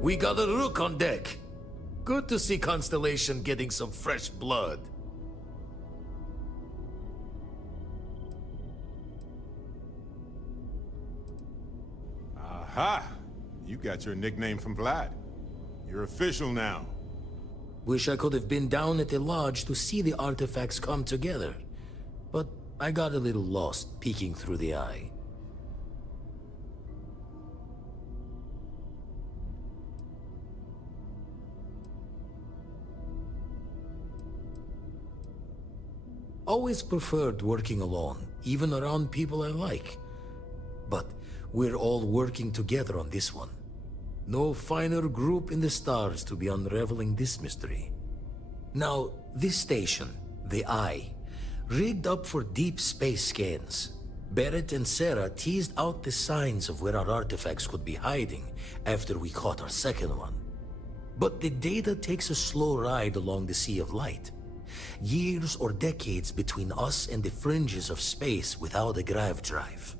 We got a rook on deck. Good to see Constellation getting some fresh blood. Aha! You got your nickname from Vlad. You're official now. Wish I could have been down at the lodge to see the artifacts come together. But I got a little lost peeking through the eye. Always preferred working alone, even around people I like. But we're all working together on this one. No finer group in the stars to be unraveling this mystery. Now, this station, the Eye, rigged up for deep space scans. Barrett and Sarah teased out the signs of where our artifacts could be hiding after we caught our second one. But the data takes a slow ride along the Sea of Light. Years or decades between us and the fringes of space without a grav drive.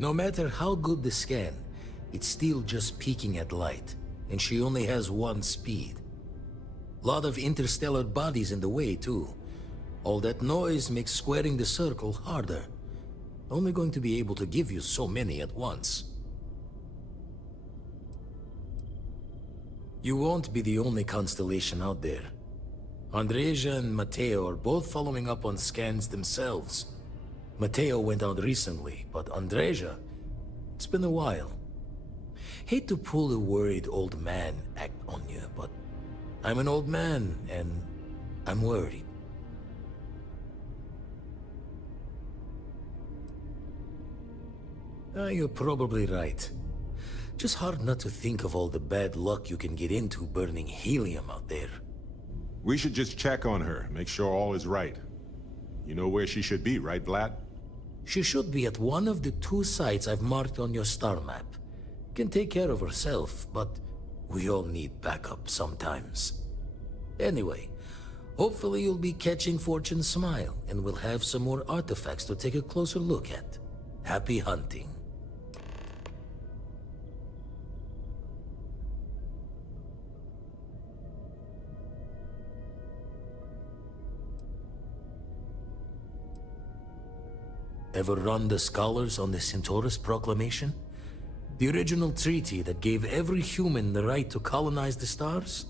No matter how good the scan, it's still just peeking at light, and she only has one speed. Lot of interstellar bodies in the way, too. All that noise makes squaring the circle harder. Only going to be able to give you so many at once. You won't be the only constellation out there. Andreja and Matteo are both following up on scans themselves. Matteo went out recently, but Andreja, it's been a while. Hate to pull a worried old man act on you, but I'm an old man and I'm worried. You're probably right. Just hard not to think of all the bad luck you can get into burning helium out there. We should just check on her, make sure all is right. You know where she should be, right, Vlad? She should be at one of the 2 sites I've marked on your star map. Can take care of herself, but we all need backup sometimes. Anyway, hopefully you'll be catching Fortune's smile, and we'll have some more artifacts to take a closer look at. Happy hunting. Ever run the scholars on the Centaurus Proclamation? The original treaty that gave every human the right to colonize the stars?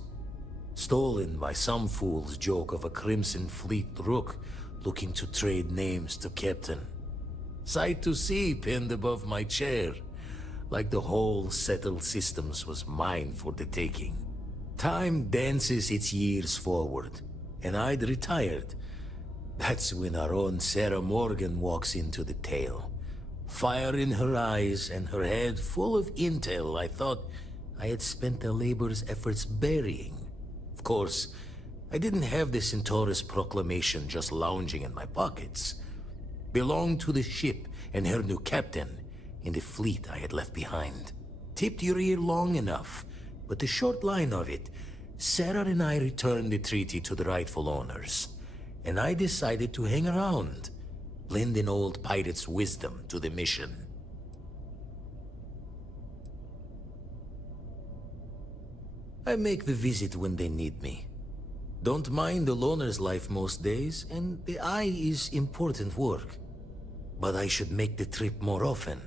Stolen by some fool's joke of a Crimson Fleet rook looking to trade names to Captain. Sight to see pinned above my chair, like the whole settled systems was mine for the taking. Time dances its years forward, and I'd retired. That's when our own Sarah Morgan walks into the tale. Fire in her eyes and her head full of intel I thought I had spent the labor's efforts burying. Of course, I didn't have the Centaurus Proclamation just lounging in my pockets. Belonged to the ship and her new captain in the fleet I had left behind. Tipped your ear long enough, but the short line of it, Sarah and I returned the treaty to the rightful owners. And I decided to hang around, blend in old pirate's wisdom to the mission. I make the visit when they need me. Don't mind the loner's life most days, and the Eye is important work. But I should make the trip more often.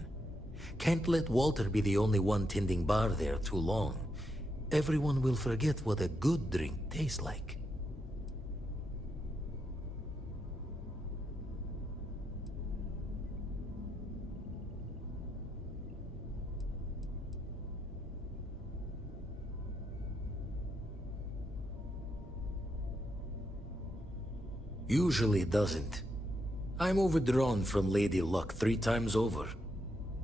Can't let Walter be the only one tending bar there too long. Everyone will forget what a good drink tastes like. Usually it doesn't. I'm overdrawn from Lady Luck 3 times over.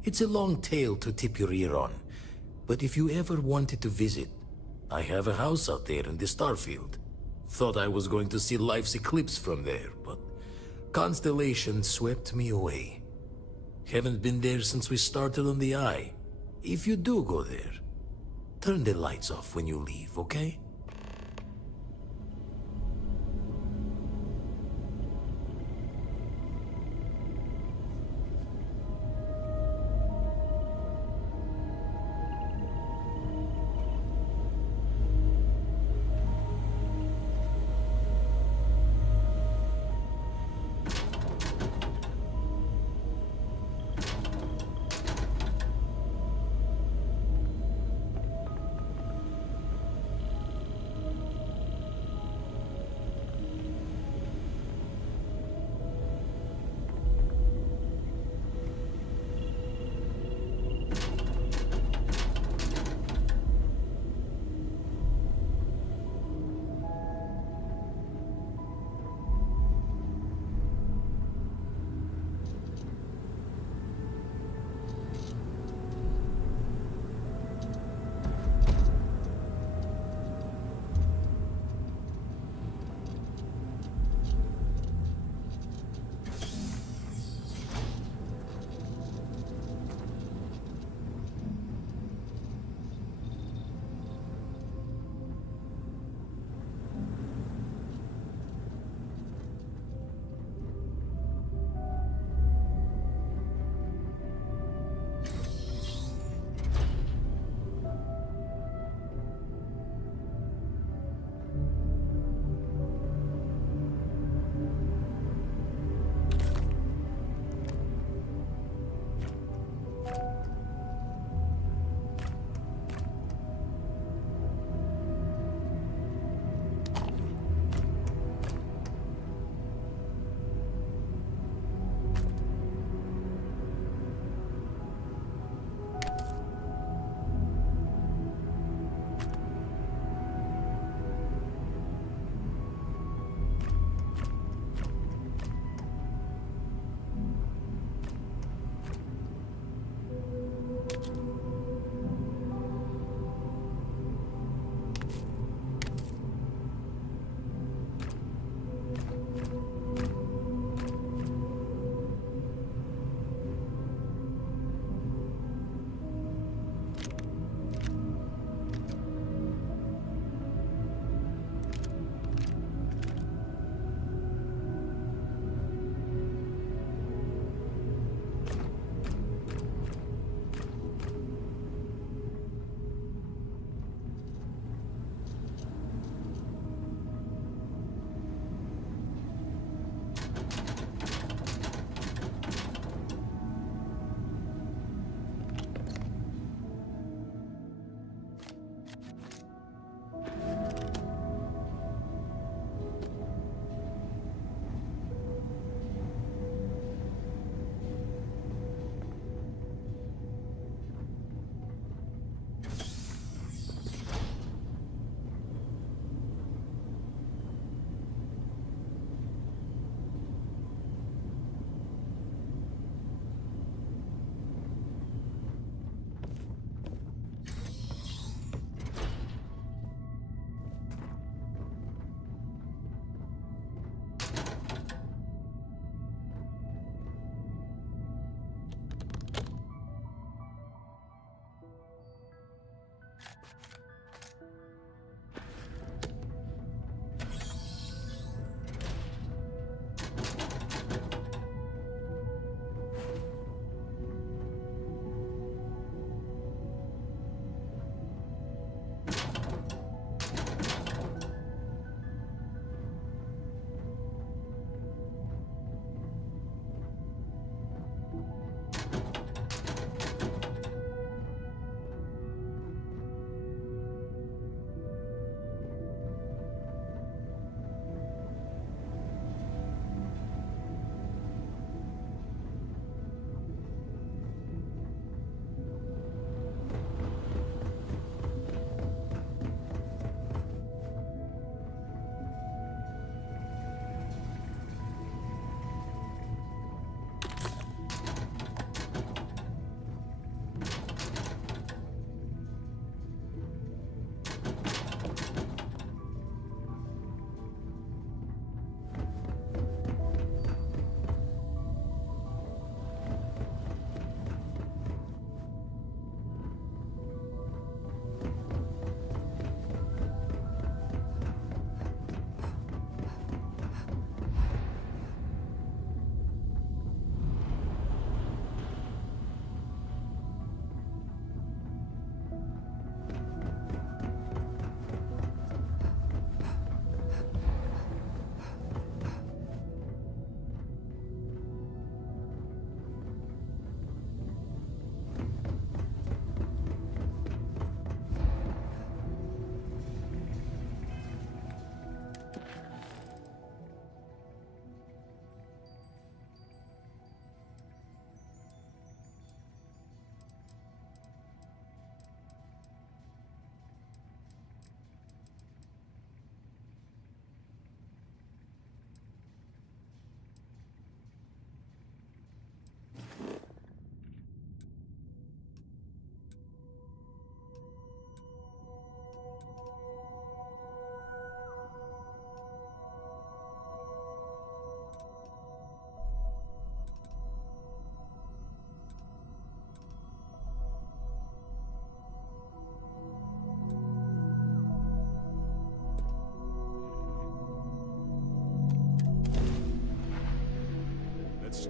It's a long tale to tip your ear on, but if you ever wanted to visit, I have a house out there in the Starfield. Thought I was going to see life's eclipse from there, but Constellation swept me away. Haven't been there since we started on the Eye. If you do go there, turn the lights off when you leave, okay?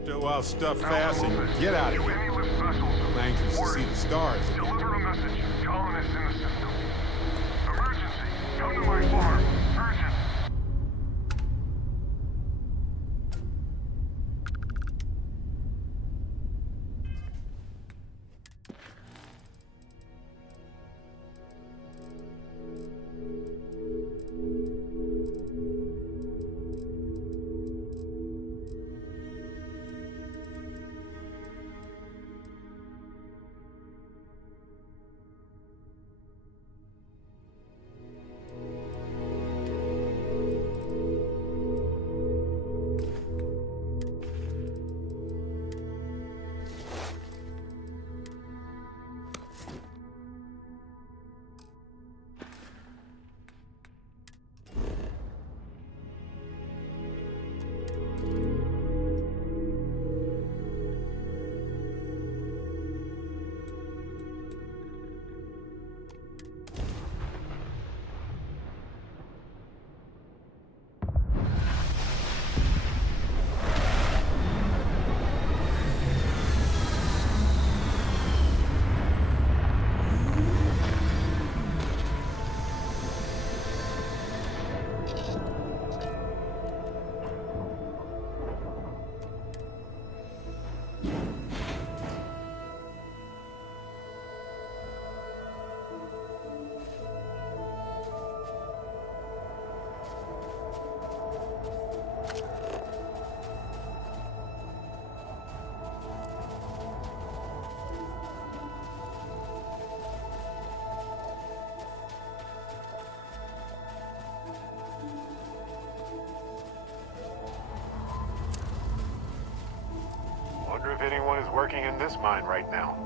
Stow our stuff fast and get out of here. I'm anxious to see the stars again. Deliver a message. Colonists in the system. Emergency. Come to my farm. Urgent. Wonder if anyone is working in this mine right now.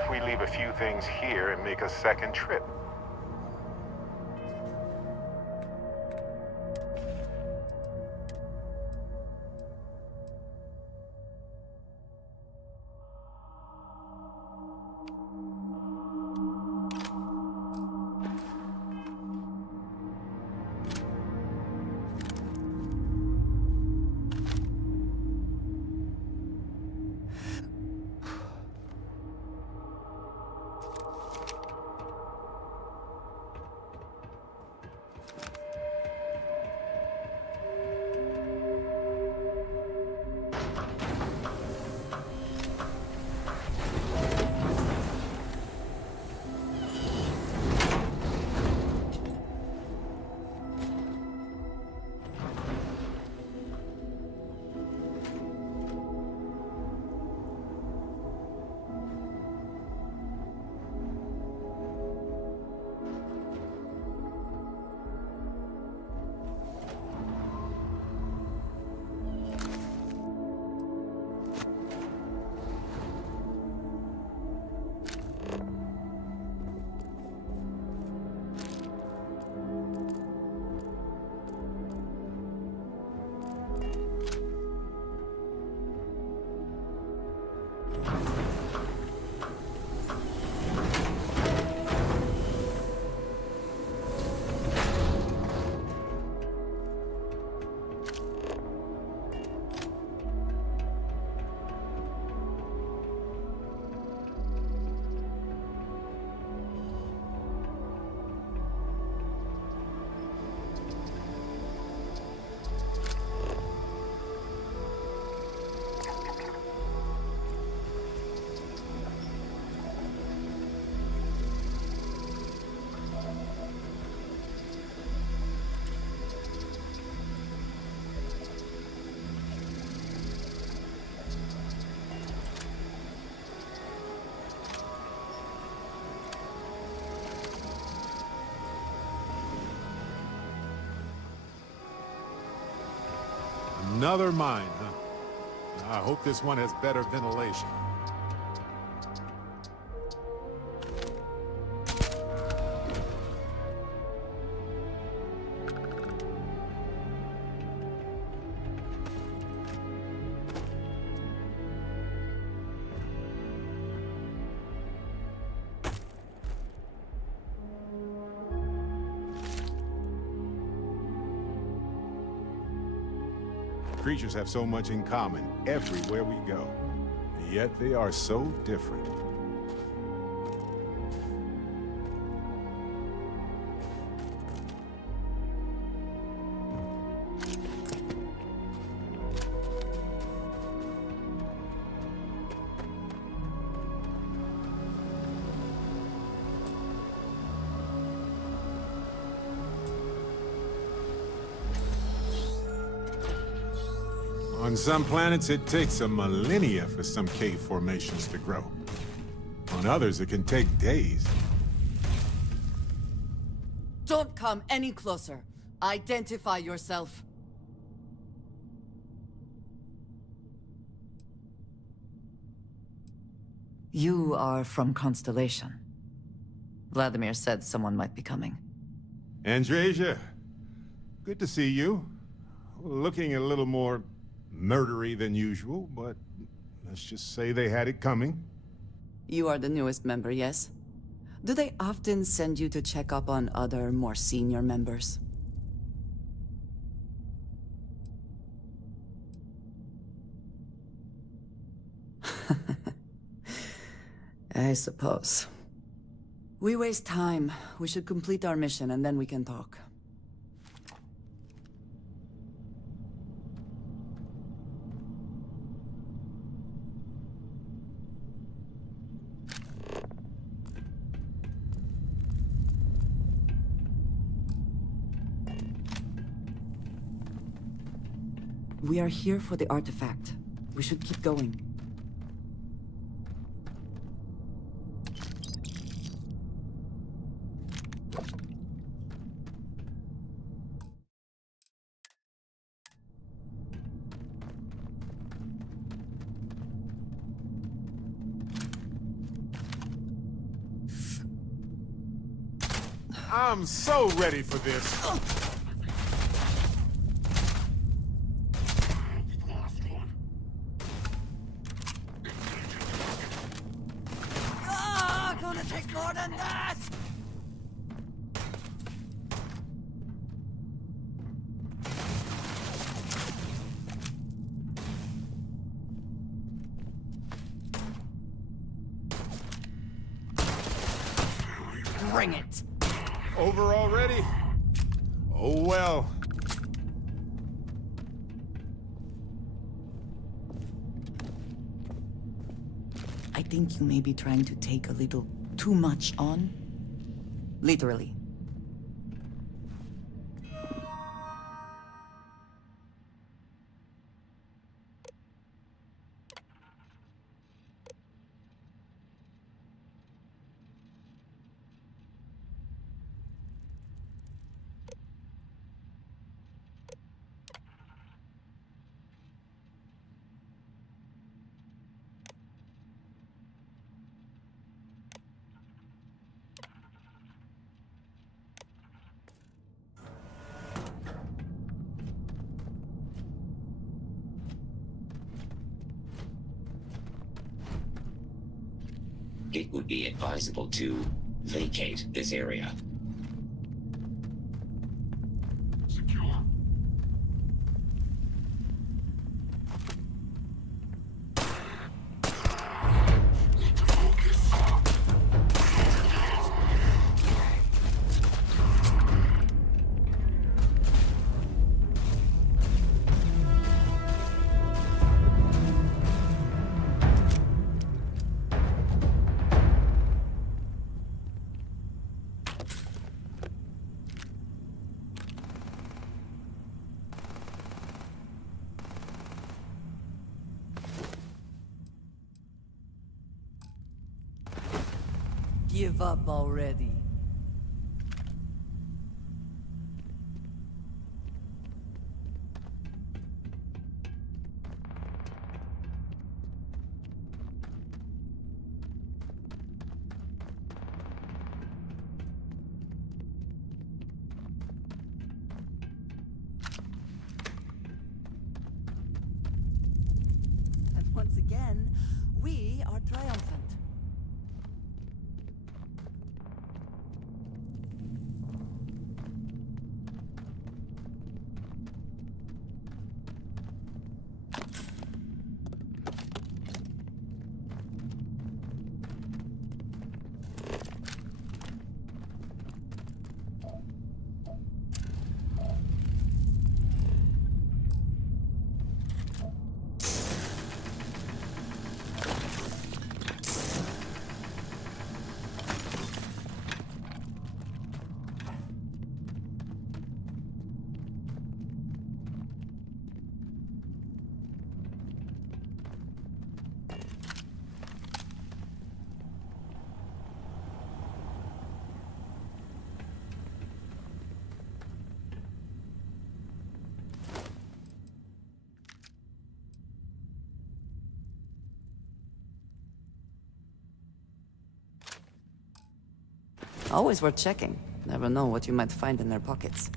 if we leave a few things here and make a second trip? Another mine, huh? I hope this one has better ventilation. Creatures have so much in common everywhere we go, yet they are so different. On some planets, it takes a millennia for some cave formations to grow. On others, it can take days. Don't come any closer. Identify yourself. You are from Constellation. Vladimir said someone might be coming. Andresia, good to see you. Looking a little more murdery than usual, but let's just say they had it coming. You are the newest member, yes? Do they often send you to check up on other, more senior members? I suppose. We waste time. We should complete our mission and then we can talk. We are here for the artifact. We should keep going. I'm so ready for this. Gonna take more than that! Bring it! Over already? Oh well. I think you may be trying to take a little too much on. Literally. It would be advisable to vacate this area. Secure. Need to focus. Give up already. And once again, we are triumphant. Always worth checking. Never know what you might find in their pockets.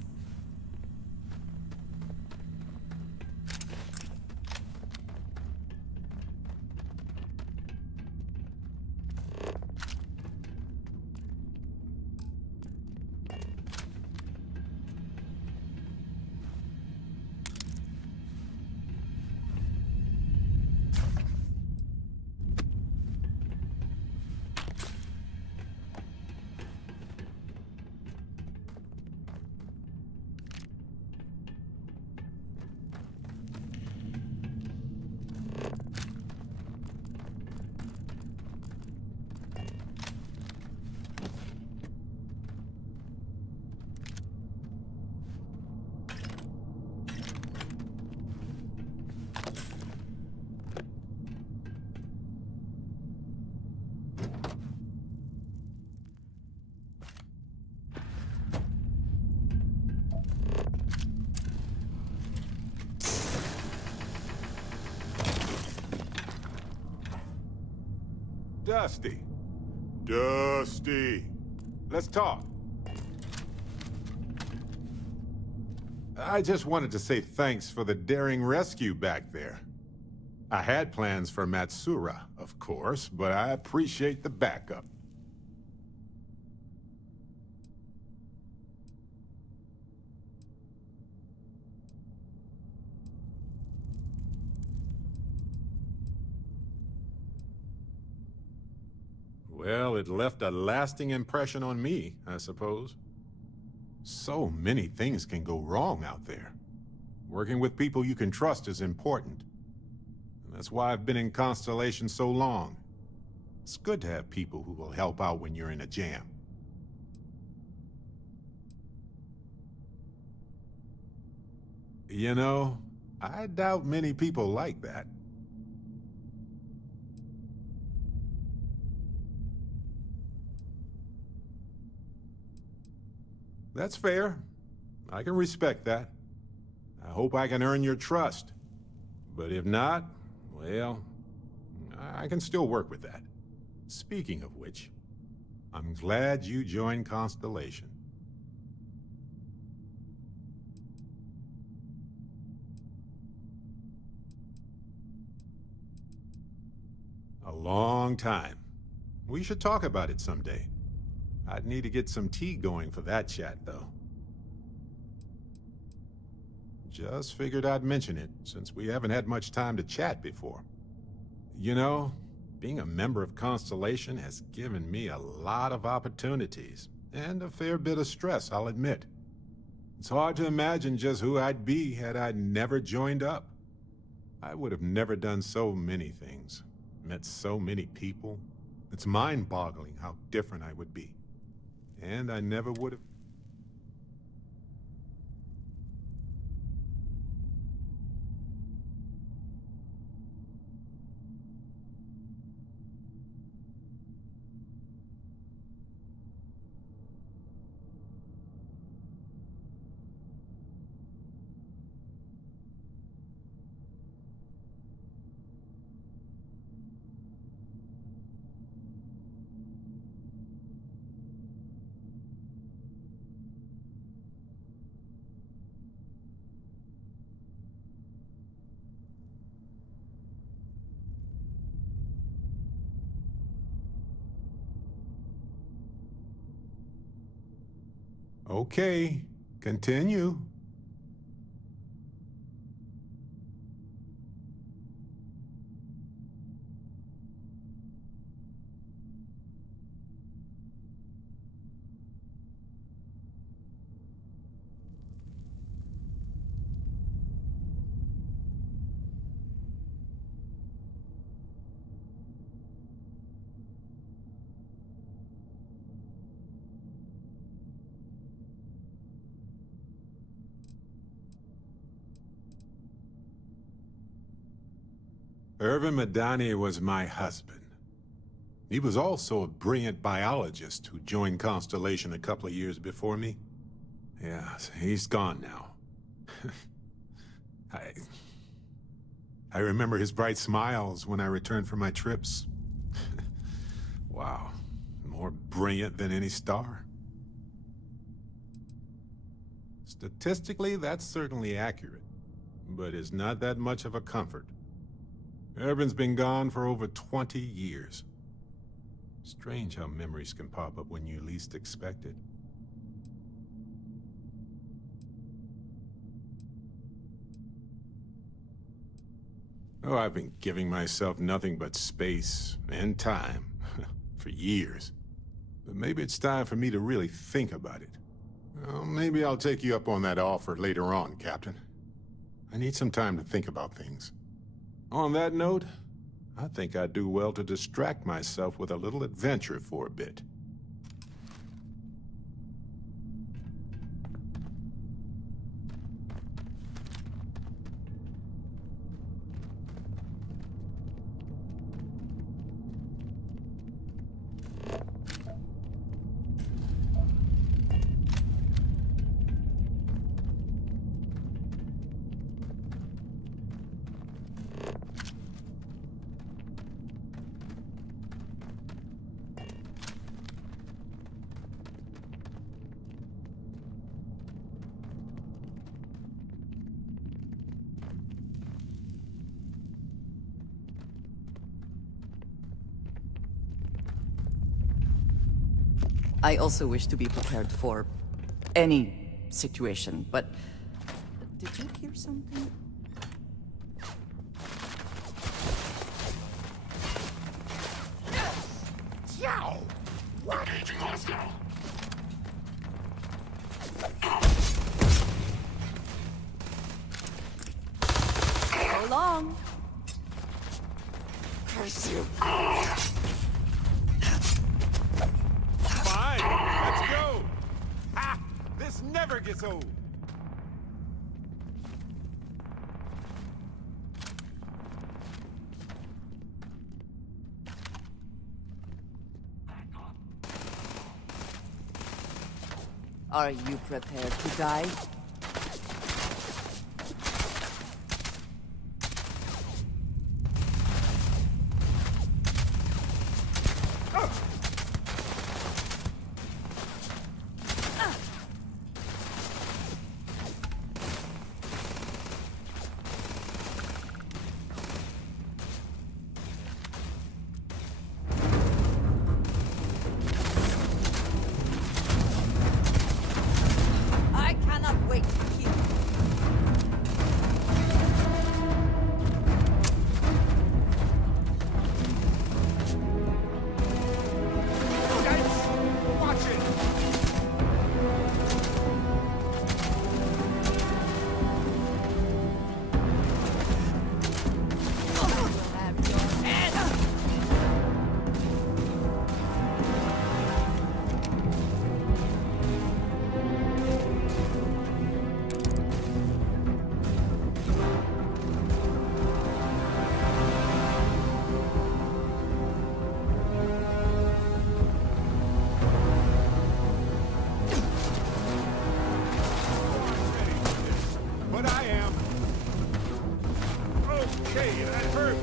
Dusty. Dusty. Let's talk. I just wanted to say thanks for the daring rescue back there. I had plans for Matsura, of course, but I appreciate the backup. Well, it left a lasting impression on me, I suppose. So many things can go wrong out there. Working with people you can trust is important. And that's why I've been in Constellation so long. It's good to have people who will help out when you're in a jam. You know, I doubt many people like that. That's fair. I can respect that. I hope I can earn your trust. But if not, well, I can still work with that. Speaking of which, I'm glad you joined Constellation. A long time. We should talk about it someday. I'd need to get some tea going for that chat, though. Just figured I'd mention it, since we haven't had much time to chat before. You know, being a member of Constellation has given me a lot of opportunities, and a fair bit of stress, I'll admit. It's hard to imagine just who I'd be had I never joined up. I would have never done so many things, met so many people. It's mind-boggling how different I would be. And I never would have... Okay, continue. Irvin Madani was my husband. He was also a brilliant biologist who joined Constellation a couple of years before me. Yeah, he's gone now. I remember his bright smiles when I returned from my trips. Wow, more brilliant than any star. Statistically, that's certainly accurate, but it's not that much of a comfort. Irvin's been gone for over 20 years. Strange how memories can pop up when you least expect it. Oh, I've been giving myself nothing but space and time for years. But maybe it's time for me to really think about it. Well, maybe I'll take you up on that offer later on, Captain. I need some time to think about things. On that note, I think I'd do well to distract myself with a little adventure for a bit. I also wish to be prepared for any situation, but did you hear something? So long. Curse you. Fine, let's go! Ha! This never gets old! Are you prepared to die? I cannot wait to kill. Watch it! Have your head. But I am. Okay, that hurt.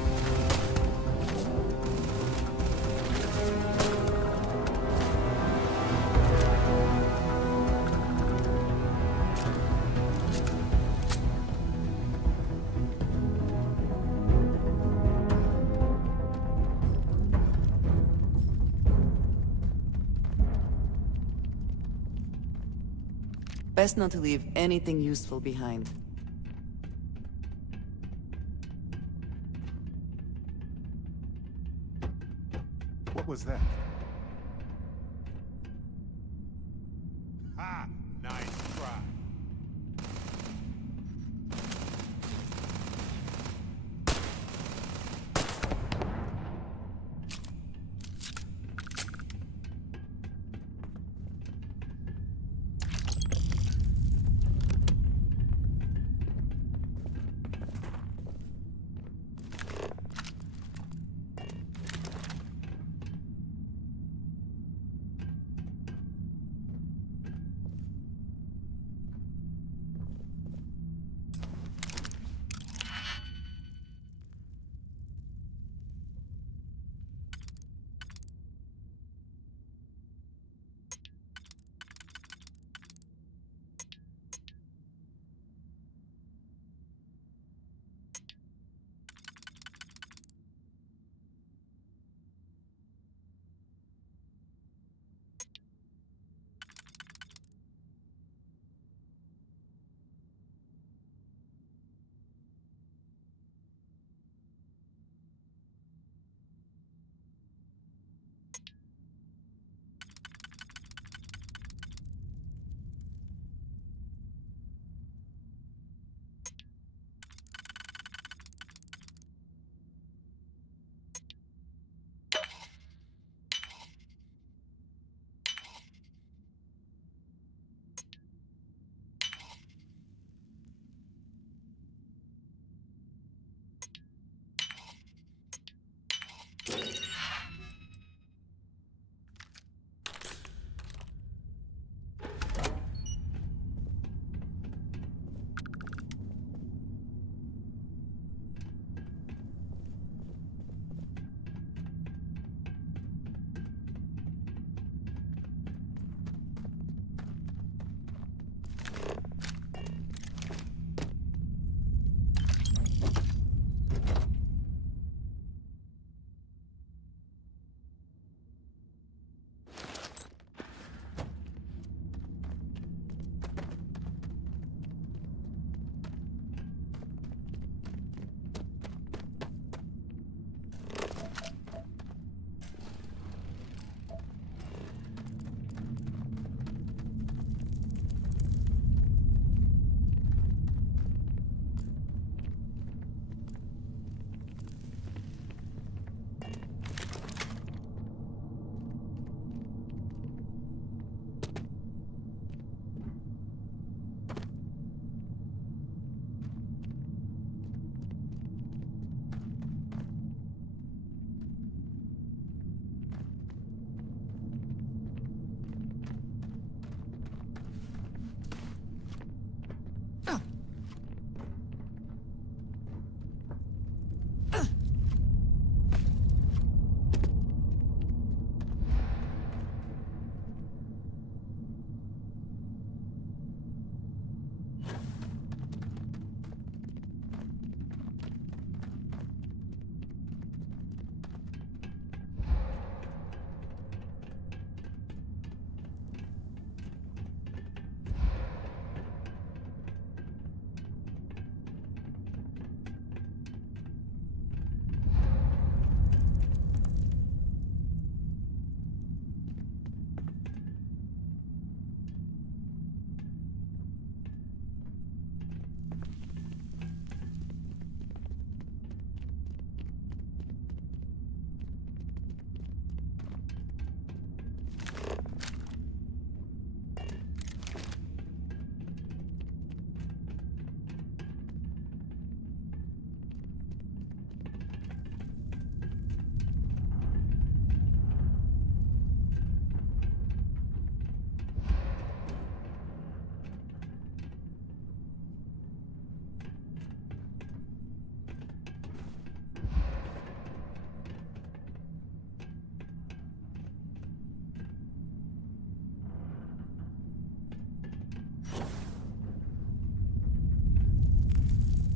Best not to leave anything useful behind. What was that? Ha! Nice try.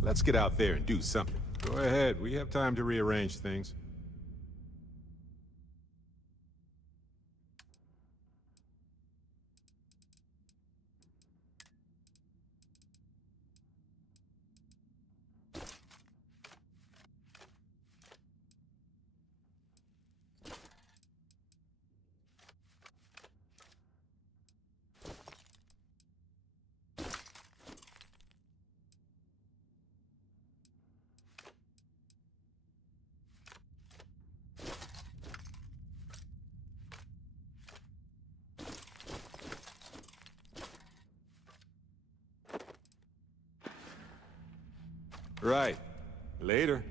Let's get out there and do something. Go ahead, we have time to rearrange things. Right. Later.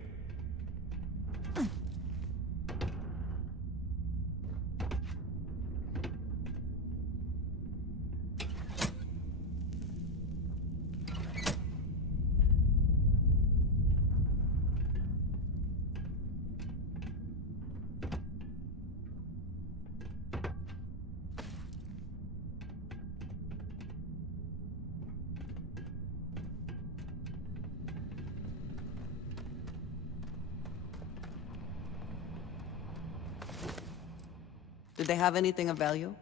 Did they have anything of value?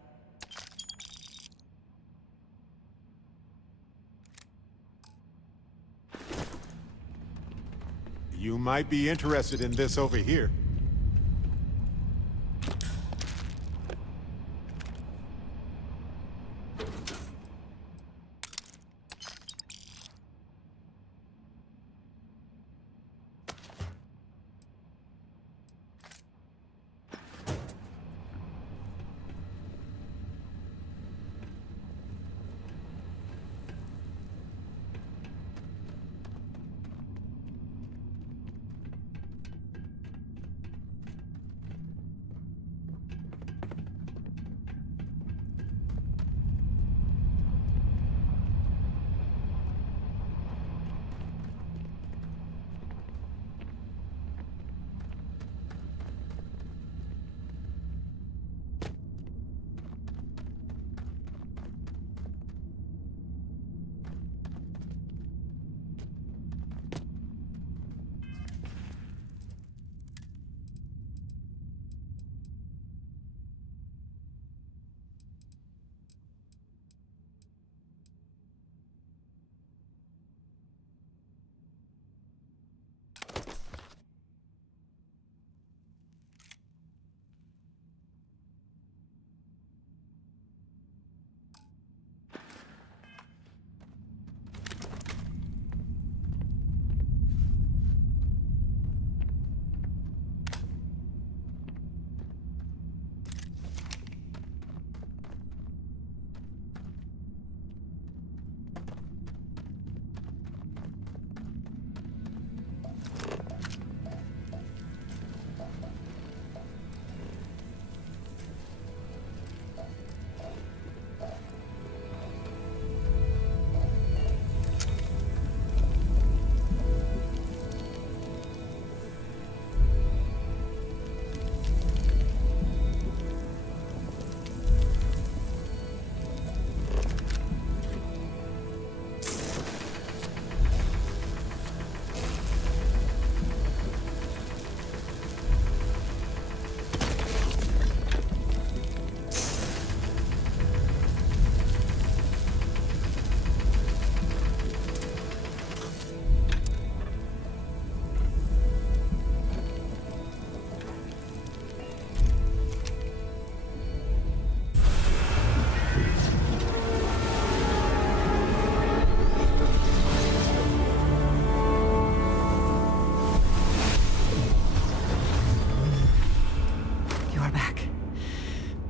You might be interested in this over here.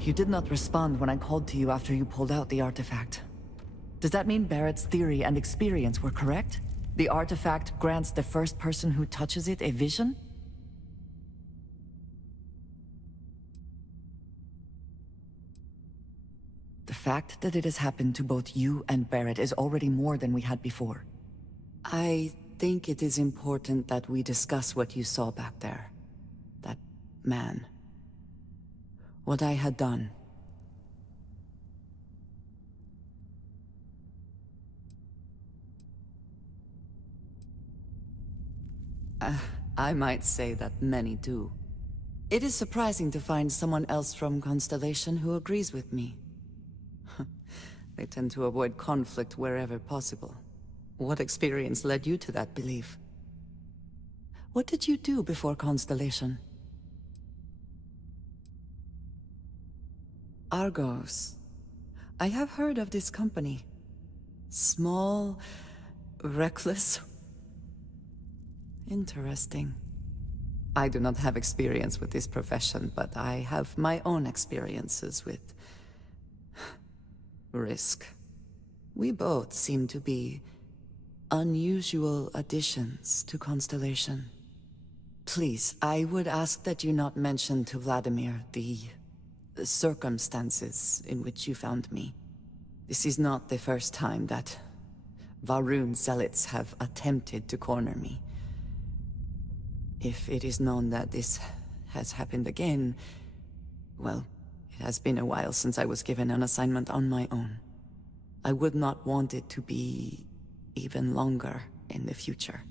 You did not respond when I called to you after you pulled out the artifact. Does that mean Barrett's theory and experience were correct? The artifact grants the first person who touches it a vision? The fact that it has happened to both you and Barrett is already more than we had before. I think it is important that we discuss what you saw back there. That man. What I had done. I might say that many do. It is surprising to find someone else from Constellation who agrees with me. They tend to avoid conflict wherever possible. What experience led you to that belief? What did you do before Constellation? Argos. I have heard of this company. Small, reckless. Interesting. I do not have experience with this profession, but I have my own experiences with risk. We both seem to be unusual additions to Constellation. Please, I would ask that you not mention to Vladimir the circumstances in which you found me. This is not the first time that Varun zealots have attempted to corner me. If it is known that this has happened again, well, it has been a while since I was given an assignment on my own. I would not want it to be even longer in the future.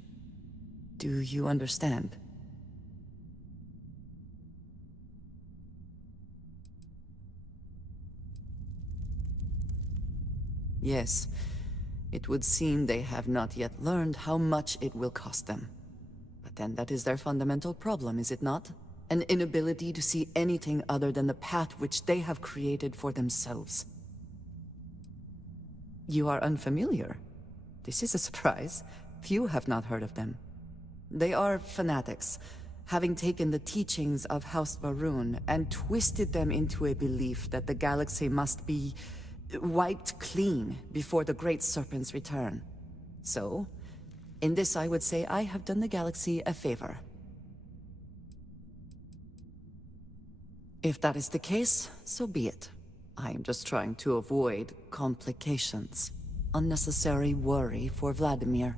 Do you understand? Yes, it would seem they have not yet learned how much it will cost them. But then that is their fundamental problem, is it not? An inability to see anything other than the path which they have created for themselves. You are unfamiliar. This is a surprise. Few have not heard of them. They are fanatics, having taken the teachings of House Varun and twisted them into a belief that the galaxy must be wiped clean before the Great Serpent's return. So, in this I would say I have done the galaxy a favor. If that is the case, so be it. I am just trying to avoid complications. Unnecessary worry for Vladimir.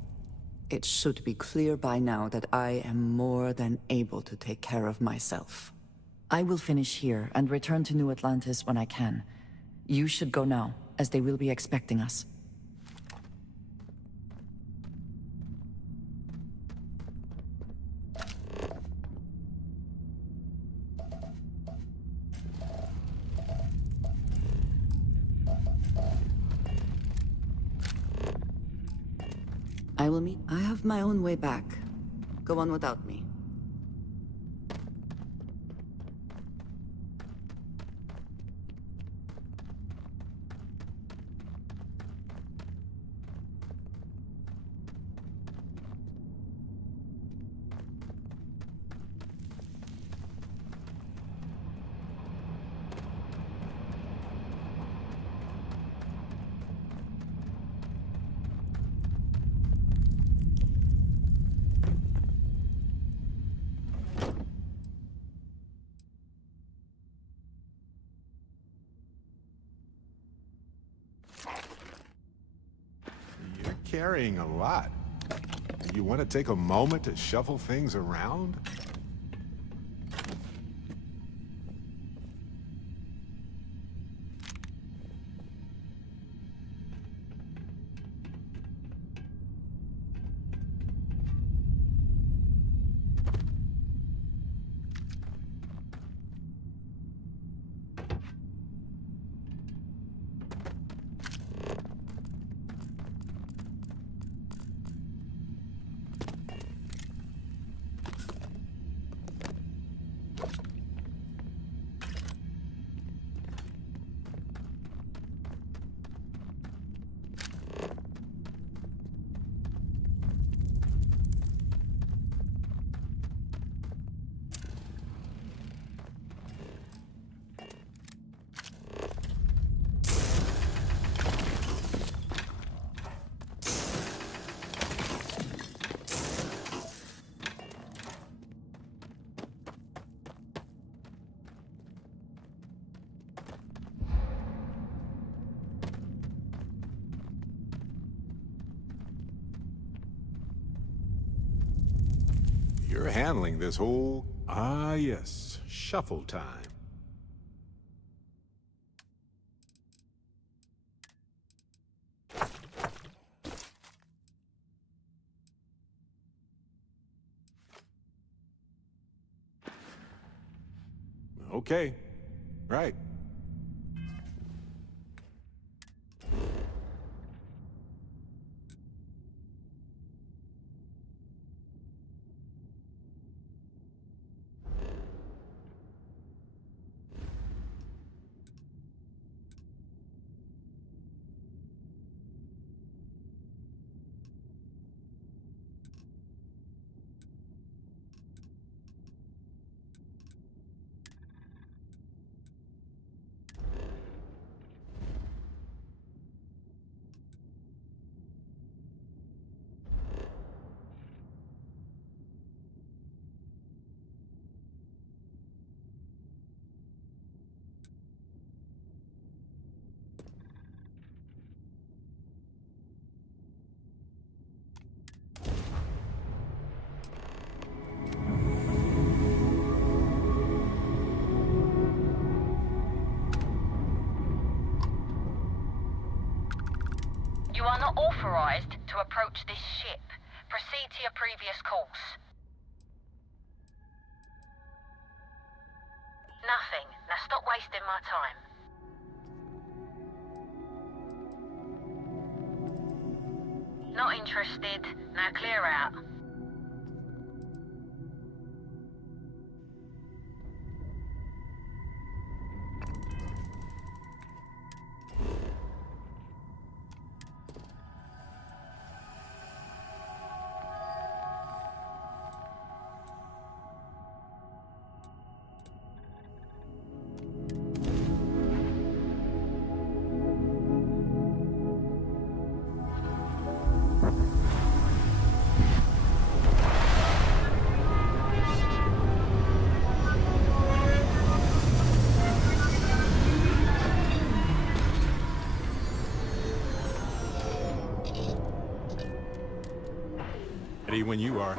It should be clear by now that I am more than able to take care of myself. I will finish here and return to New Atlantis when I can. You should go now, as they will be expecting us. I will meet. I have my own way back. Go on without me. You're carrying a lot. You want to take a moment to shuffle things around? You're handling this whole... Ah, yes. Shuffle time. Okay. Right. You are not authorized to approach this ship. Proceed to your previous course. Nothing. Now stop wasting my time. Not interested. Now clear out. Ready when you are.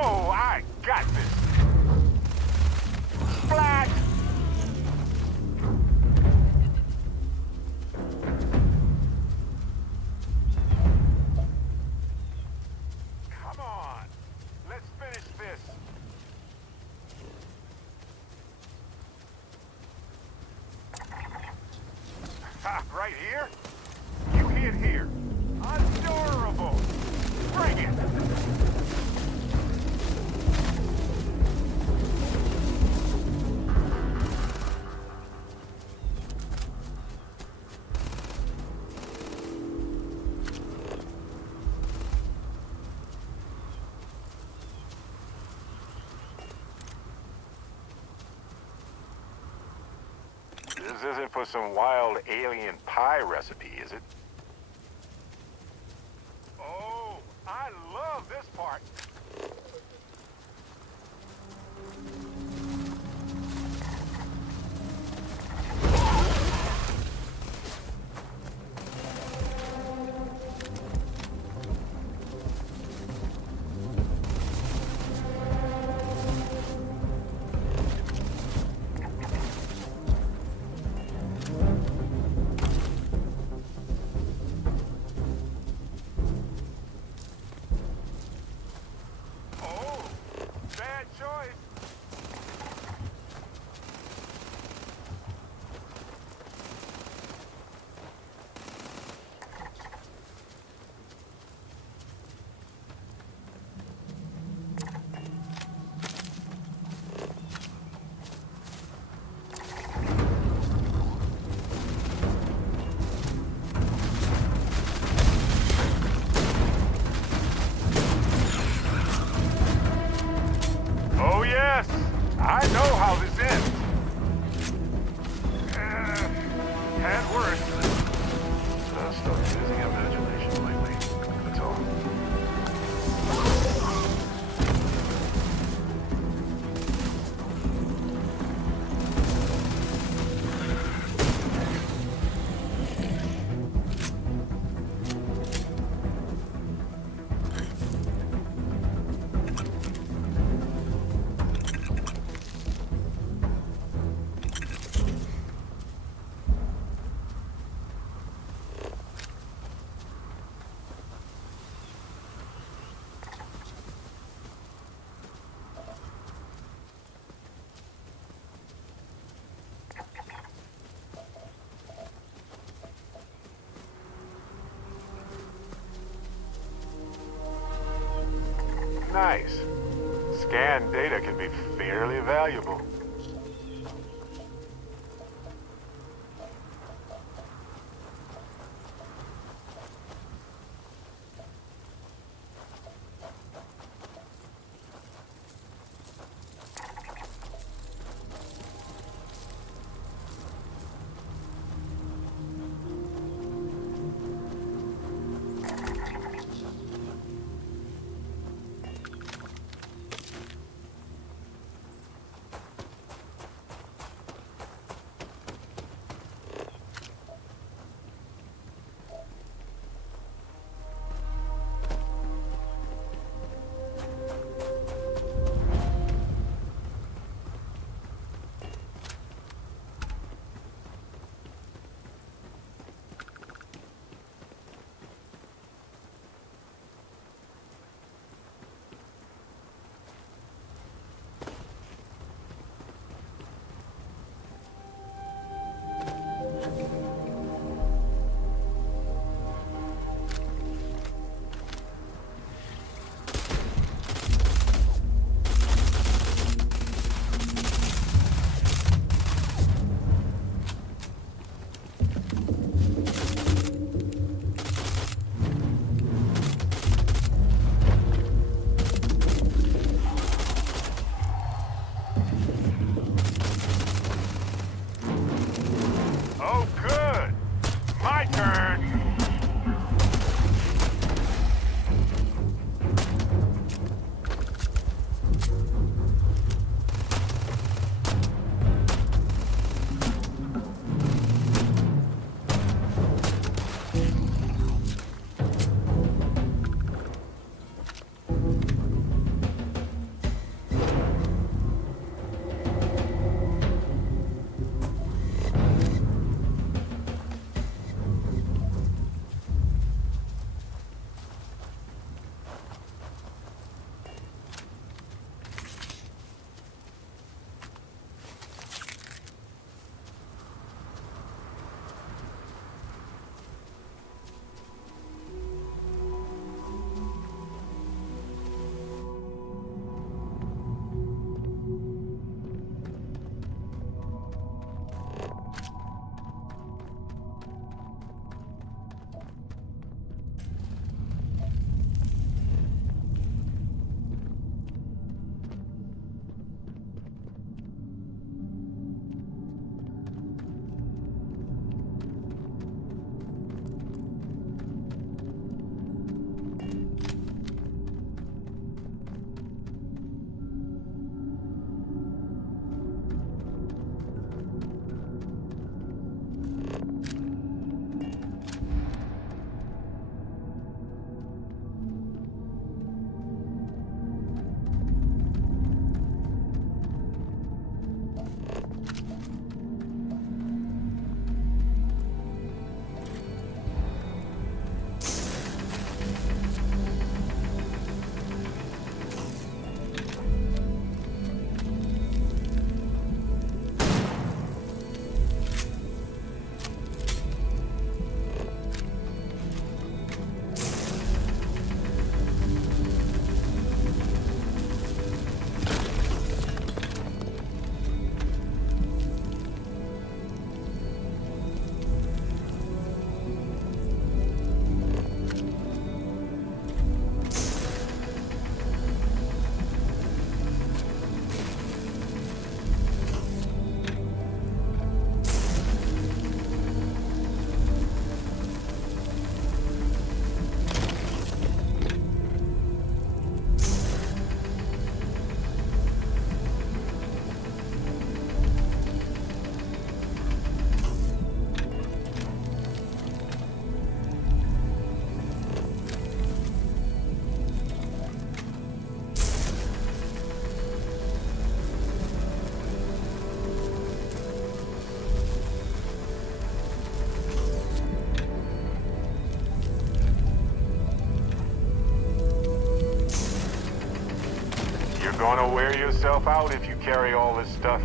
Oh, I got this. Flash! Come on. Let's finish this. Ha, right here? You hit here. Adorable. Bring it. This isn't for some wild alien pie recipe, is it? Oh, I love this part. busy imagination lately. That's all. Nice. Scanned data can be fairly valuable. Gonna wear yourself out if you carry all this stuff.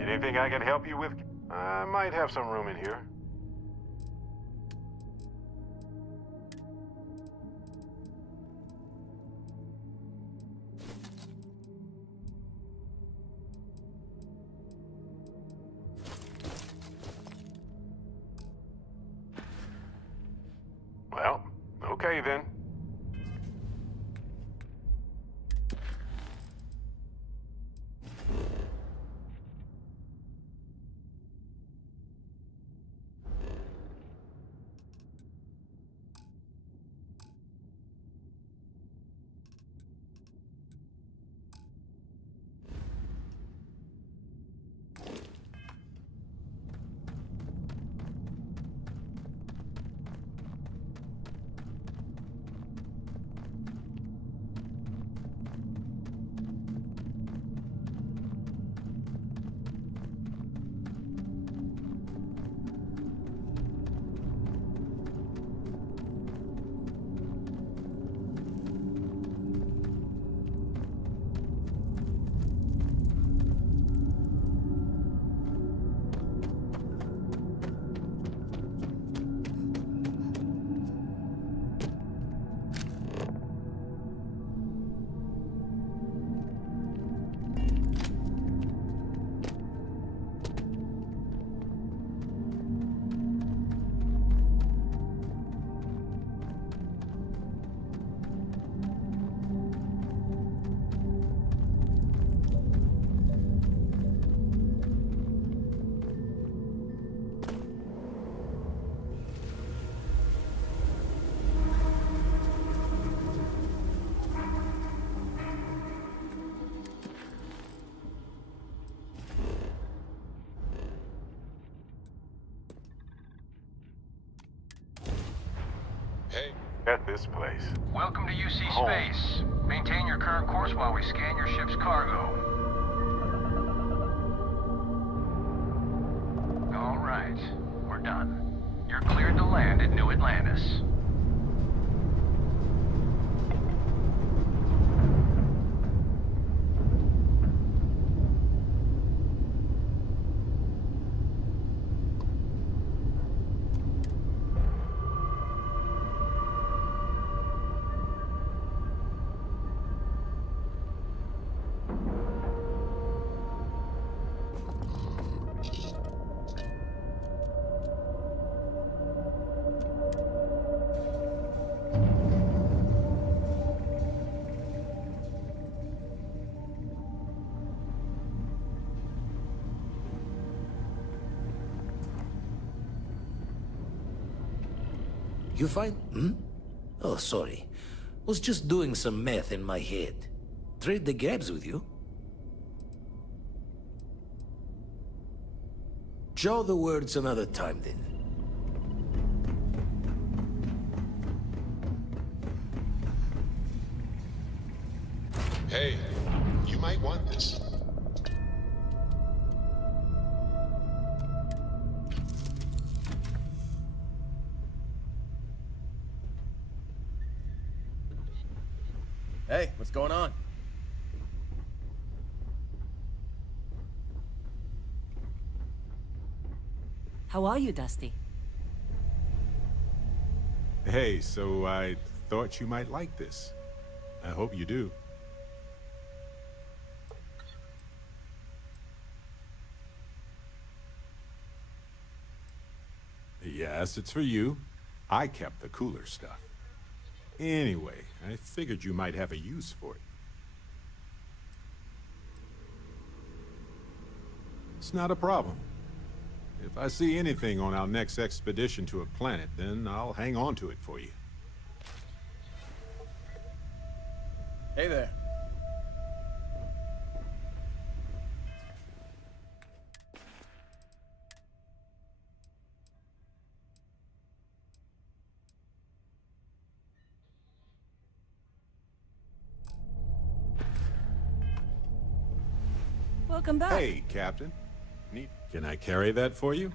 Anything I can help you with? I might have some room in here. Well, okay then. at this place. Welcome to UC Home. Space. Maintain your current course while we scan your ship's cargo. All right, we're done. You're cleared to land at New Atlantis. You fine? Oh, sorry. Was just doing some math in my head. Trade the gaps with you? Jaw the words another time, then. Hey, you might want this. Hey, what's going on? How are you, Dusty? Hey, so I thought you might like this. I hope you do. Yes, it's for you. I kept the cooler stuff. Anyway, I figured you might have a use for it. It's not a problem. If I see anything on our next expedition to a planet, then I'll hang on to it for you. Hey there. Welcome back. Hey, Captain. Neat. Can I carry that for you?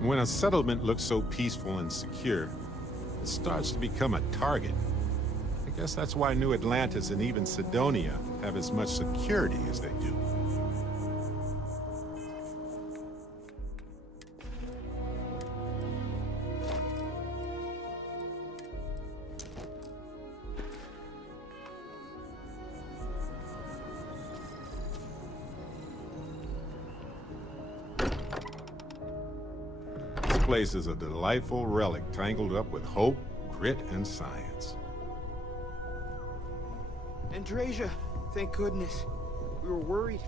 When a settlement looks so peaceful and secure, it starts to become a target. I guess that's why New Atlantis and even Sidonia have as much security as they do. This place is a delightful relic tangled up with hope, grit, and science. Andrasia, thank goodness. We were worried.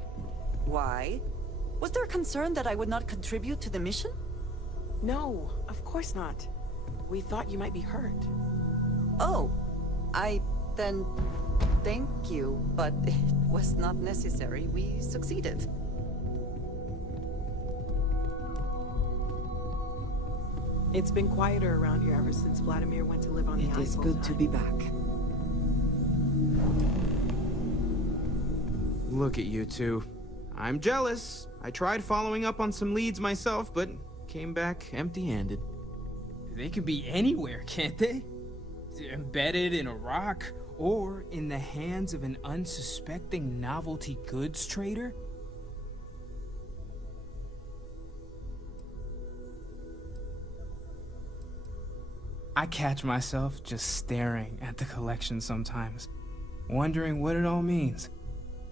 Why? Was there concern that I would not contribute to the mission? No, of course not. We thought you might be hurt. Oh, then thank you, but it was not necessary. We succeeded. It's been quieter around here ever since Vladimir went to live on the island. It is good to be back. Look at you two. I'm jealous. I tried following up on some leads myself, but came back empty-handed. They could be anywhere, can't they? Embedded in a rock, or in the hands of an unsuspecting novelty goods trader? I catch myself just staring at the collection sometimes, wondering what it all means.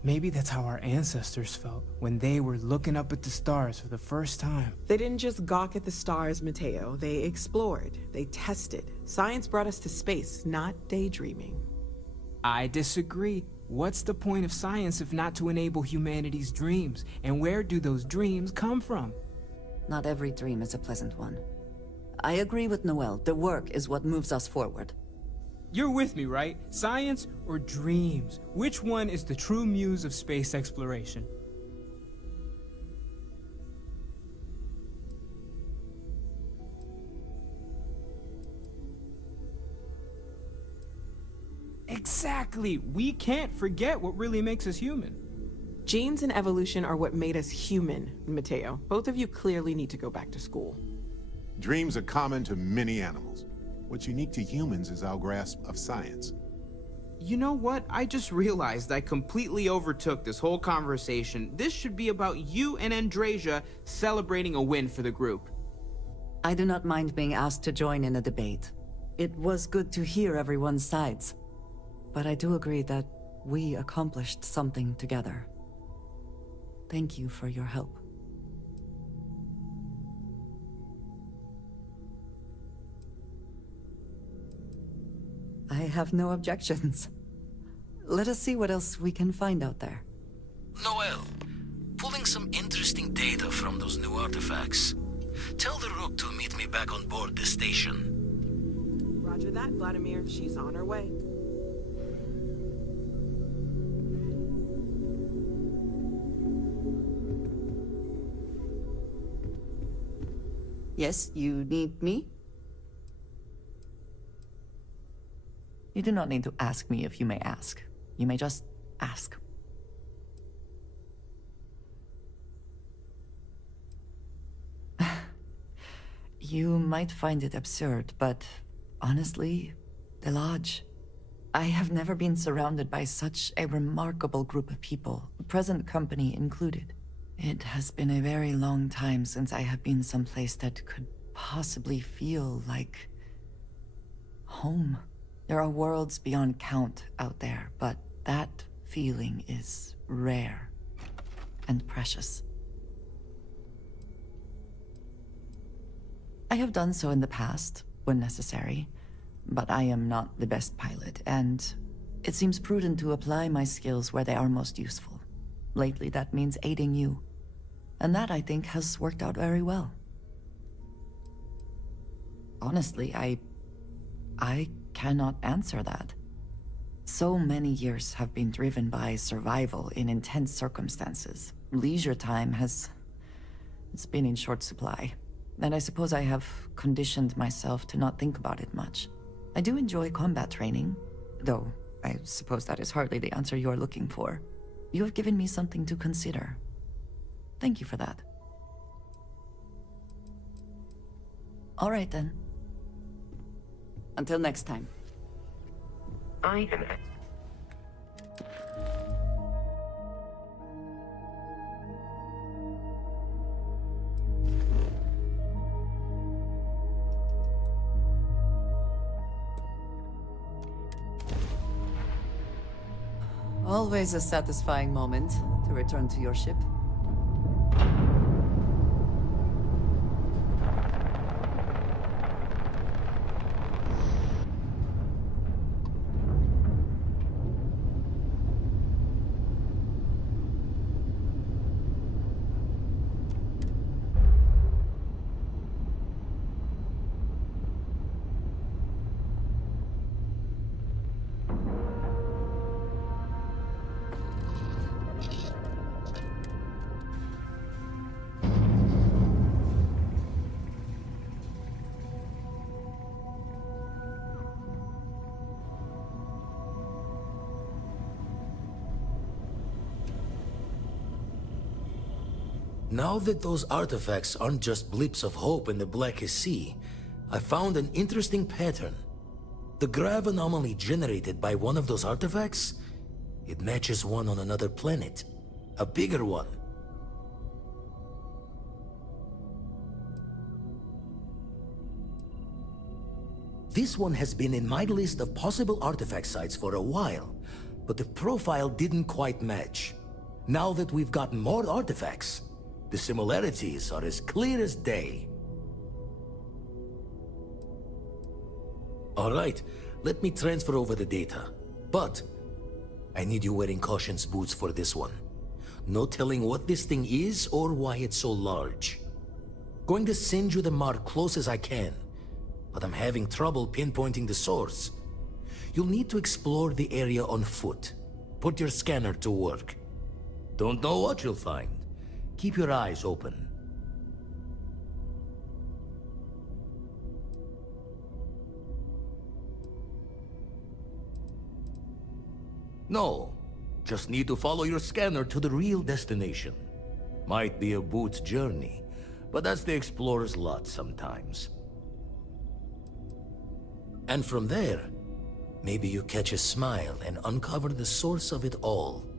Maybe that's how our ancestors felt when they were looking up at the stars for the first time. They didn't just gawk at the stars, Mateo. They explored. They tested. Science brought us to space, not daydreaming. I disagree. What's the point of science if not to enable humanity's dreams? And where do those dreams come from? Not every dream is a pleasant one. I agree with Noel. The work is what moves us forward. You're with me, right? Science or dreams? Which one is the true muse of space exploration? Exactly! We can't forget what really makes us human. Genes and evolution are what made us human, Mateo. Both of you clearly need to go back to school. Dreams are common to many animals. What's unique to humans is our grasp of science. You know what? I just realized I completely overtook this whole conversation. This should be about you and Andrasia celebrating a win for the group. I do not mind being asked to join in a debate. It was good to hear everyone's sides. But I do agree that we accomplished something together. Thank you for your help. I have no objections. Let us see what else we can find out there. Noel, pulling some interesting data from those new artifacts. Tell the Rook to meet me back on board the station. Roger that, Vladimir. She's on her way. Yes, you need me? You do not need to ask me if you may ask. You may just ask. You might find it absurd, but honestly, the Lodge. I have never been surrounded by such a remarkable group of people, present company included. It has been a very long time since I have been someplace that could possibly feel like home. There are worlds beyond count out there, but that feeling is rare and precious. I have done so in the past, when necessary, but I am not the best pilot, and it seems prudent to apply my skills where they are most useful. Lately, that means aiding you, and that, I think, has worked out very well. Honestly, I cannot answer that. So many years have been driven by survival in intense circumstances. Leisure time it's been in short supply. And I suppose I have conditioned myself to not think about it much. I do enjoy combat training, though I suppose that is hardly the answer you are looking for. You have given me something to consider. Thank you for that. All right then. Until next time. I can. Always a satisfying moment to return to your ship. Now that those artifacts aren't just blips of hope in the blackest sea, I found an interesting pattern. The grav anomaly generated by one of those artifacts, it matches one on another planet. A bigger one. This one has been in my list of possible artifact sites for a while, but the profile didn't quite match. Now that we've gotten more artifacts, the similarities are as clear as day. All right, let me transfer over the data. But I need you wearing caution's boots for this one. No telling what this thing is or why it's so large. Going to send you the mark close as I can, but I'm having trouble pinpointing the source. You'll need to explore the area on foot. Put your scanner to work. Don't know what you'll find. Keep your eyes open. No, just need to follow your scanner to the real destination. Might be a boot's journey, but that's the explorer's lot sometimes. And from there, maybe you catch a smile and uncover the source of it all.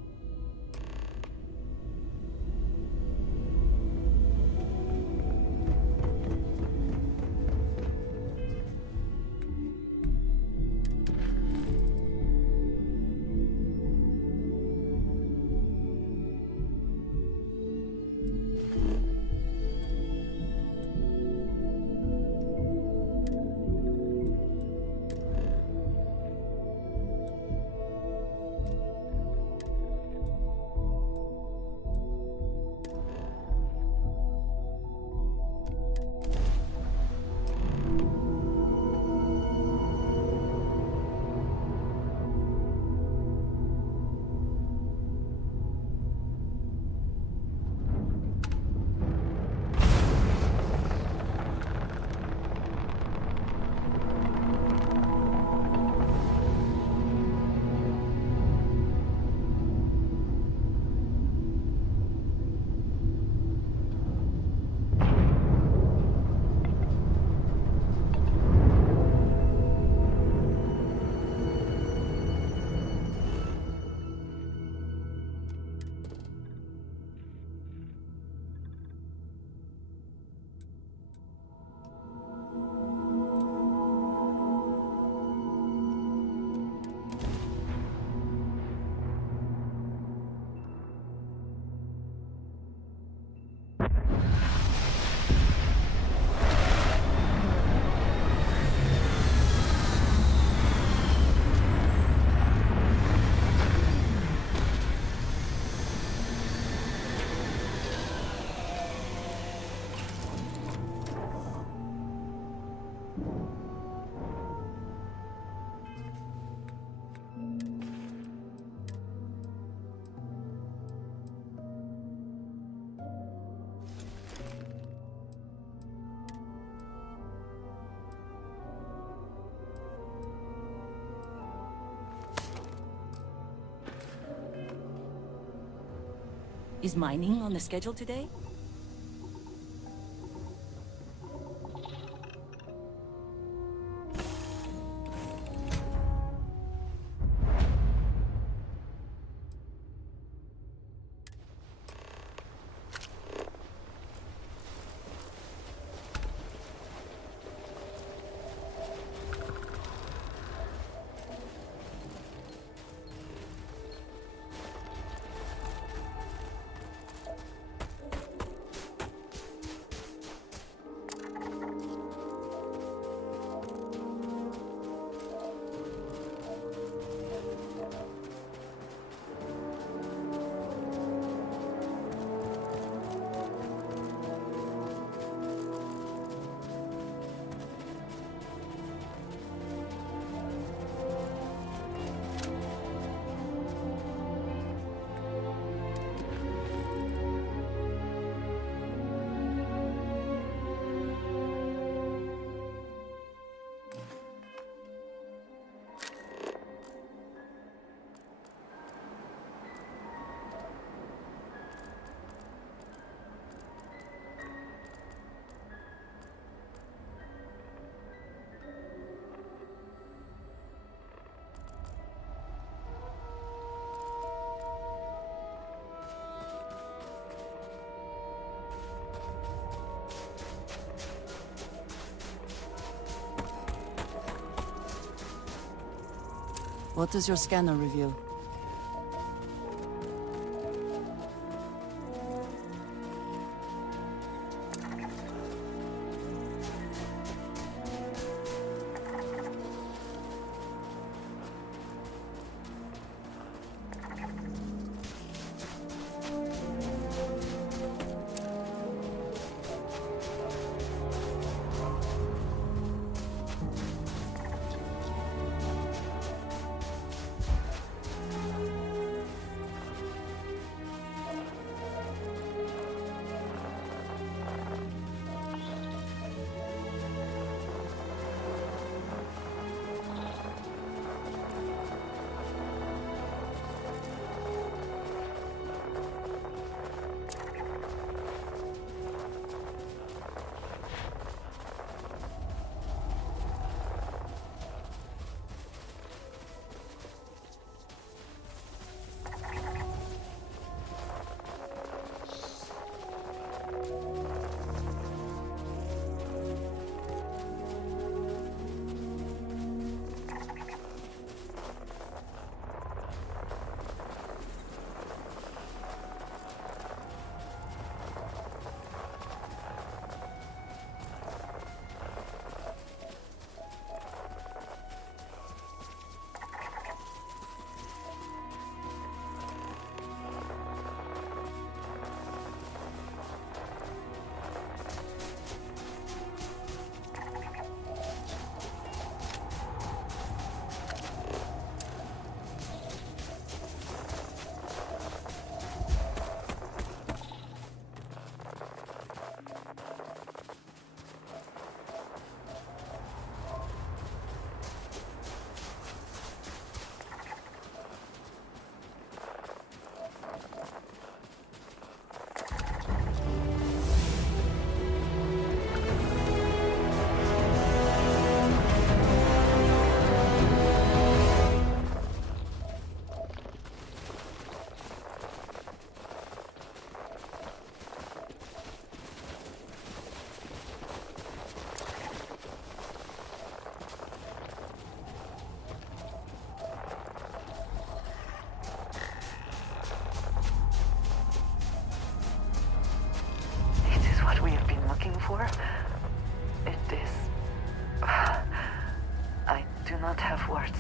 Is mining on the schedule today? What does your scanner reveal? For? It is... I do not have words.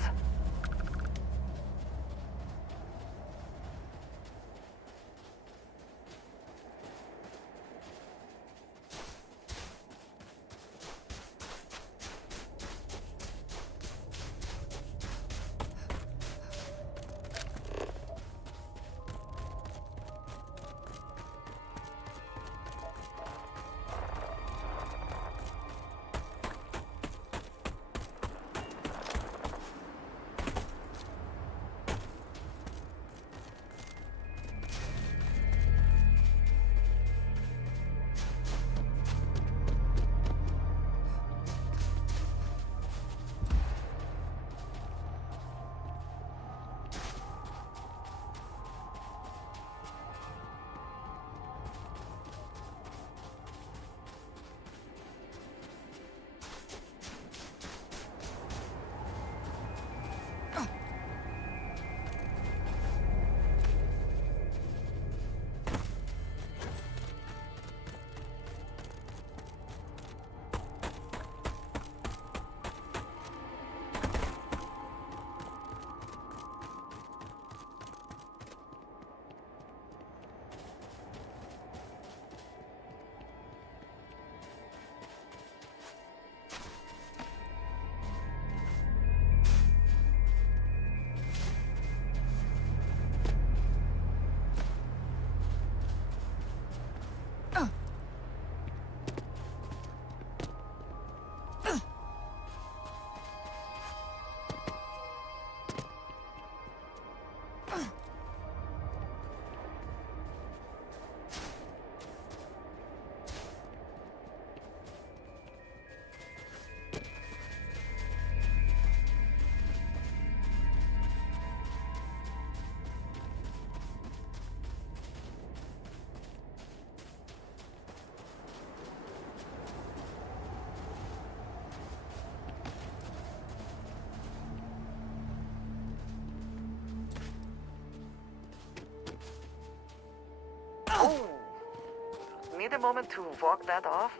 need a moment to walk that off?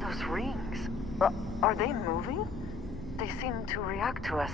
Those rings, are they moving? They seem to react to us.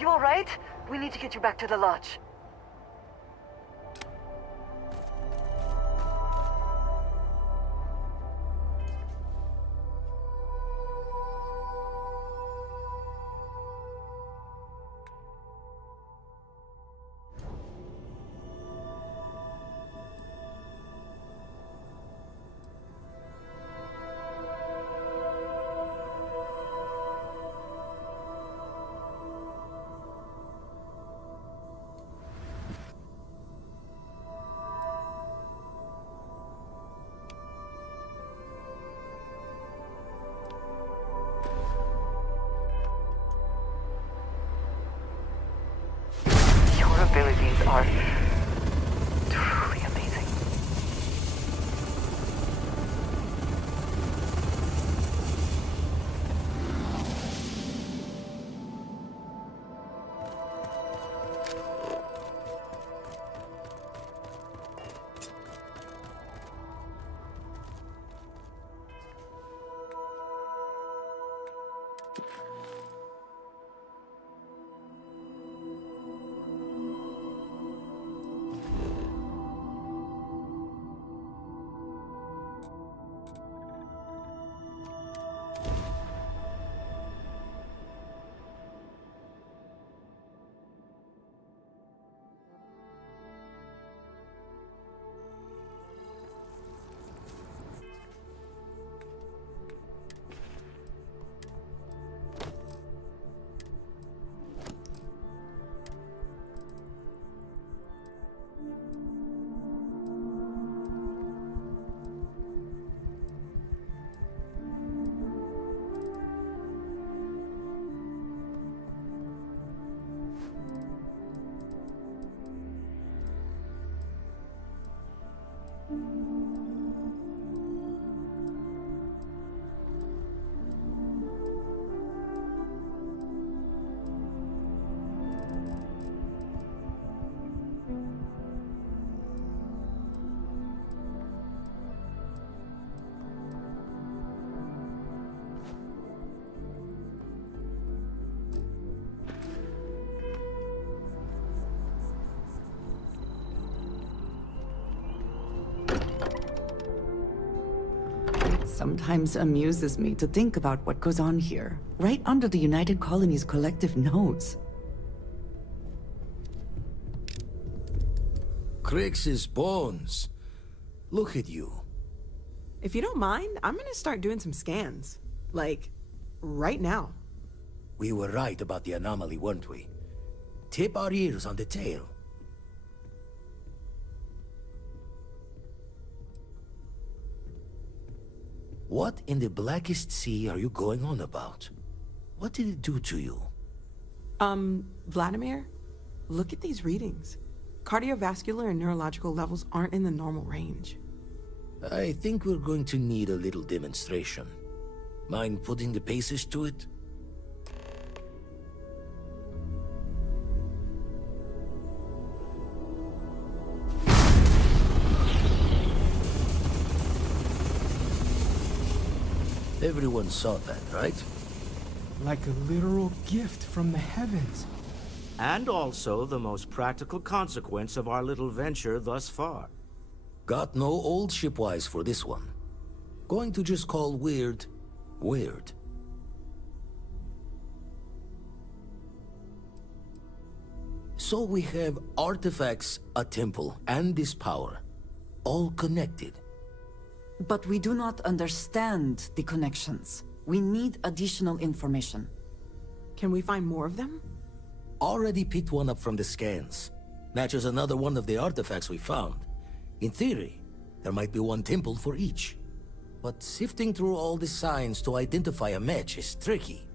you alright? We need to get you back to the lodge. Abilities are truly amazing. Sometimes amuses me to think about what goes on here, right under the United Colony's collective nose. Crix's bones. Look at you. If you don't mind, I'm gonna start doing some scans. Like, right now. We were right about the anomaly, weren't we? Tip our ears on the tail. What in the blackest sea are you going on about? What did it do to you? Vladimir, look at these readings. Cardiovascular and neurological levels aren't in the normal range. I think we're going to need a little demonstration. Mind putting the paces to it? Everyone saw that, right? Like a literal gift from the heavens. And also the most practical consequence of our little venture thus far. Got no old shipwise for this one. Going to just call weird, weird. So we have artifacts, a temple, and this power. All connected. But we do not understand the connections. We need additional information. Can we find more of them? Already picked one up from the scans. Matches another one of the artifacts we found. In theory, there might be one temple for each. But sifting through all the signs to identify a match is tricky.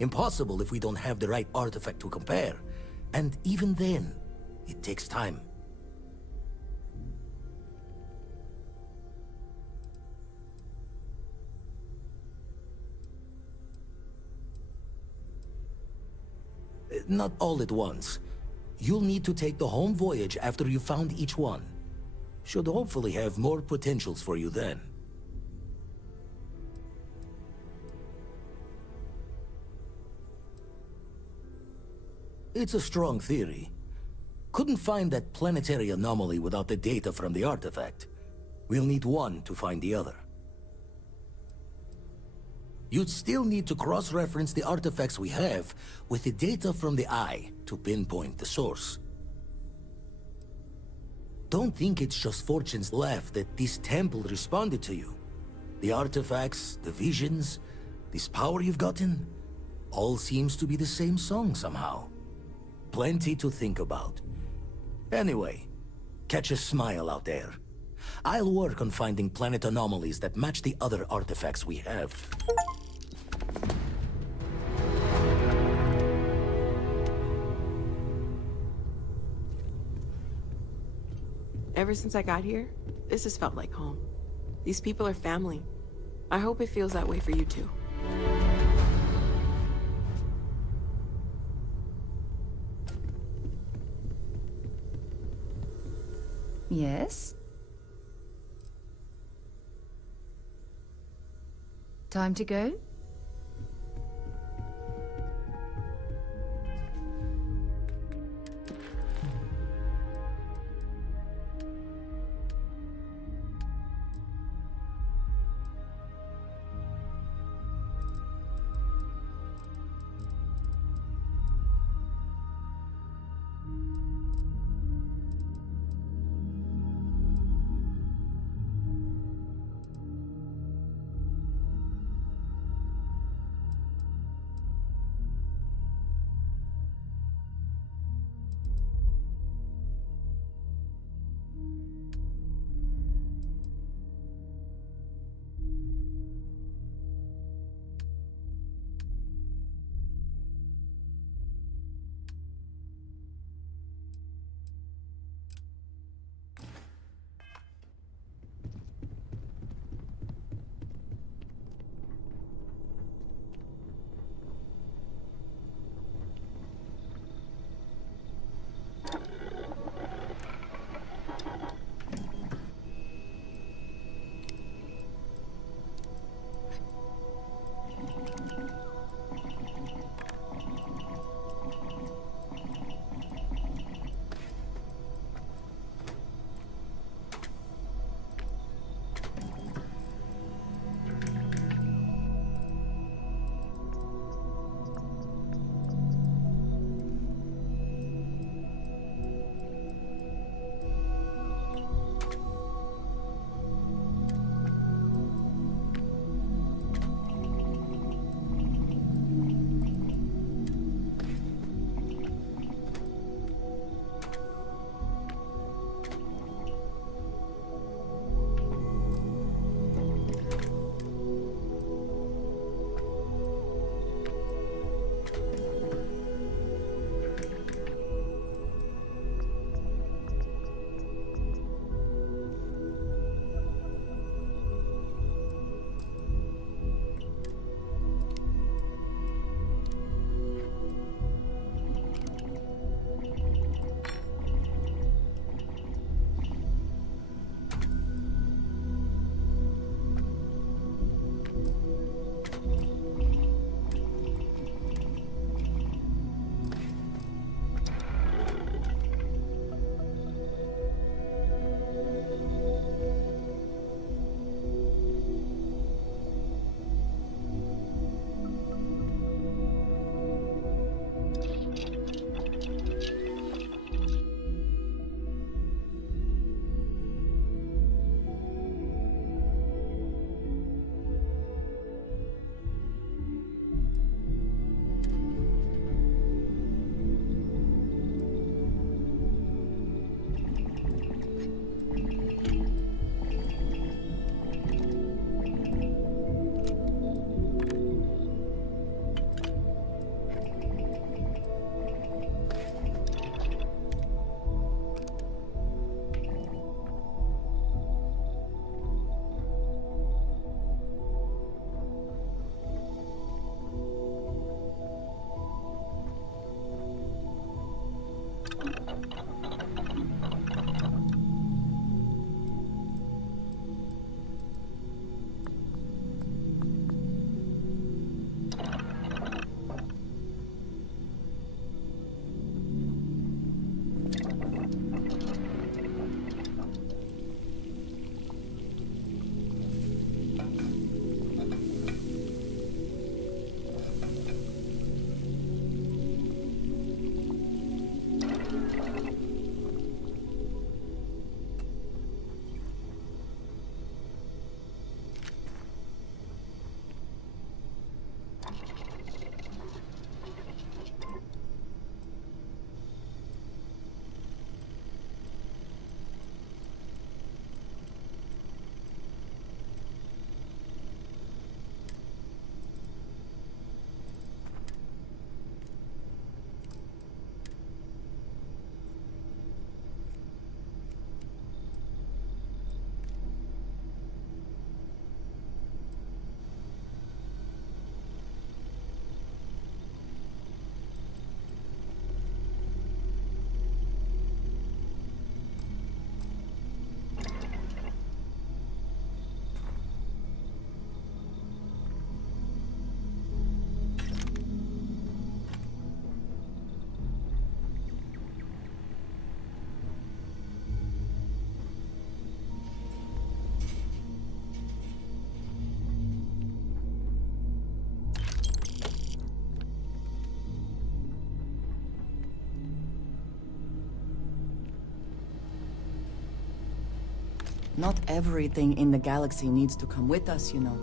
Impossible if we don't have the right artifact to compare. And even then, it takes time. Not all at once. You'll need to take the home voyage after you found each one. Should hopefully have more potentials for you then. It's a strong theory. Couldn't find that planetary anomaly without the data from the artifact. We'll need one to find the other. You'd still need to cross-reference the artifacts we have with the data from the Eye to pinpoint the source. Don't think it's just Fortune's laugh that this temple responded to you. The artifacts, the visions, this power you've gotten, all seems to be the same song somehow. Plenty to think about. Anyway, catch a smile out there. I'll work on finding planet anomalies that match the other artifacts we have. Ever since I got here, this has felt like home. These people are family. I hope it feels that way for you too. Yes? Time to go? Not everything in the galaxy needs to come with us, you know.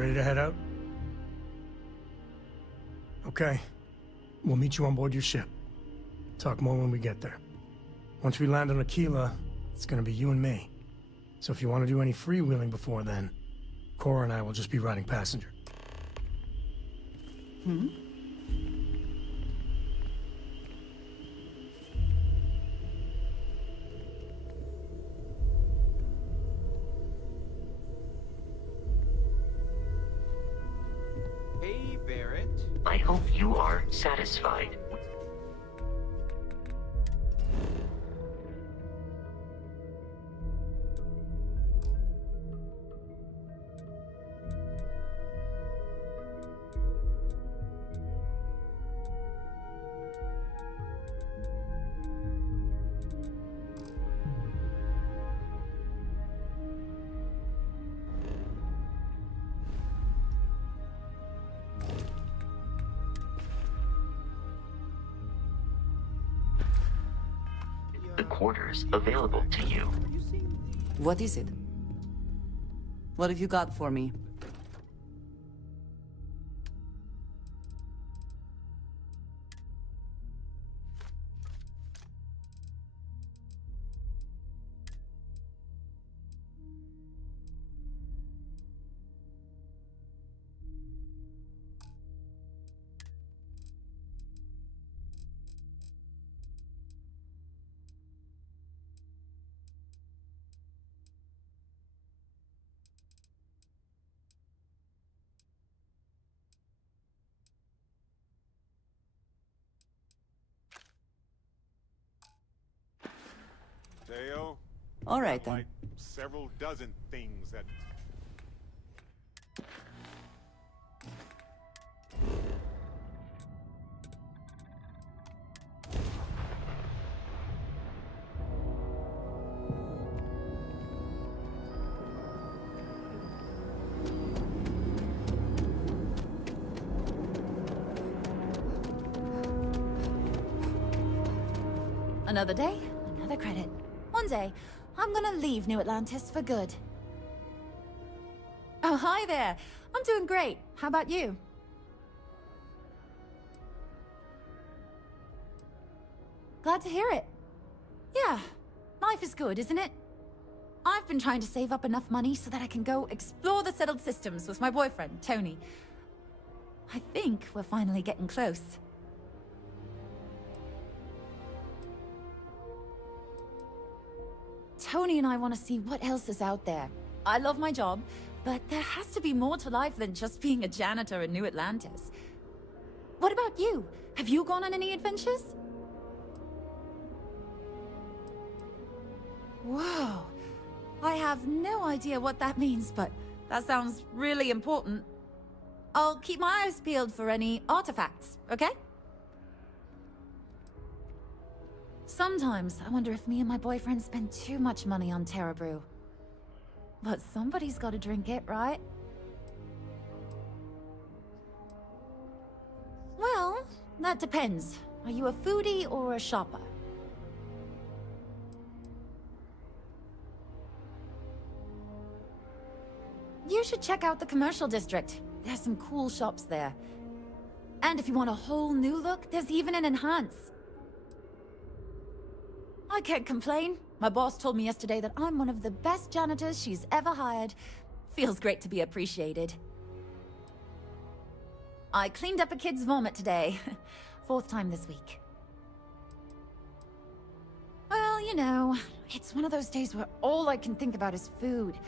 ready to head out? Okay. We'll meet you on board your ship. Talk more when we get there. Once we land on Aquila, it's gonna be you and me. So if you want to do any freewheeling before then, Cora and I will just be riding passenger. Hmm? Hey, Barrett. I hope you are satisfied. The quarters available to you. What is it? What have you got for me? Dale? All right, then. Like several dozen things that... Another day, another credit. One day, I'm gonna leave New Atlantis for good. Oh, hi there. I'm doing great. How about you? Glad to hear it. Yeah, life is good, isn't it? I've been trying to save up enough money so that I can go explore the settled systems with my boyfriend, Tony. I think we're finally getting close. Tony and I want to see what else is out there. I love my job, but there has to be more to life than just being a janitor in New Atlantis. What about you? Have you gone on any adventures? Whoa. I have no idea what that means, but that sounds really important. I'll keep my eyes peeled for any artifacts, okay? Sometimes I wonder if me and my boyfriend spend too much money on Terra Brew. But somebody's got to drink it, right? Well, that depends. Are you a foodie or a shopper? You should check out the commercial district. There's some cool shops there. And if you want a whole new look, there's even an enhance. I can't complain. My boss told me yesterday that I'm one of the best janitors she's ever hired. Feels great to be appreciated. I cleaned up a kid's vomit today. 4th time this week. Well, you know, it's one of those days where all I can think about is food.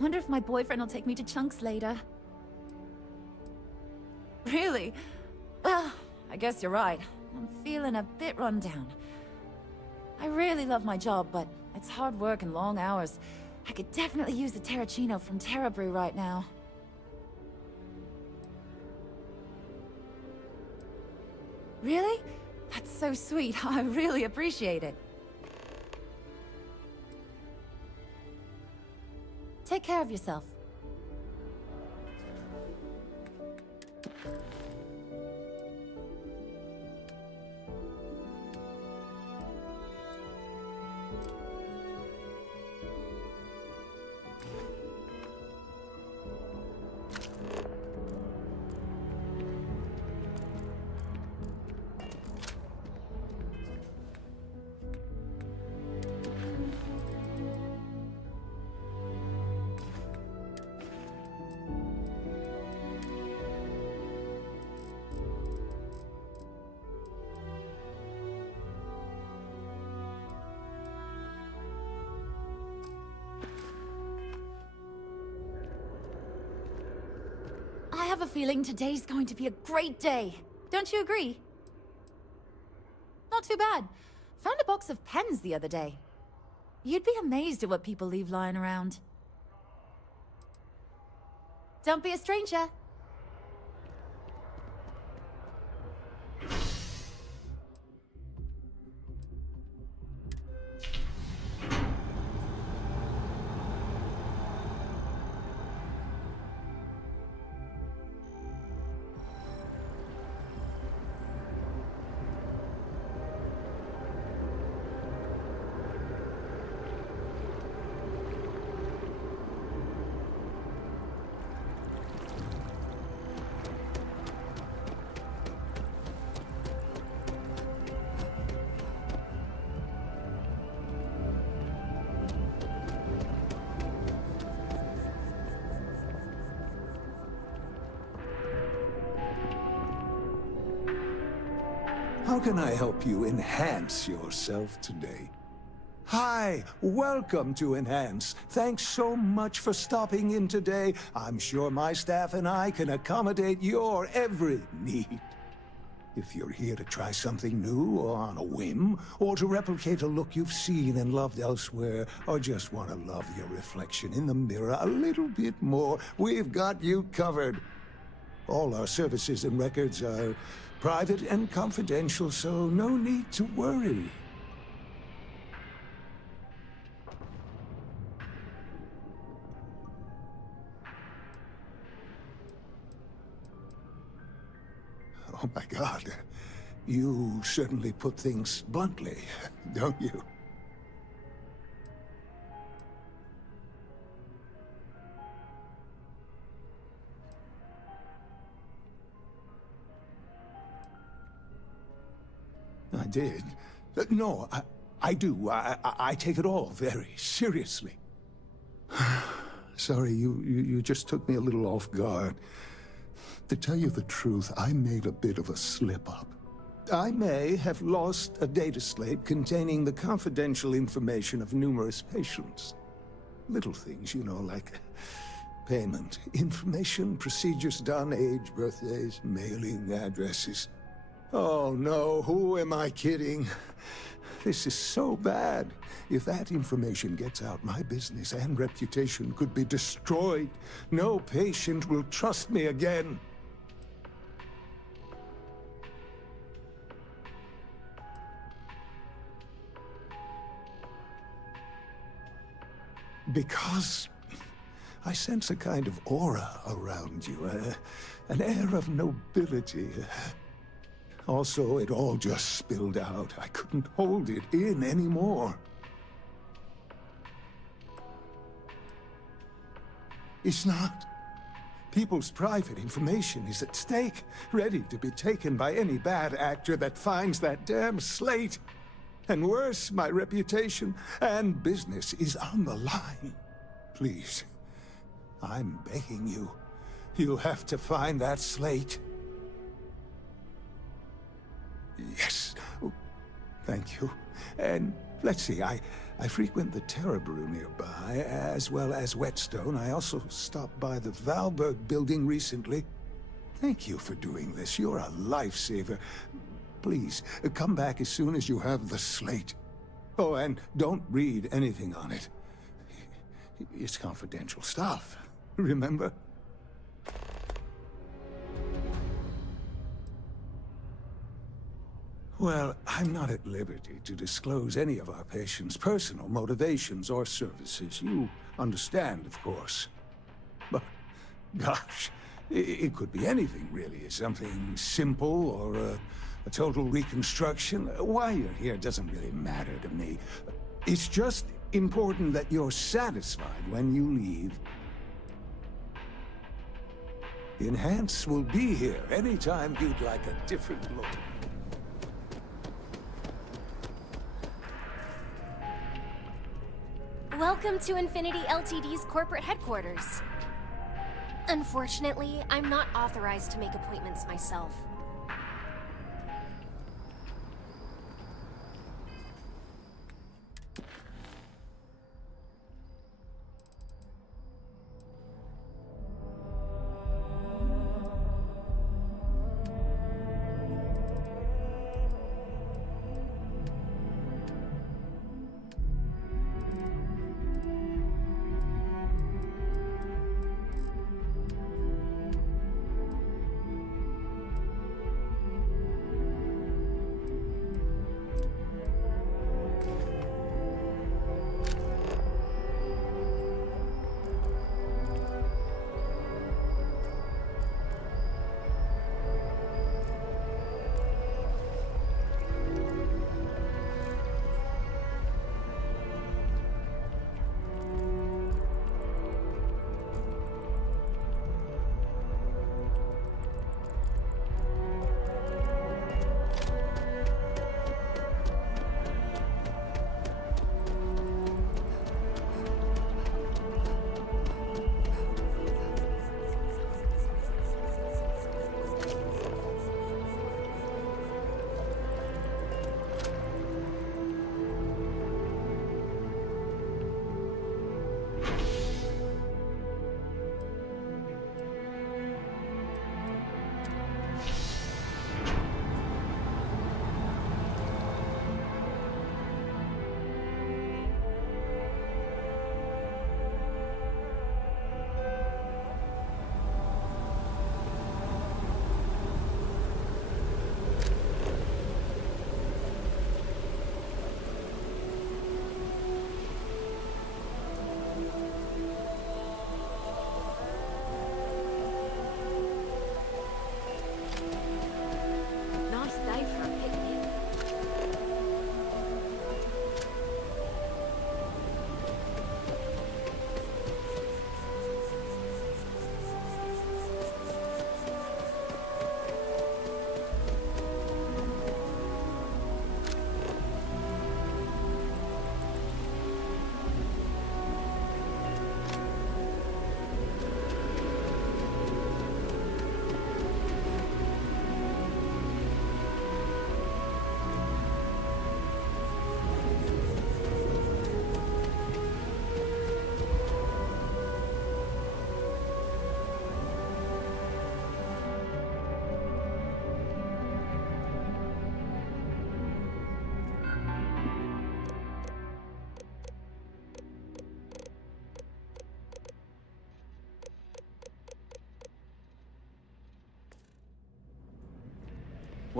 Wonder if my boyfriend will take me to Chunks later. Really? Well, I guess you're right. I'm feeling a bit run down. I really love my job, but it's hard work and long hours. I could definitely use a Terracino from Terra Brew right now. Really? That's so sweet. I really appreciate it. Take care of yourself. have a feeling today's going to be a great day. Don't you agree? Not too bad. Found a box of pens the other day. You'd be amazed at what people leave lying around. Don't be a stranger. How can I help you enhance yourself today? Hi, welcome to Enhance. Thanks so much for stopping in today. I'm sure my staff and I can accommodate your every need. If you're here to try something new or on a whim, or to replicate a look you've seen and loved elsewhere, or just want to love your reflection in the mirror a little bit more, we've got you covered. All our services and records are private and confidential, so no need to worry. Oh my God. You certainly put things bluntly, don't you? I did. No, I do. I take it all very seriously. Sorry, you just took me a little off guard. To tell you the truth, I made a bit of a slip-up. I may have lost a data slate containing the confidential information of numerous patients. Little things, you know, like payment, information, procedures done, age, birthdays, mailing addresses. Oh no, who am I kidding? This is so bad. If that information gets out, my business and reputation could be destroyed. No patient will trust me again. Because I sense a kind of aura around you, an air of nobility. Also, it all just spilled out. I couldn't hold it in anymore. It's not. People's private information is at stake, ready to be taken by any bad actor that finds that damn slate. And worse, my reputation and business is on the line. Please, I'm begging you. You have to find that slate. Yes. Oh, thank you. And let's see, I frequent the Terror Brew nearby, as well as Whetstone. I also stopped by the Valberg building recently. Thank you for doing this. You're a lifesaver. Please, come back as soon as you have the slate. Oh, and don't read anything on it. It's confidential stuff, remember? Well, I'm not at liberty to disclose any of our patients' personal motivations or services. You understand, of course. But, gosh, it could be anything, really. Something simple or a total reconstruction. Why you're here doesn't really matter to me. It's just important that you're satisfied when you leave. Enhance will be here anytime you'd like a different look. Welcome to Infinity Ltd's corporate headquarters. Unfortunately, I'm not authorized to make appointments myself.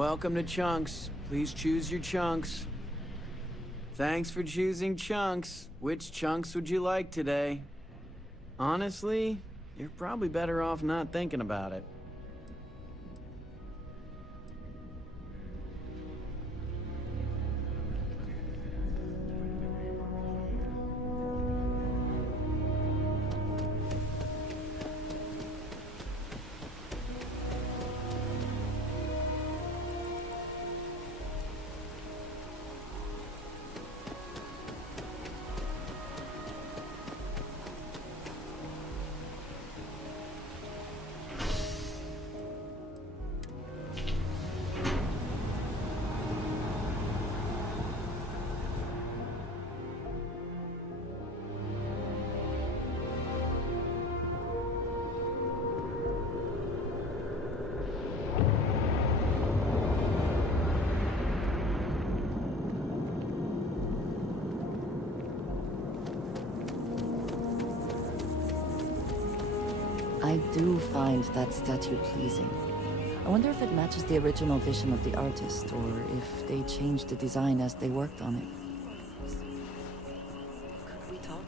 Welcome to Chunks. Please choose your chunks. Thanks for choosing Chunks. Which chunks would you like today? Honestly, you're probably better off not thinking about it. I do find that statue pleasing. I wonder if it matches the original vision of the artist, or if they changed the design as they worked on it. Could we talk?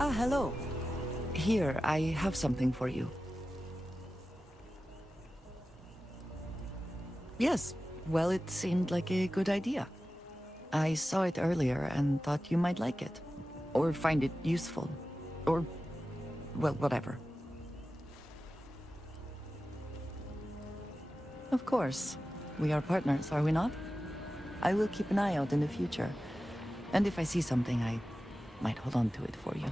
Ah, hello. Here, I have something for you. Yes, well, it seemed like a good idea. I saw it earlier and thought you might like it. Or find it useful. Or, well, whatever. Of course. We are partners, are we not? I will keep an eye out in the future. And if I see something, I might hold on to it for you.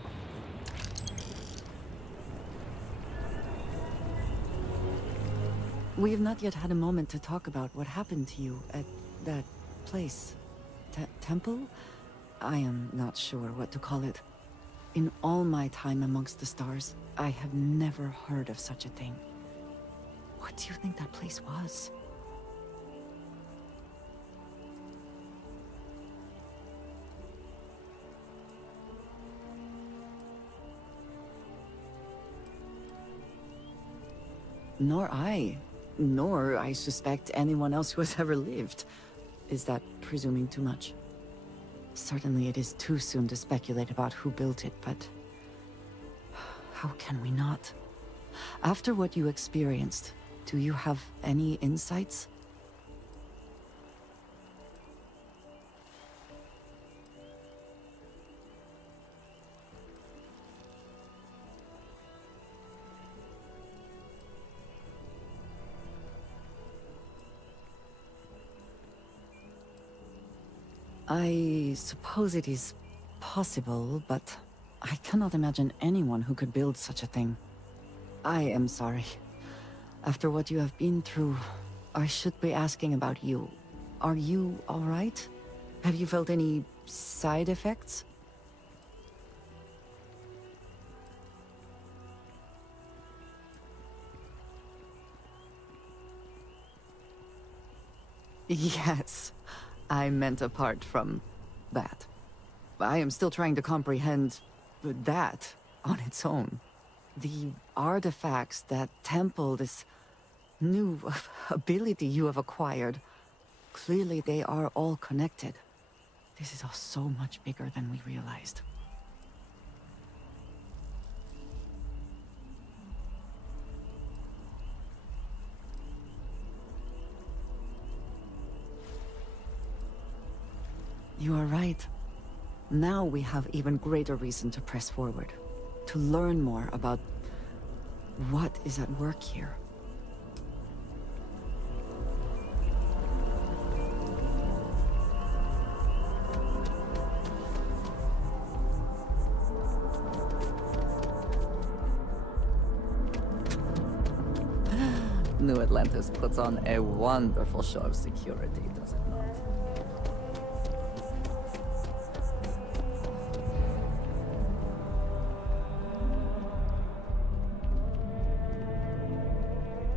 We have not yet had a moment to talk about what happened to you at that place. Temple? I am not sure what to call it. In all my time amongst the stars, I have never heard of such a thing. What do you think that place was? Nor I suspect anyone else who has ever lived. Is that presuming too much? Certainly it is too soon to speculate about who built it, but how can we not? After what you experienced, do you have any insights? I suppose it is possible, but I cannot imagine anyone who could build such a thing. I am sorry. After what you have been through, I should be asking about you. Are you all right? Have you felt any side effects? Yes. I meant apart from that. I am still trying to comprehend that on its own. The artifacts, that temple, this new ability you have acquired, clearly they are all connected. This is all so much bigger than we realized. You are right. Now we have even greater reason to press forward, to learn more about what is at work here. New Atlantis puts on a wonderful show of security, does it not?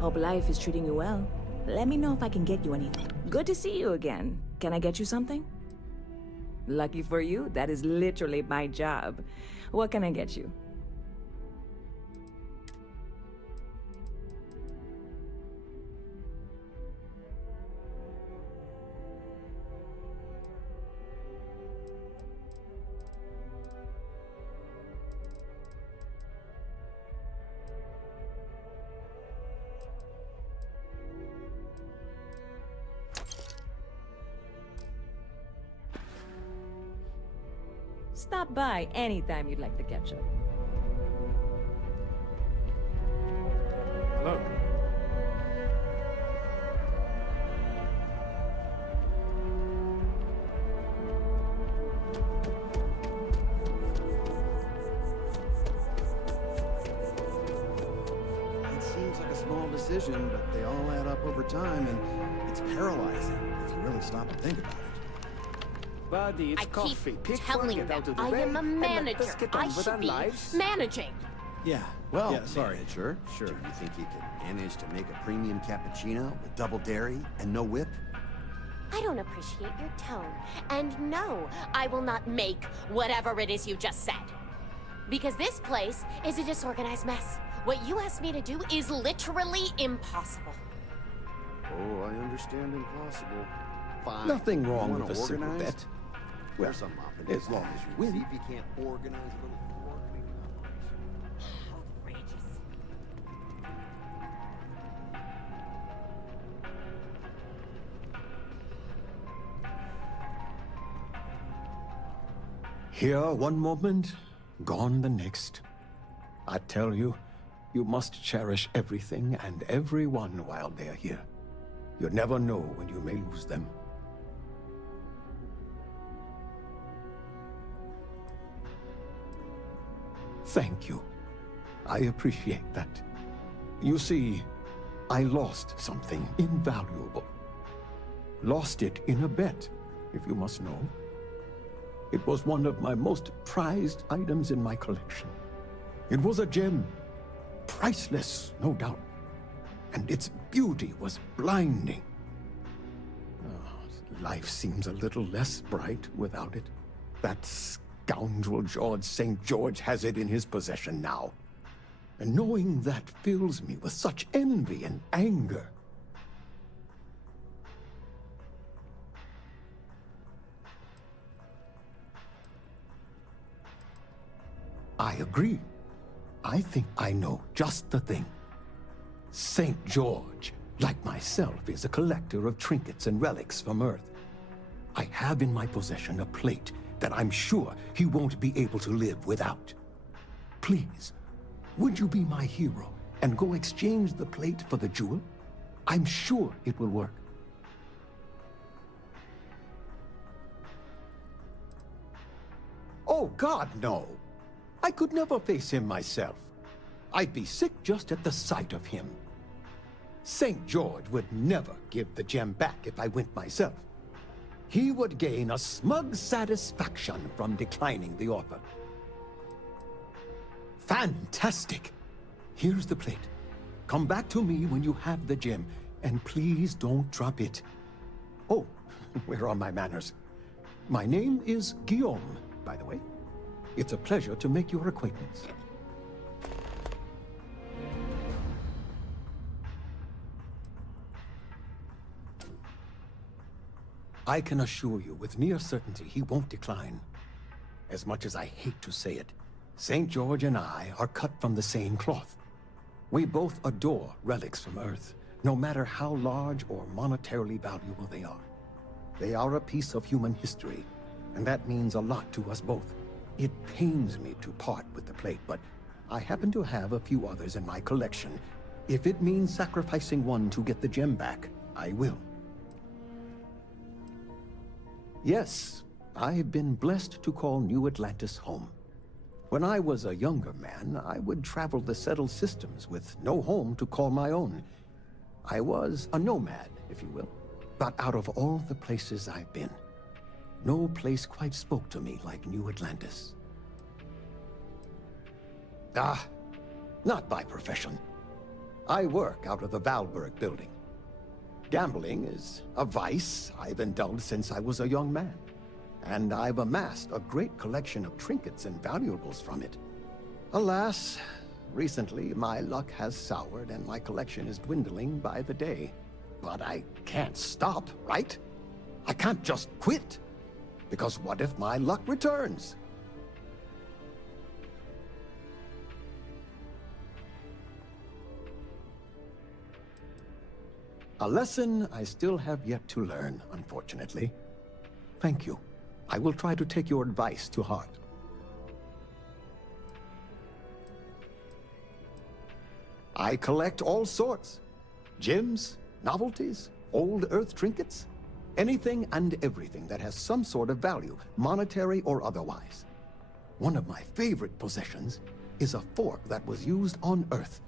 Hope life is treating you well. Let me know if I can get you anything. Good to see you again. Can I get you something? Lucky for you, that is literally my job. What can I get you? Stop by anytime you'd like to catch up. Hello. It seems like a small decision, but they all add up over time, and it's paralyzing if you really stop and think about it. Buddy, it's coffee. keep Pick telling one, them get out of the I way, am a and let manager. us get on I with should our be lives. managing. Yeah, well, yeah, sorry. manager, Sure. Do you think you can manage to make a premium cappuccino with double dairy and no whip? I don't appreciate your tone. And no, I will not make whatever it is you just said. Because this place is a disorganized mess. What you asked me to do is literally impossible. Oh, I understand impossible. Fine. Nothing wrong You wanna with a simple organize? bet. There's some up in it. as long as you See win. if you can't organize a little more cleaning up. Outrageous. Here one moment, gone the next. I tell you, you must cherish everything and everyone while they're here. You never know when you may lose them. Thank you. I appreciate that. You see, I lost something invaluable. Lost it in a bet, if you must know. It was one of my most prized items in my collection. It was a gem. Priceless, no doubt. And its beauty was blinding. Oh, life seems a little less bright without it. That scoundrel George St. George has it in his possession now. And knowing that fills me with such envy and anger. I agree. I think I know just the thing. St. George, like myself, is a collector of trinkets and relics from Earth. I have in my possession a plate that I'm sure he won't be able to live without. Please, would you be my hero and go exchange the plate for the jewel? I'm sure it will work. Oh, God, no. I could never face him myself. I'd be sick just at the sight of him. St. George would never give the gem back if I went myself. He would gain a smug satisfaction from declining the offer. Fantastic! Here's the plate. Come back to me when you have the gem, and please don't drop it. Oh, where are my manners? My name is Guillaume, by the way. It's a pleasure to make your acquaintance. I can assure you with near certainty he won't decline. As much as I hate to say it, St. George and I are cut from the same cloth. We both adore relics from Earth, no matter how large or monetarily valuable they are. They are a piece of human history, and that means a lot to us both. It pains me to part with the plate, but I happen to have a few others in my collection. If it means sacrificing one to get the gem back, I will. Yes, I've been blessed to call New Atlantis home. When I was a younger man, I would travel the settled systems with no home to call my own. I was a nomad, if you will. But out of all the places I've been, no place quite spoke to me like New Atlantis. Not by profession. I work out of the Valberg building. Gambling is a vice I've indulged since I was a young man, and I've amassed a great collection of trinkets and valuables from it. Alas, recently my luck has soured and my collection is dwindling by the day. But I can't stop, right? I can't just quit, because what if my luck returns? A lesson I still have yet to learn, unfortunately. Thank you. I will try to take your advice to heart. I collect all sorts. Gems, novelties, old Earth trinkets. Anything and everything that has some sort of value, monetary or otherwise. One of my favorite possessions is a fork that was used on Earth.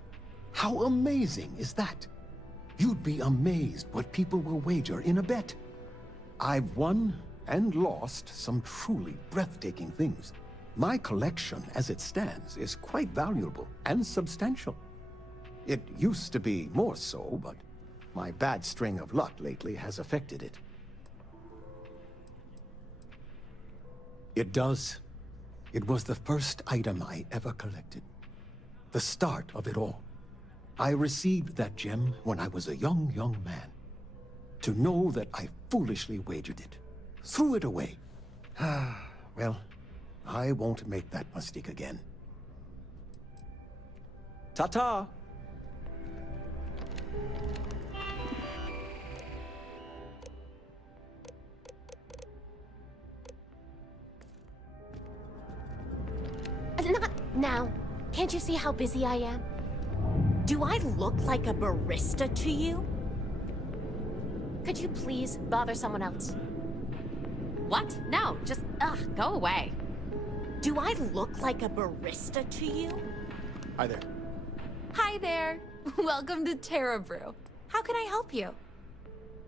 How amazing is that? You'd be amazed what people will wager in a bet. I've won and lost some truly breathtaking things. My collection, as it stands, is quite valuable and substantial. It used to be more so, but my bad string of luck lately has affected it. It does. It was the first item I ever collected. The start of it all. I received that gem when I was a young man. To know that I foolishly wagered it, threw it away. Well, I won't make that mistake again. Ta-ta! Not now. Can't you see how busy I am? Do I look like a barista to you? Could you please bother someone else? What? No, just, go away. Do I look like a barista to you? Hi there. Hi there. Welcome to Terra Brew. How can I help you?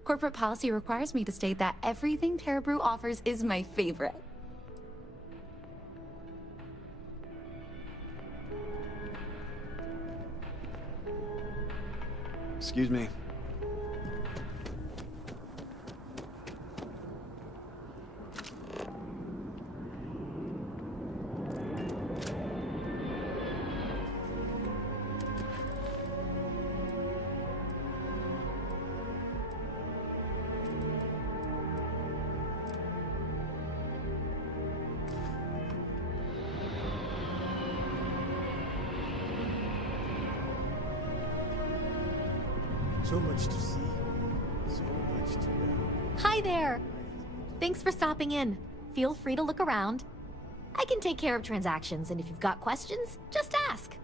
Corporate policy requires me to state that everything Terra Brew offers is my favorite. Excuse me. So much to see, so much to know. Hi there. Thanks for stopping in. Feel free to look around. I can take care of transactions, and if you've got questions, just ask.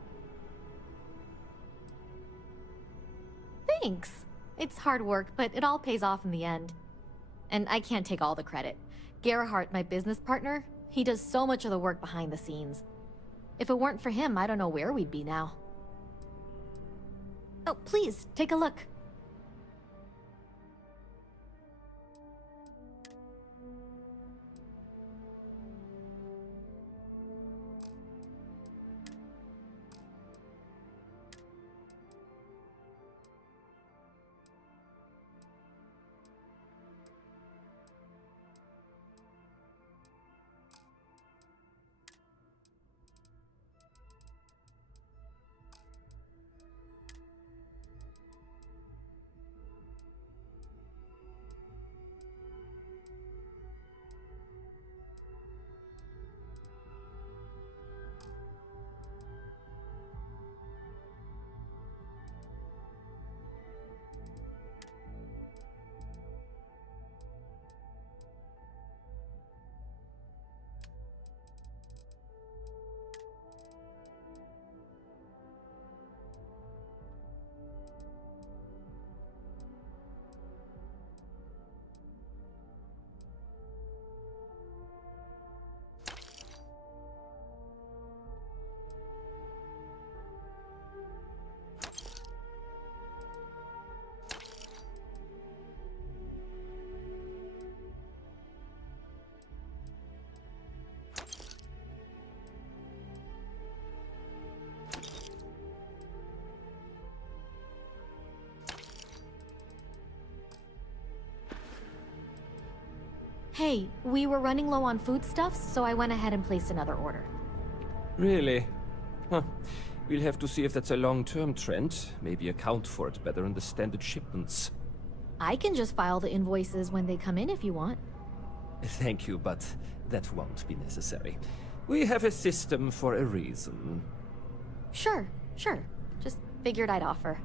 Thanks. It's hard work, but it all pays off in the end. And I can't take all the credit. Gerhardt, my business partner, he does so much of the work behind the scenes. If it weren't for him, I don't know where we'd be now. Oh, please, take a look. Hey, we were running low on foodstuffs, so I went ahead and placed another order. Really? Huh. We'll have to see if that's a long-term trend. Maybe account for it better in the standard shipments. I can just file the invoices when they come in if you want. Thank you, but that won't be necessary. We have a system for a reason. Sure. Just figured I'd offer.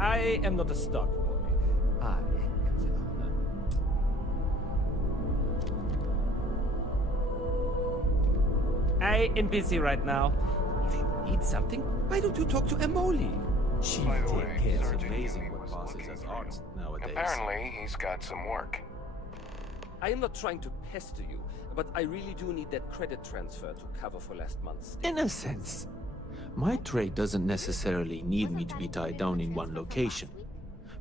I am not a stock boy. I am the owner. I am busy right now. If you need something, why don't you talk to Emoli? She take care. It's amazing what bosses as art nowadays. Apparently, he's got some work. I am not trying to pester you, but I really do need that credit transfer to cover for last month's. In a sense, my trade doesn't necessarily need me to be tied down in one location.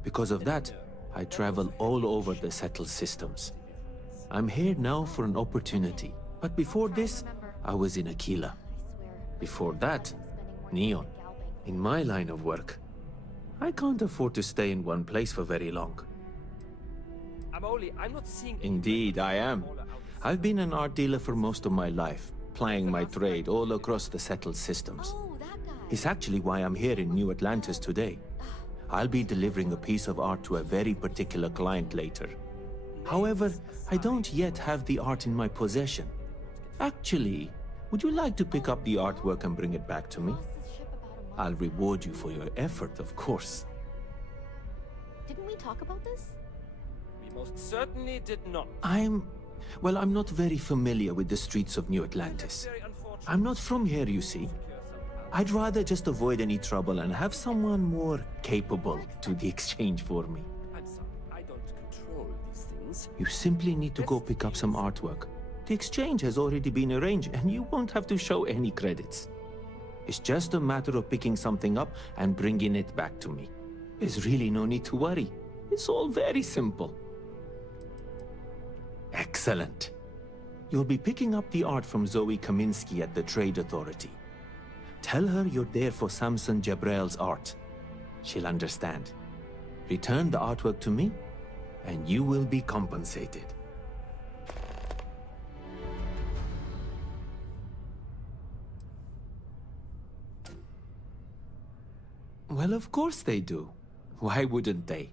Because of that, I travel all over the settled systems. I'm here now for an opportunity, but before this, I was in Aquila. Before that, Neon. In my line of work, I can't afford to stay in one place for very long. I'm not seeing. Indeed, I am. I've been an art dealer for most of my life, plying my trade all across the settled systems. It's actually why I'm here in New Atlantis today. I'll be delivering a piece of art to a very particular client later. However, I don't yet have the art in my possession. Actually, would you like to pick up the artwork and bring it back to me? I'll reward you for your effort, of course. Didn't we talk about this? We most certainly did not. I'm not very familiar with the streets of New Atlantis. I'm not from here, you see. I'd rather just avoid any trouble and have someone more capable do the exchange for me. I'm sorry, I don't control these things. You simply need to go pick up some artwork. The exchange has already been arranged and you won't have to show any credits. It's just a matter of picking something up and bringing it back to me. There's really no need to worry. It's all very simple. Excellent. You'll be picking up the art from Zoe Kaminsky at the Trade Authority. Tell her you're there for Samson Jabrel's art. She'll understand. Return the artwork to me, and you will be compensated. Well, of course they do. Why wouldn't they?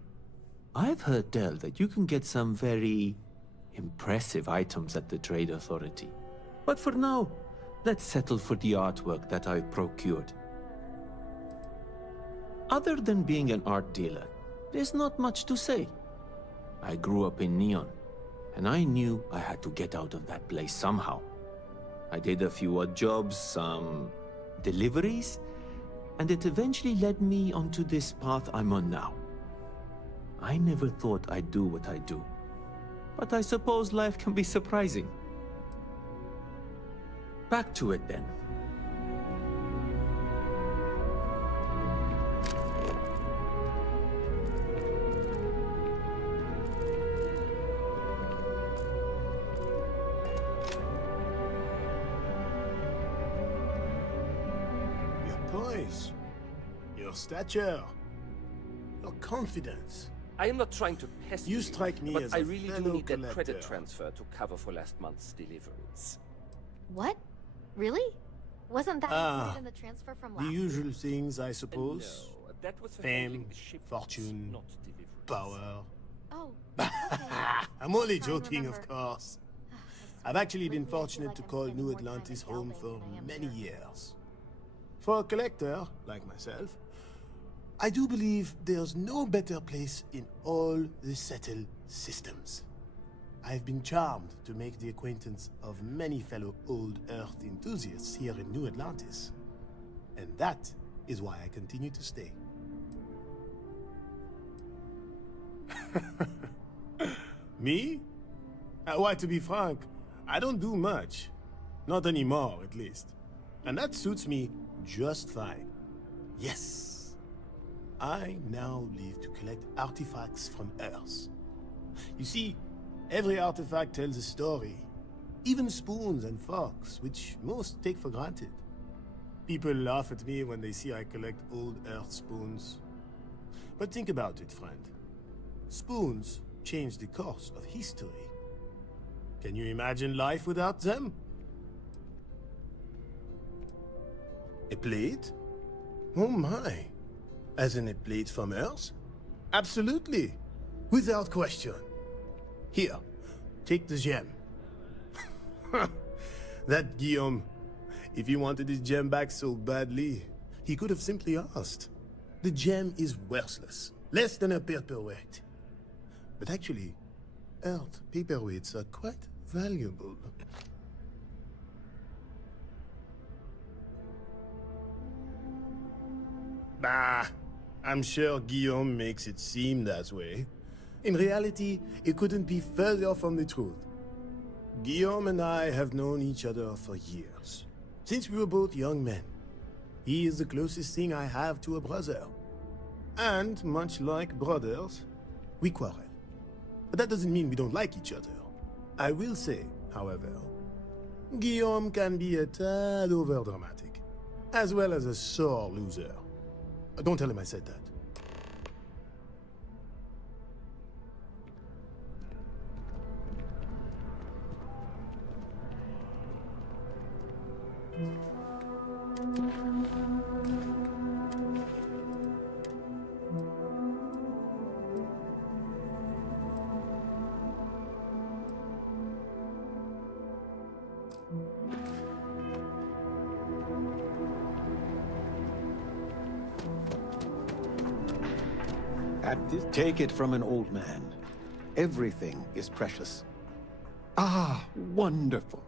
I've heard tell that you can get some very impressive items at the Trade Authority. But for now, let's settle for the artwork that I've procured. Other than being an art dealer, there's not much to say. I grew up in Neon, and I knew I had to get out of that place somehow. I did a few odd jobs, some deliveries, and it eventually led me onto this path I'm on now. I never thought I'd do what I do, but I suppose life can be surprising. Back to it then. Your poise, your stature, your confidence. I am not trying to pester You strike me but as I a really do fellow need that credit collector. transfer to cover for last month's deliveries. What? Really? Wasn't that Ah, included in the transfer from The last usual things, I suppose. No, that was for Fame, handling the shipments, fortune, not deliveries. power. Oh, I'm only joking, of course. I've actually been fortunate to call New Atlantis home for many years. For a collector, like myself, I do believe there's no better place in all the settled systems. I've been charmed to make the acquaintance of many fellow old Earth enthusiasts here in New Atlantis. And that is why I continue to stay. Me? Why, to be frank, I don't do much. Not anymore, at least. And that suits me just fine. Yes. I now live to collect artifacts from Earth. You see, every artifact tells a story. Even spoons and forks, which most take for granted. People laugh at me when they see I collect old Earth spoons. But think about it, friend. Spoons change the course of history. Can you imagine life without them? A plate? Oh my. As in a plate from Earth? Absolutely. Without question. Here, take the gem. That Guillaume, if he wanted his gem back so badly, he could have simply asked. The gem is worthless, less than a paperweight. But actually, Earth paperweights are quite valuable. Bah, I'm sure Guillaume makes it seem that way. In reality, it couldn't be further from the truth. Guillaume and I have known each other for years, since we were both young men. He is the closest thing I have to a brother. And, much like brothers, we quarrel. But that doesn't mean we don't like each other. I will say, however, Guillaume can be a tad overdramatic, as well as a sore loser. Don't tell him I said that. Take it from an old man. Everything is precious. Ah, wonderful.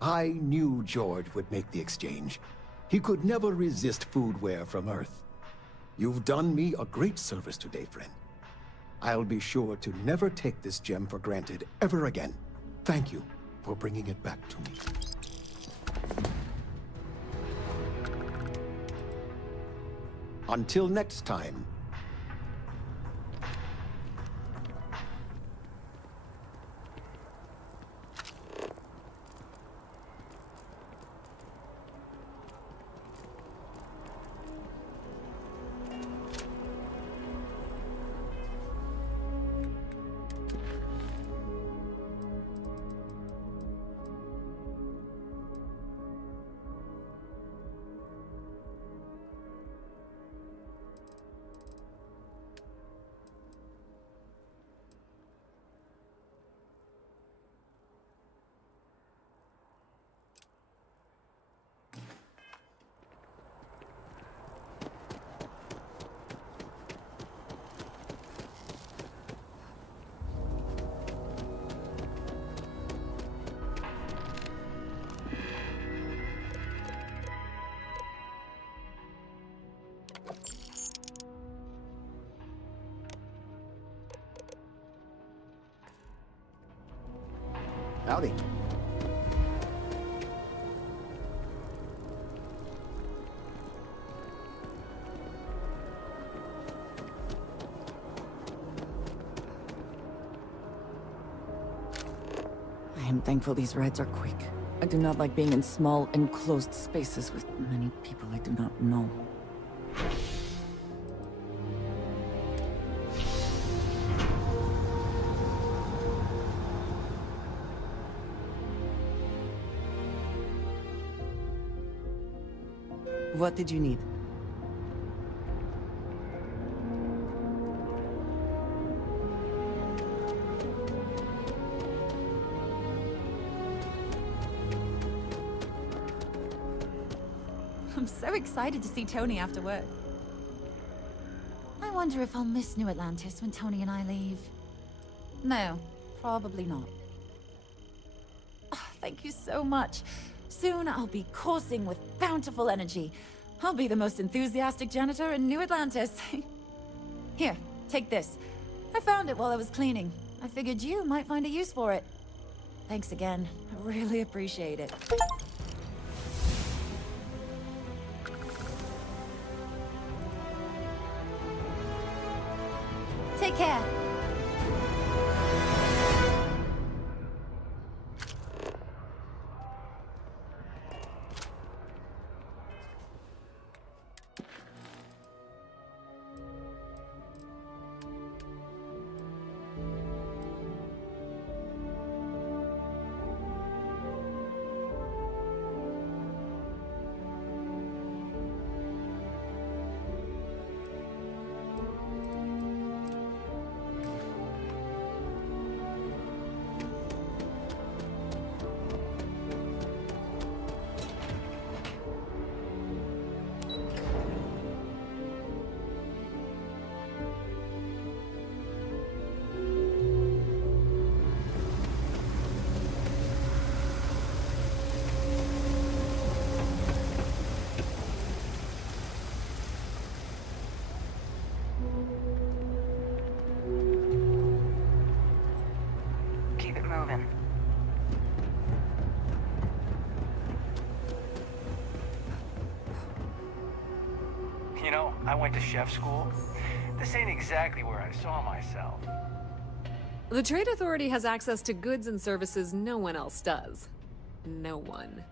I knew George would make the exchange. He could never resist foodware from Earth. You've done me a great service today, friend. I'll be sure to never take this gem for granted ever again. Thank you for bringing it back to me. Until next time. Howdy. I am thankful these rides are quick. I do not like being in small, enclosed spaces with many people I do not know. What did you need? I'm so excited to see Tony after work. I wonder if I'll miss New Atlantis when Tony and I leave. No, probably not. Oh, thank you so much. Soon I'll be coursing with bountiful energy. I'll be the most enthusiastic janitor in New Atlantis. Here, take this. I found it while I was cleaning. I figured you might find a use for it. Thanks again. I really appreciate it. Take care. You know, I went to chef school. This ain't exactly where I saw myself. The Trade Authority has access to goods and services no one else does. No one.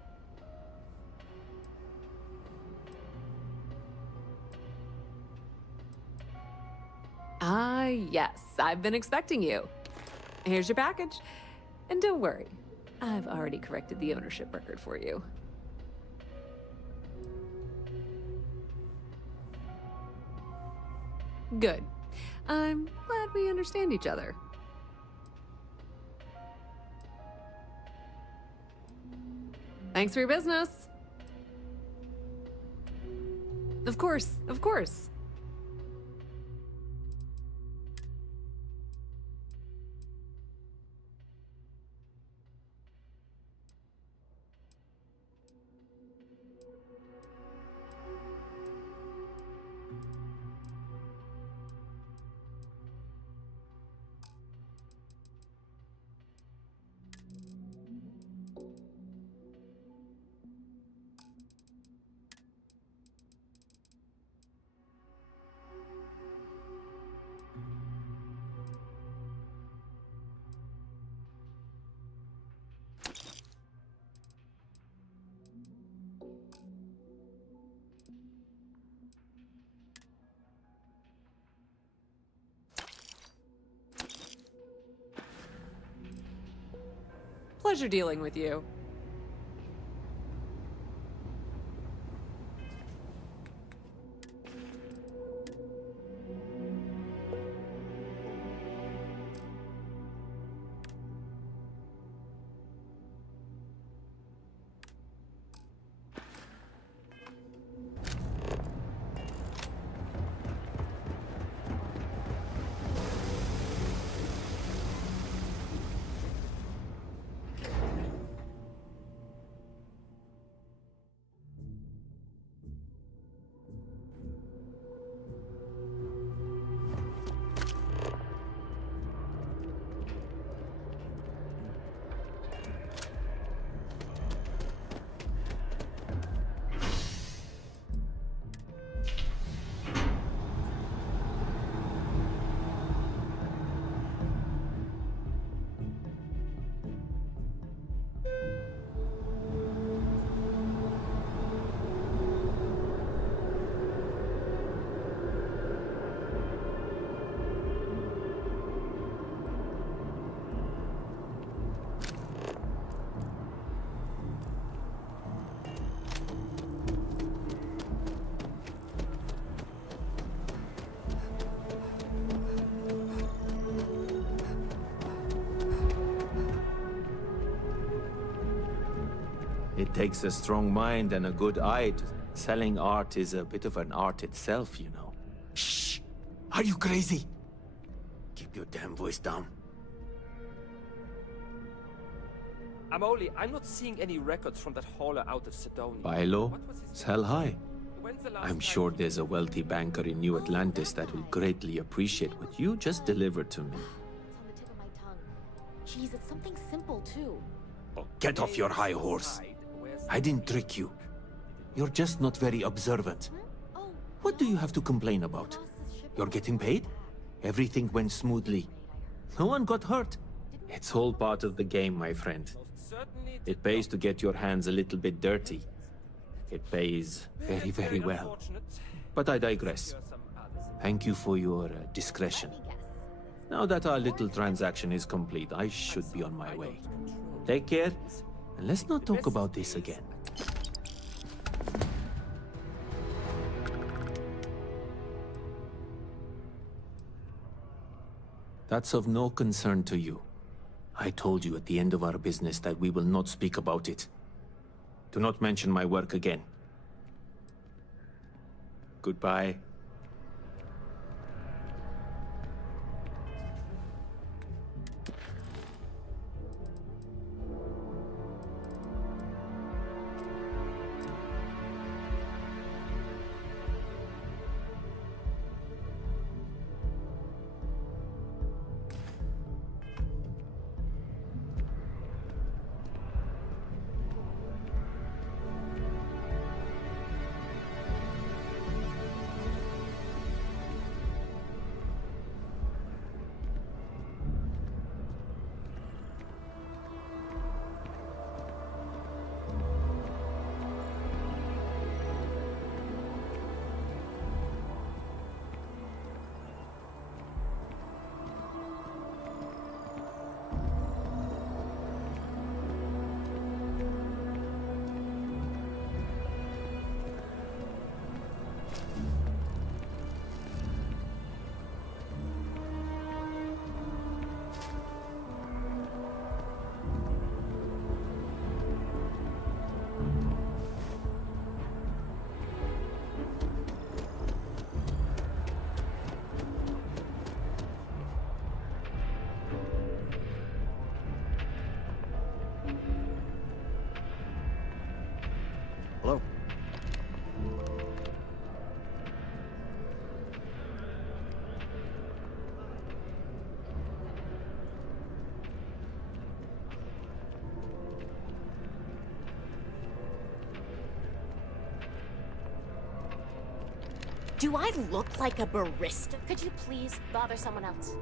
Ah, yes, I've been expecting you. Here's your package. And don't worry, I've already corrected the ownership record for you. Good. I'm glad we understand each other. Thanks for your business. Of course, of course. Pleasure dealing with you. It takes a strong mind and a good eye. Selling art is a bit of an art itself, you know. Shh! Are you crazy? Keep your damn voice down. I'm not seeing any records from that hauler out of Sidonia. Buy low, sell high. I'm sure there's a wealthy banker in New Atlantis that will greatly appreciate what you just delivered to me. It's on the tip of my tongue. Jeez, it's something simple too. Oh, get off your high horse. I didn't trick you. You're just not very observant. What do you have to complain about? You're getting paid? Everything went smoothly. No one got hurt. It's all part of the game, my friend. It pays to get your hands a little bit dirty. It pays very, very well. But I digress. Thank you for your discretion. Now that our little transaction is complete, I should be on my way. Take care, and let's not talk about this again. That's of no concern to you. I told you at the end of our business that we will not speak about it. Do not mention my work again. Goodbye. Do I look like a barista? Could you please bother someone else?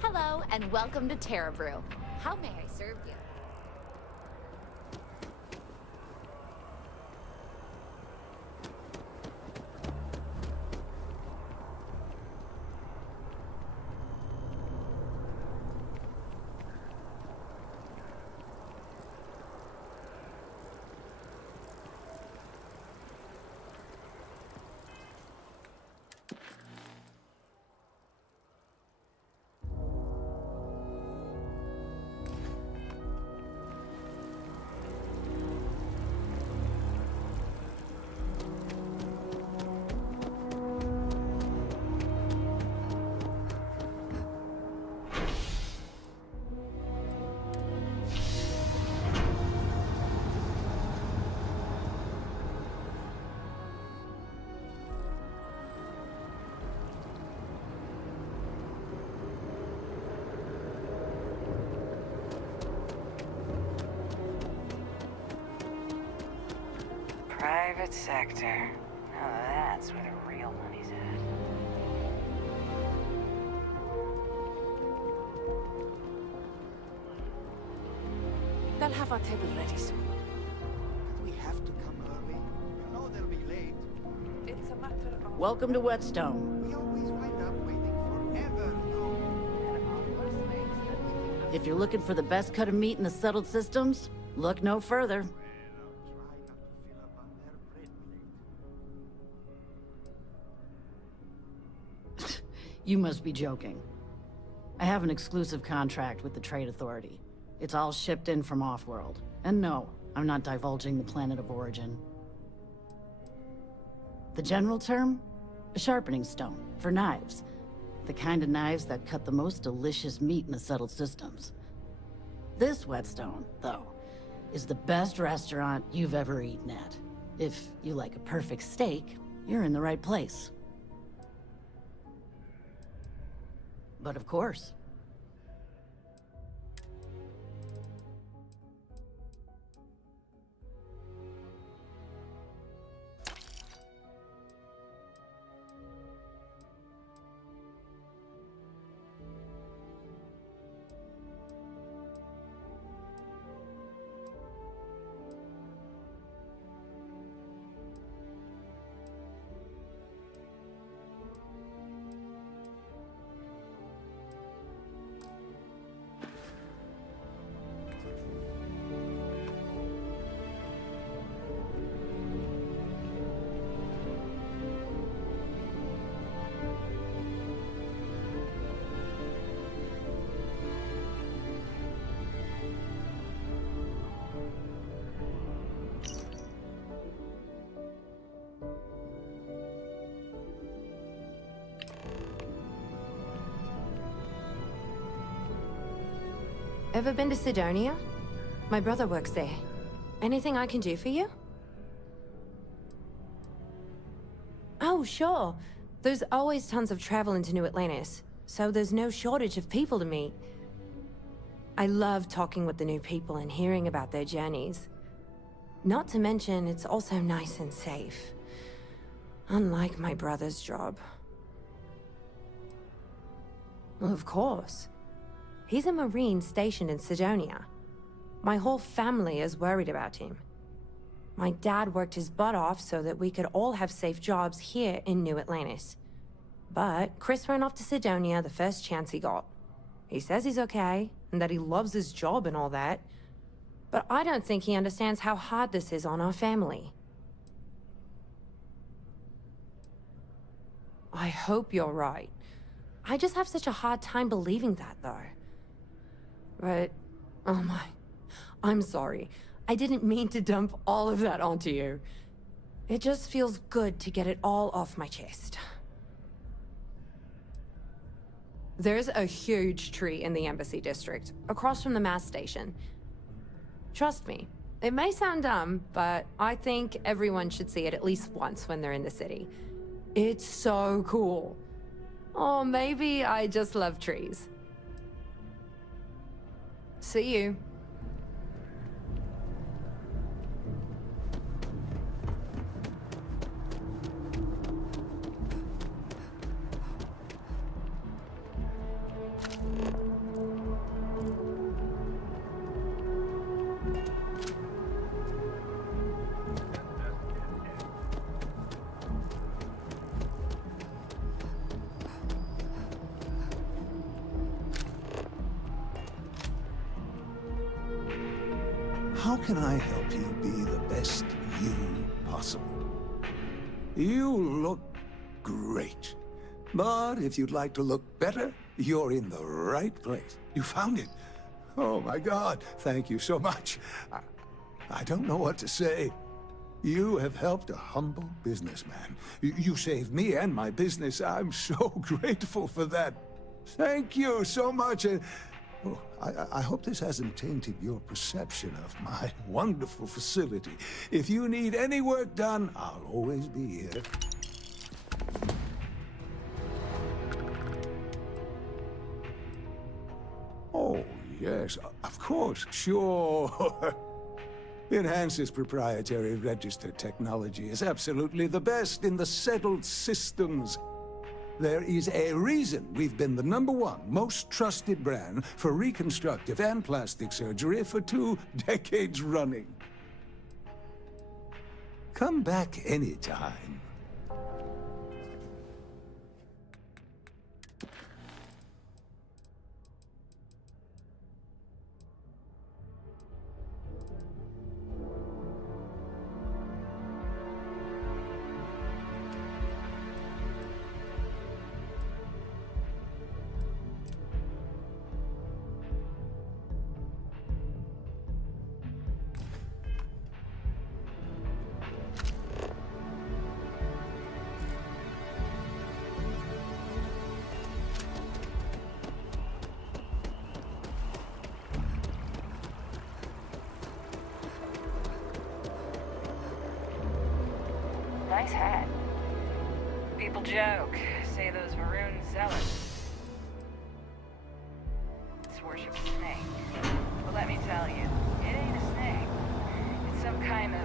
Hello, and welcome to Terra Brew. How may I serve you? Private sector. Now that's where the real money's at. They'll have our table ready soon. We have to come early. You know they'll be late. It's a matter of... Welcome to Whetstone. We always wind up waiting forever, If you're looking for the best cut of meat in the settled systems, look no further. You must be joking. I have an exclusive contract with the Trade Authority. It's all shipped in from off-world. And no, I'm not divulging the planet of origin. The general term? A sharpening stone, for knives. The kind of knives that cut the most delicious meat in the settled systems. This Whetstone, though, is the best restaurant you've ever eaten at. If you like a perfect steak, you're in the right place. But of course. Ever been to Sidonia? My brother works there. Anything I can do for you? Oh, sure. There's always tons of travel into New Atlantis, so there's no shortage of people to meet. I love talking with the new people and hearing about their journeys. Not to mention, it's also nice and safe. Unlike my brother's job. Well, of course. He's a Marine stationed in Sidonia. My whole family is worried about him. My dad worked his butt off so that we could all have safe jobs here in New Atlantis. But Chris ran off to Sidonia the first chance he got. He says he's okay, and that he loves his job and all that. But I don't think he understands how hard this is on our family. I hope you're right. I just have such a hard time believing that, though. But, oh my, I'm sorry. I didn't mean to dump all of that onto you. It just feels good to get it all off my chest. There's a huge tree in the Embassy District, across from the mass station. Trust me, it may sound dumb, but I think everyone should see it at least once when they're in the city. It's so cool. Or maybe I just love trees. See you. How can I help you be the best you possible? You look great. But if you'd like to look better, you're in the right place. You found it. Oh my God, thank you so much. I don't know what to say. You have helped a humble businessman. You saved me and my business. I'm so grateful for that. Thank you so much. Oh, I hope this hasn't tainted your perception of my wonderful facility. If you need any work done, I'll always be here. Oh, yes, of course, sure. Enhance's proprietary register technology is absolutely the best in the settled systems. There is a reason we've been the #1 most trusted brand for reconstructive and plastic surgery for 2 decades running. Come back anytime. Nice hat. People joke, say those maroon zealots worship a snake. But let me tell you, it ain't a snake. It's some kind of...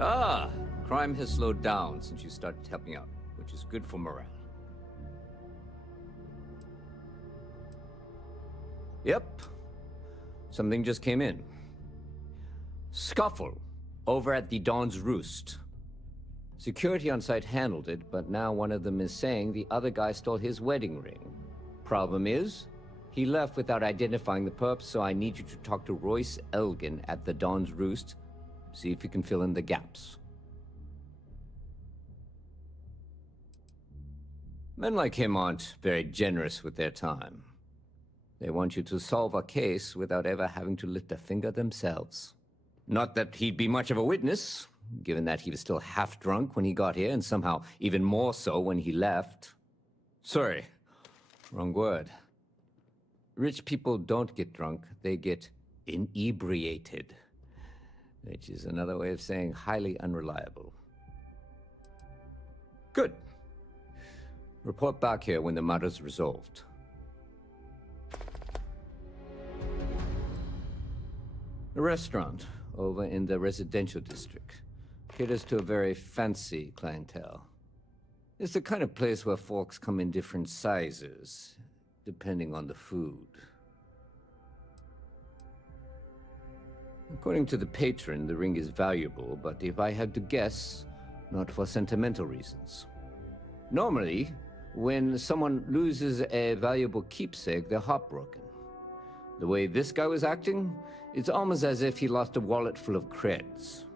Ah, crime has slowed down since you started helping out, which is good for morale. Yep. Something just came in. Scuffle over at the Dawn's Roost. Security on site handled it, but now one of them is saying the other guy stole his wedding ring. Problem is, he left without identifying the perp, so I need you to talk to Royce Elgin at the Dawn's Roost. See if you can fill in the gaps. Men like him aren't very generous with their time. They want you to solve a case without ever having to lift a finger themselves. Not that he'd be much of a witness, given that he was still half drunk when he got here, and somehow even more so when he left. Sorry, wrong word. Rich people don't get drunk, they get inebriated. Which is another way of saying highly unreliable. Good. Report back here when the matter's resolved. A restaurant over in the residential district caters to a very fancy clientele. It's the kind of place where forks come in different sizes, depending on the food. According to the patron, the ring is valuable, but if I had to guess, not for sentimental reasons. Normally, when someone loses a valuable keepsake, they're heartbroken. The way this guy was acting, it's almost as if he lost a wallet full of creds.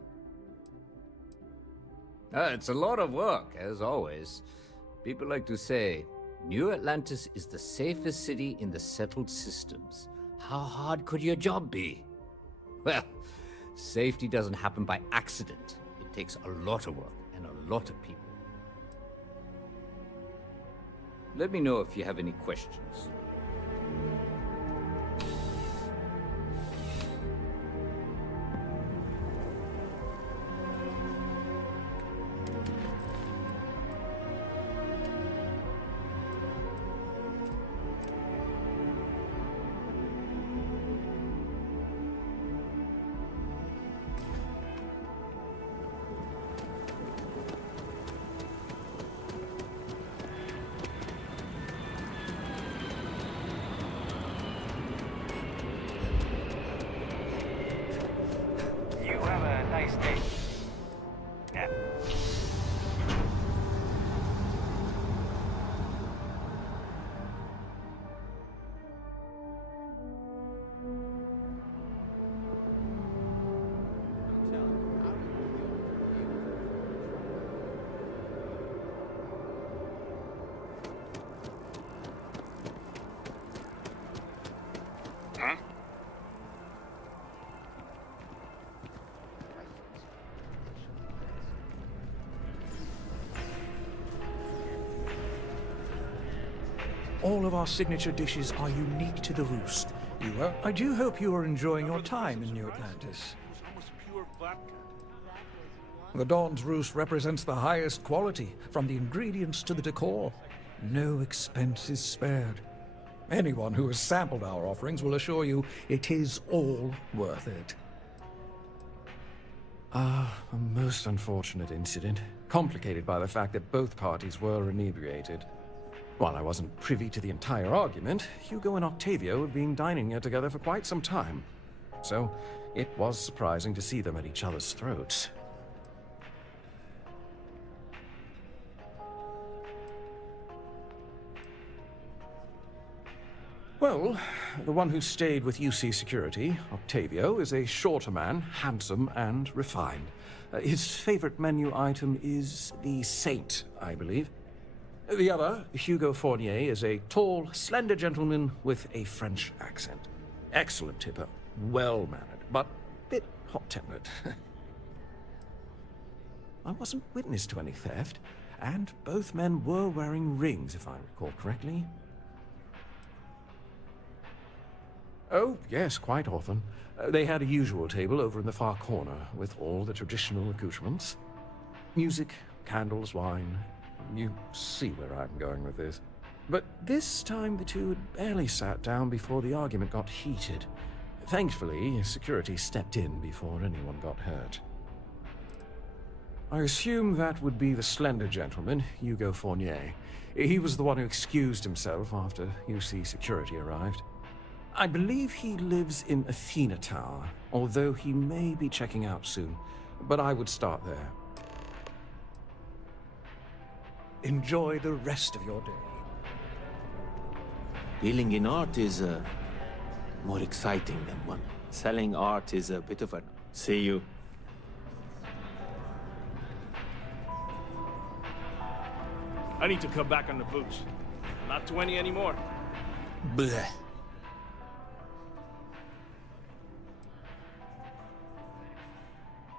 It's a lot of work, as always. People like to say, New Atlantis is the safest city in the settled systems. How hard could your job be? Well, safety doesn't happen by accident. It takes a lot of work and a lot of people. Let me know if you have any questions. All of our signature dishes are unique to the Roost. I do hope you are enjoying your time in New Atlantis. The Dawn's Roost represents the highest quality, from the ingredients to the decor. No expense is spared. Anyone who has sampled our offerings will assure you it is all worth it. A most unfortunate incident, complicated by the fact that both parties were inebriated. While I wasn't privy to the entire argument, Hugo and Octavio had been dining here together for quite some time. So, it was surprising to see them at each other's throats. Well, the one who stayed with UC Security, Octavio, is a shorter man, handsome and refined. His favorite menu item is the Saint, I believe. The other, Hugo Fournier, is a tall, slender gentleman with a French accent. Excellent tipper, well-mannered, but a bit hot-tempered. I wasn't witness to any theft, and both men were wearing rings, if I recall correctly. Oh, yes, quite often. They had a usual table over in the far corner, with all the traditional accoutrements. Music, candles, wine. You see where I'm going with this. But this time the two had barely sat down before the argument got heated. Thankfully, security stepped in before anyone got hurt. I assume that would be the slender gentleman, Hugo Fournier. He was the one who excused himself after UC security arrived. I believe he lives in Athena Tower, although he may be checking out soon. But I would start there. Enjoy the rest of your day. Dealing in art is more exciting than one. Selling art is a bit of a... See you. I need to cut back on the booze. Not 20 anymore. Bleh.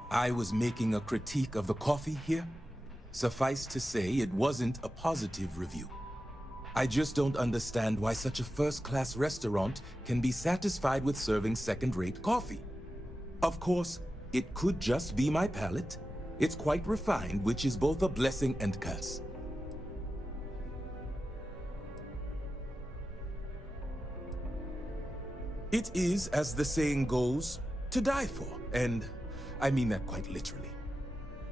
I was making a critique of the coffee here. Suffice to say, it wasn't a positive review. I just don't understand why such a first-class restaurant can be satisfied with serving second-rate coffee. Of course, it could just be my palate. It's quite refined, which is both a blessing and curse. It is, as the saying goes, to die for, and I mean that quite literally.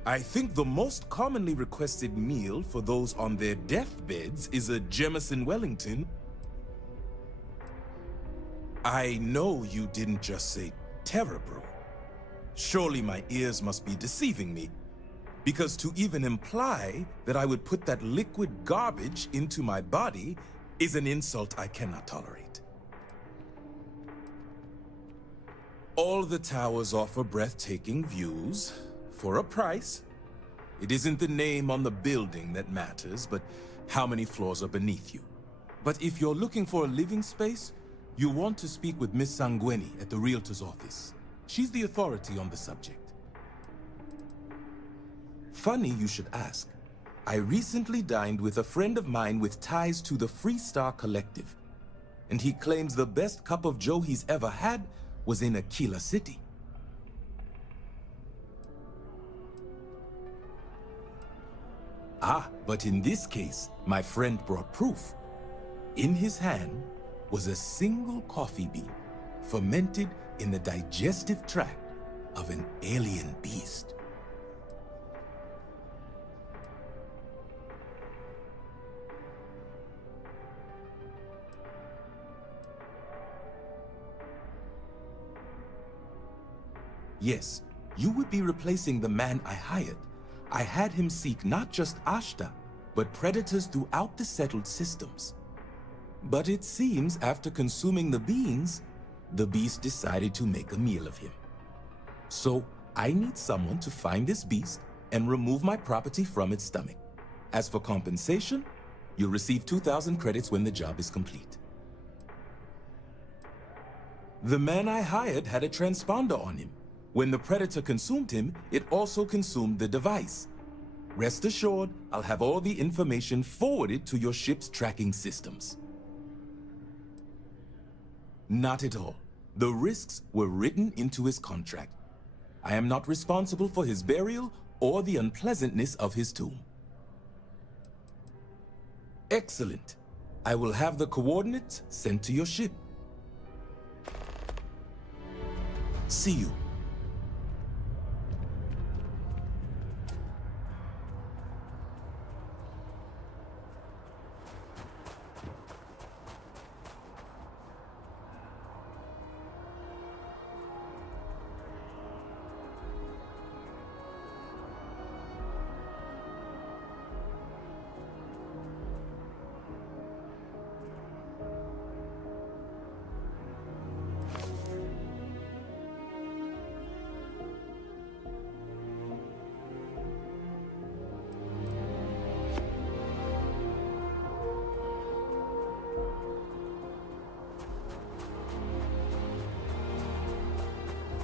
I think the most commonly requested meal for those on their deathbeds is a Jemison Wellington. I know you didn't just say Terrabro. Surely my ears must be deceiving me, because to even imply that I would put that liquid garbage into my body is an insult I cannot tolerate. All the towers offer breathtaking views, for a price. It isn't the name on the building that matters, but how many floors are beneath you. But if you're looking for a living space, you want to speak with Miss Sanguini at the Realtor's office. She's the authority on the subject. Funny you should ask. I recently dined with a friend of mine with ties to the Freestar Collective, and he claims the best cup of joe he's ever had was in Aquila City. Ah, but in this case, my friend brought proof. In his hand was a single coffee bean, fermented in the digestive tract of an alien beast. Yes, you would be replacing the man I hired. I had him seek not just Ashta, but predators throughout the settled systems. But it seems after consuming the beans, the beast decided to make a meal of him. So I need someone to find this beast and remove my property from its stomach. As for compensation, you'll receive 2,000 credits when the job is complete. The man I hired had a transponder on him. When the predator consumed him, it also consumed the device. Rest assured, I'll have all the information forwarded to your ship's tracking systems. Not at all. The risks were written into his contract. I am not responsible for his burial or the unpleasantness of his tomb. Excellent. I will have the coordinates sent to your ship. See you.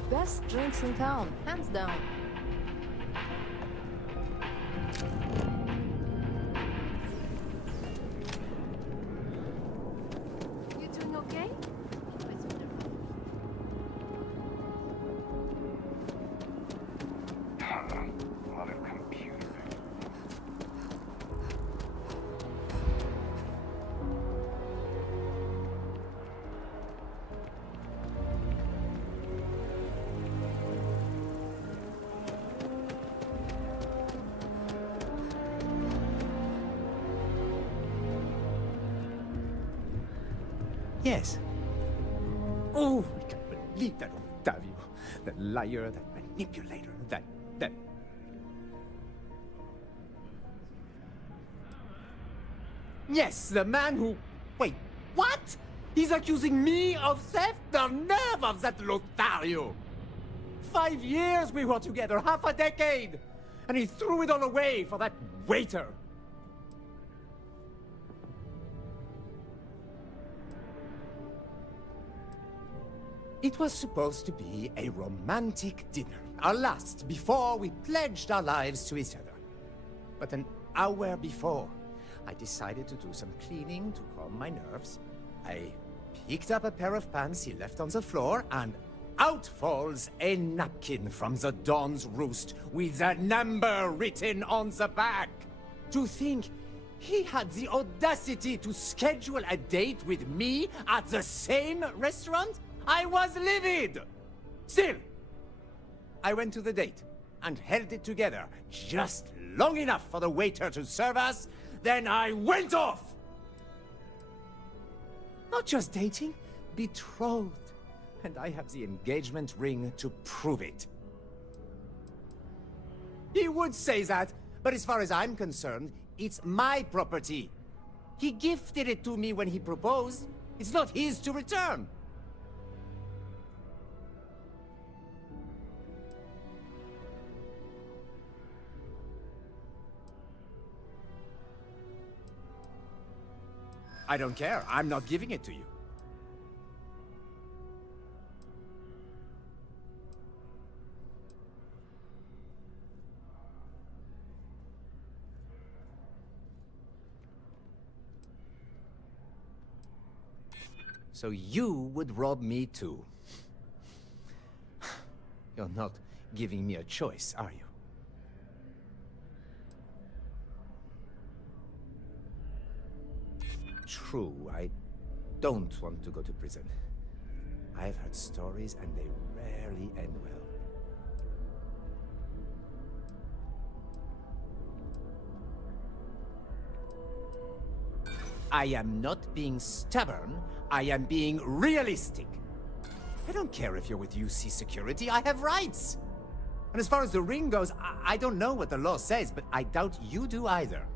Best drinks in town, hands down. You doing okay? A lot of computer. Yes. Oh, I can't believe that Octavio. That liar, that manipulator, that... Yes, the man who... Wait, what? He's accusing me of theft? The nerve of that Lothario! 5 years we were together, half a decade! And he threw it all away for that waiter! It was supposed to be a romantic dinner, our last, before we pledged our lives to each other. But an hour before, I decided to do some cleaning to calm my nerves. I picked up a pair of pants he left on the floor, and out falls a napkin from the Dawn's Roost with a number written on the back. To think he had the audacity to schedule a date with me at the same restaurant? I was livid! Still, I went to the date and held it together just long enough for the waiter to serve us, then I went off! Not just dating, betrothed. And I have the engagement ring to prove it. He would say that, but as far as I'm concerned, it's my property. He gifted it to me when he proposed. It's not his to return. I don't care. I'm not giving it to you. So you would rob me too. You're not giving me a choice, are you? True, I don't want to go to prison. I've heard stories and they rarely end well. I am not being stubborn, I am being realistic. I don't care if you're with UC Security, I have rights. And as far as the ring goes, I don't know what the law says, but I doubt you do either.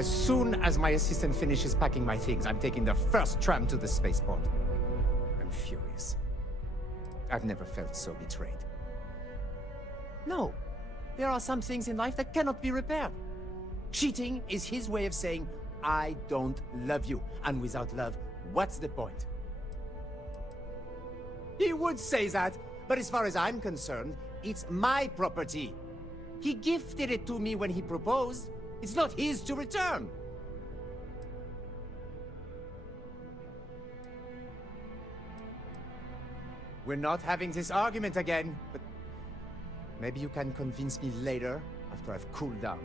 As soon as my assistant finishes packing my things, I'm taking the first tram to the spaceport. I'm furious. I've never felt so betrayed. No, there are some things in life that cannot be repaired. Cheating is his way of saying, I don't love you. And without love, what's the point? He would say that, but as far as I'm concerned, it's my property. He gifted it to me when he proposed. It's not his to return. We're not having this argument again, but maybe you can convince me later after I've cooled down.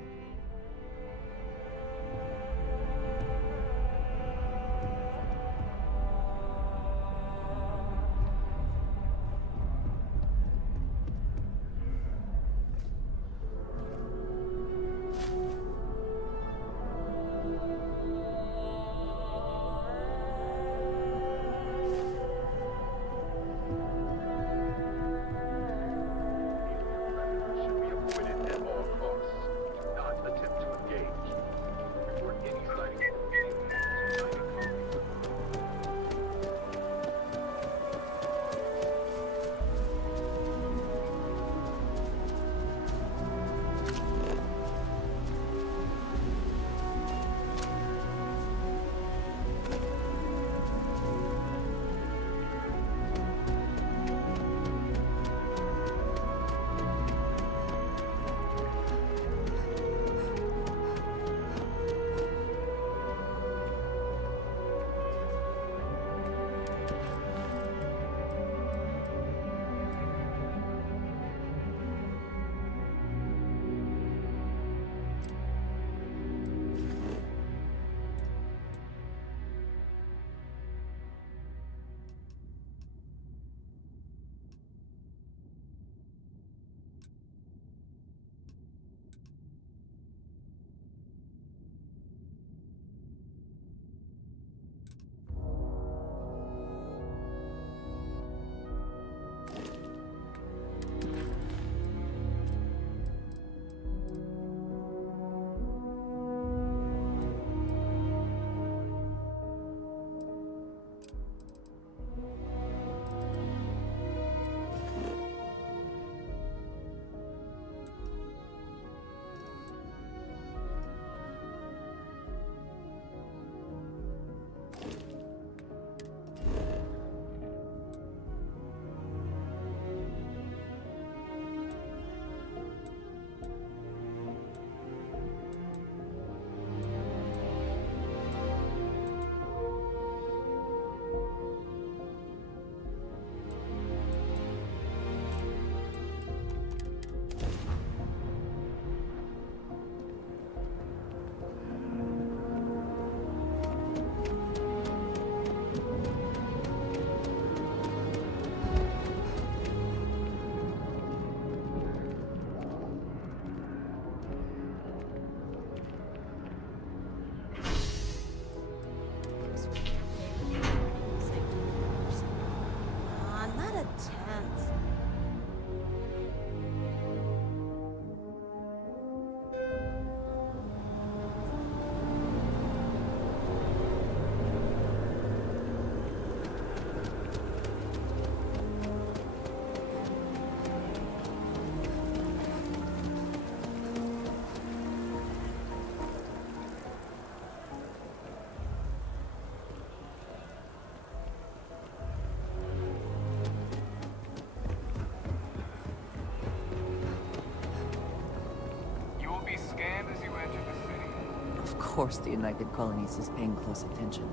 Of course the United Colonies is paying close attention.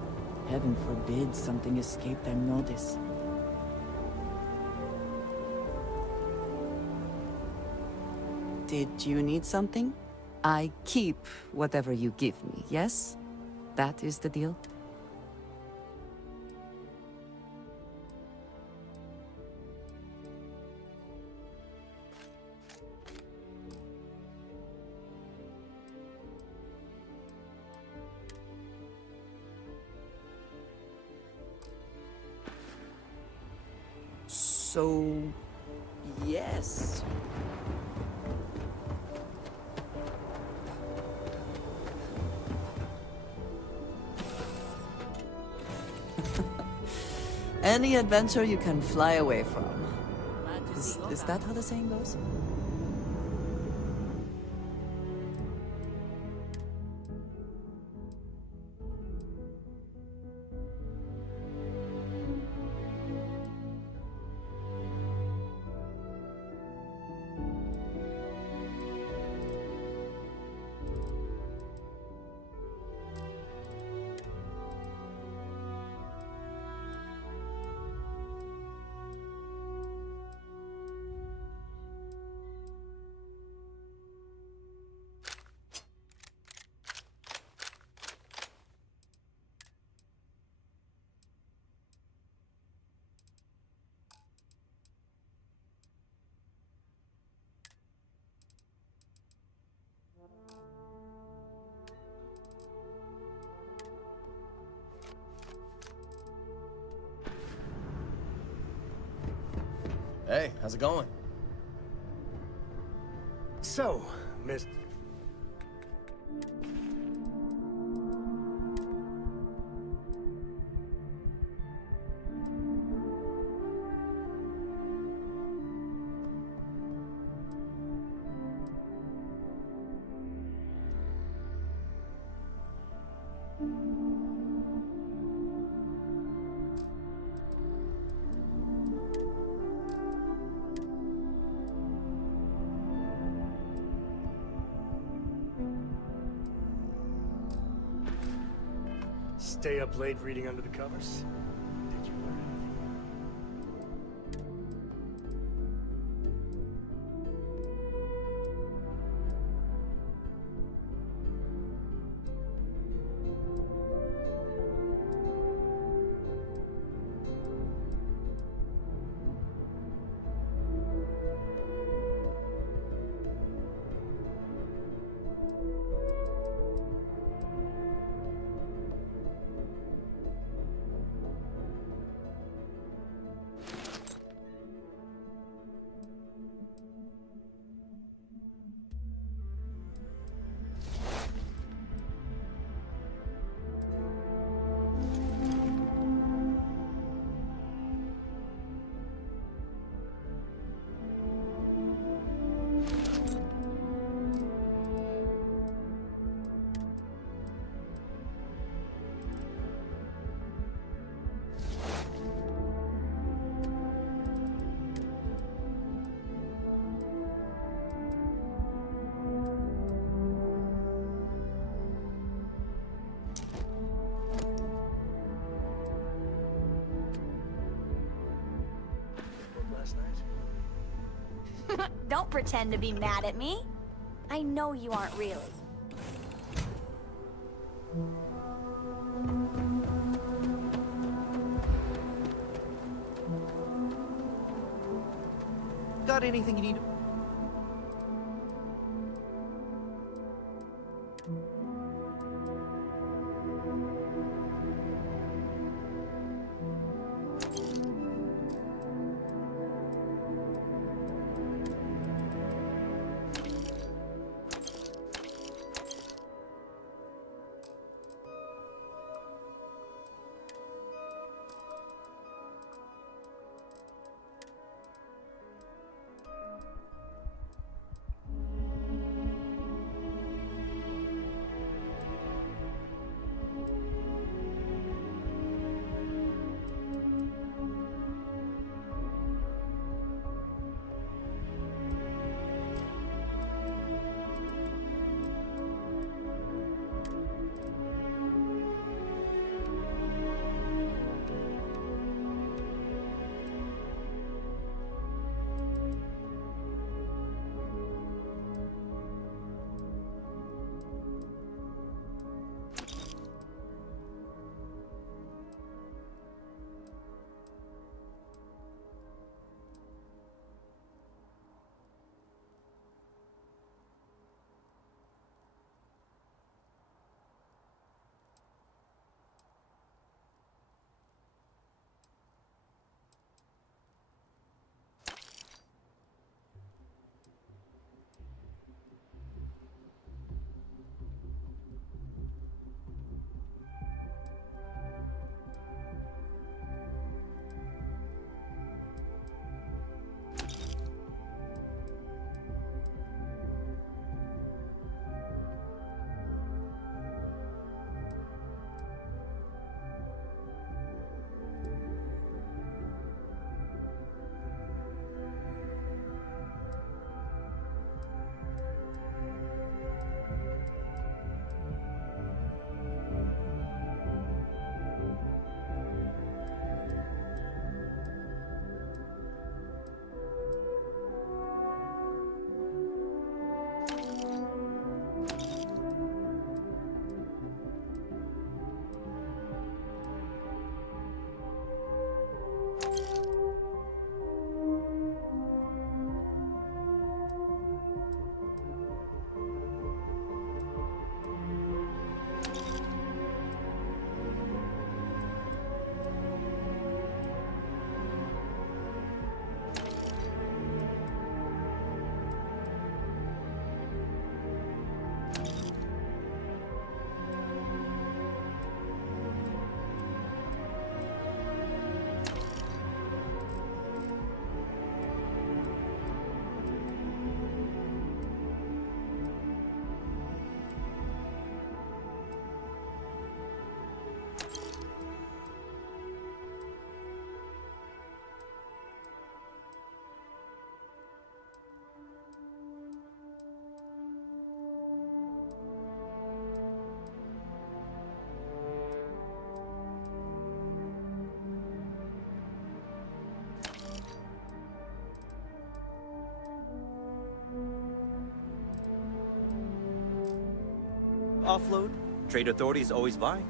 Heaven forbid something escape their notice. Did you need something? I keep whatever you give me, yes? That is the deal? So, yes. Any adventure you can fly away from. Is that how the saying goes? Hey, how's it going? So, Miss... Stay up late reading under the covers? Did you learn Don't pretend to be mad at me. I know you aren't really. Got anything you need? offload, trade authorities always buy.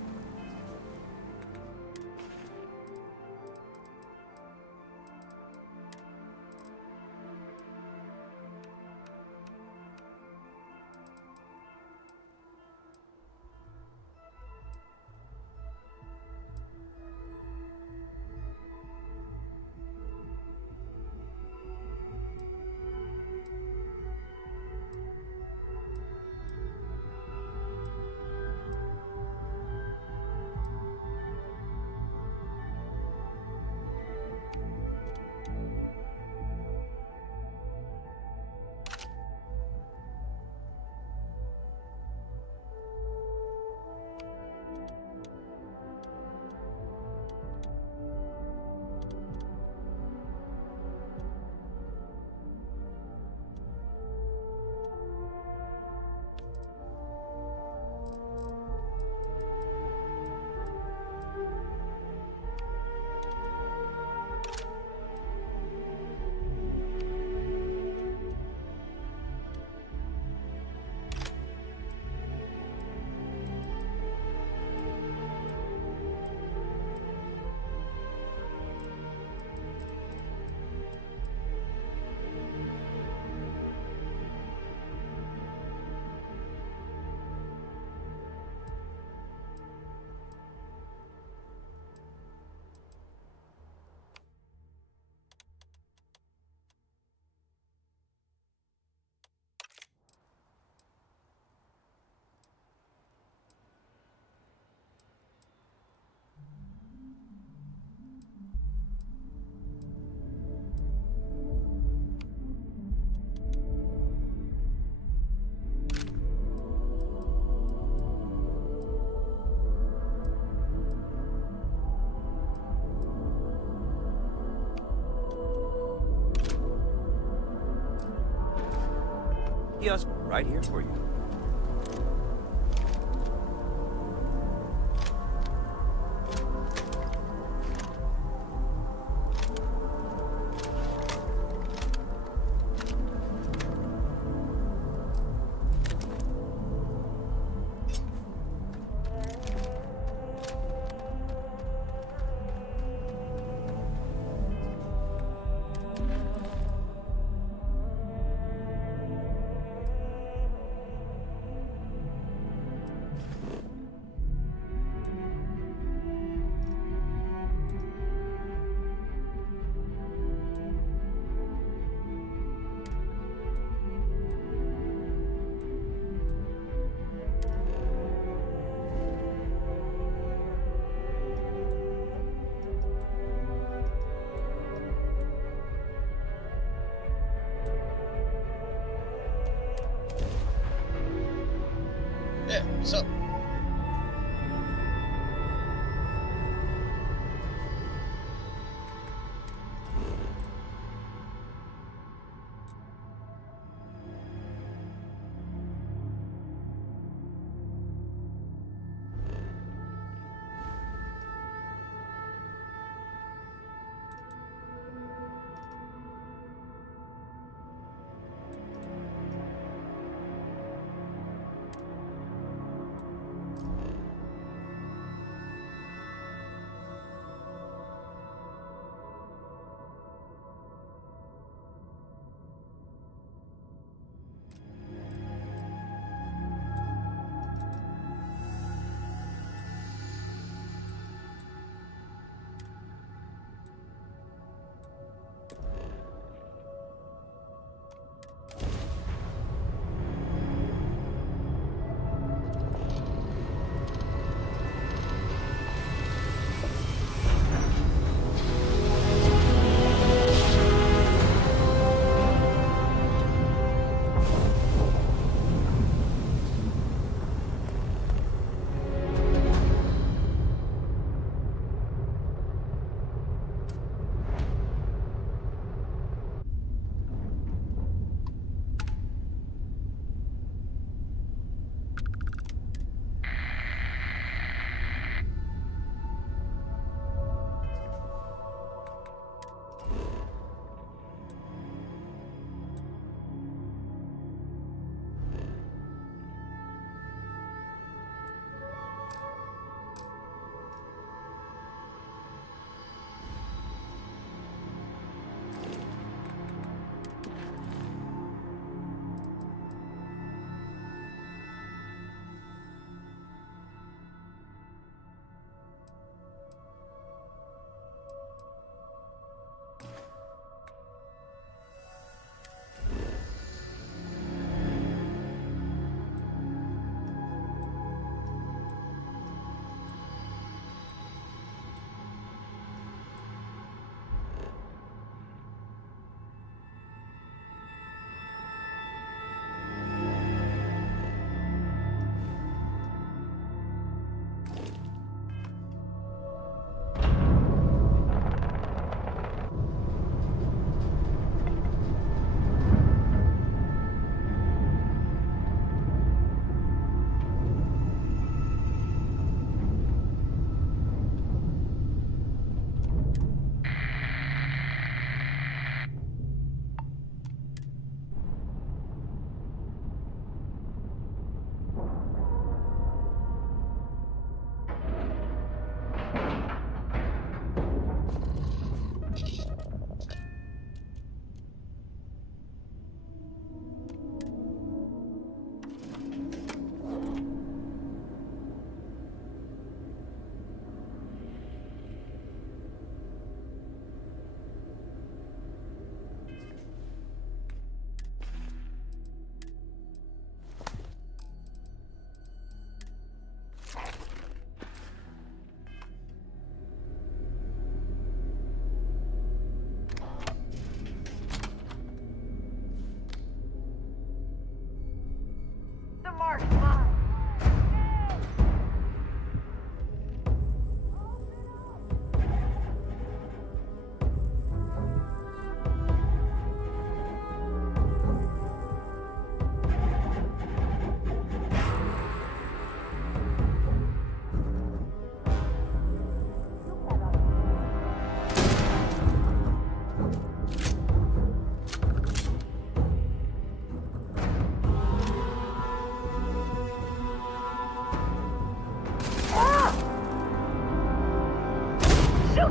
Kiosk right here for you. Yeah, what's up?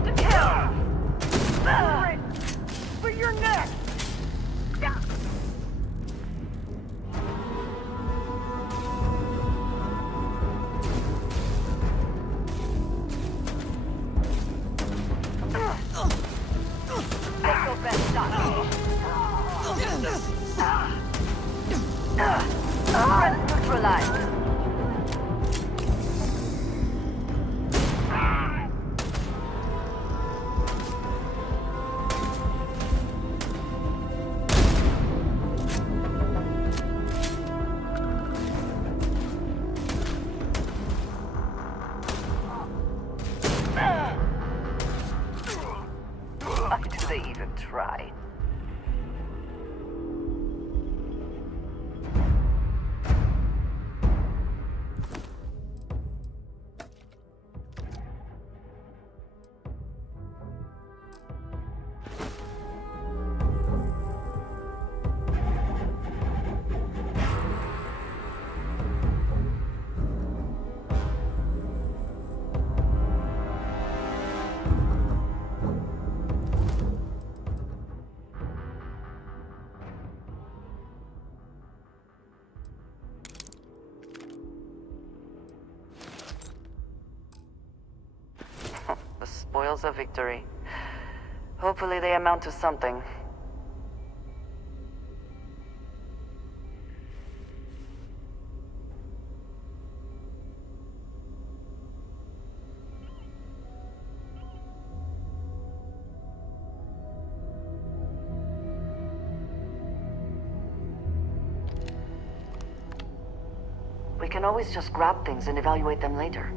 about to kill! For your neck! Take your best shot. Threat neutralized. Why do they even try? The spoils of victory. Hopefully they amount to something. We can always just grab things and evaluate them later.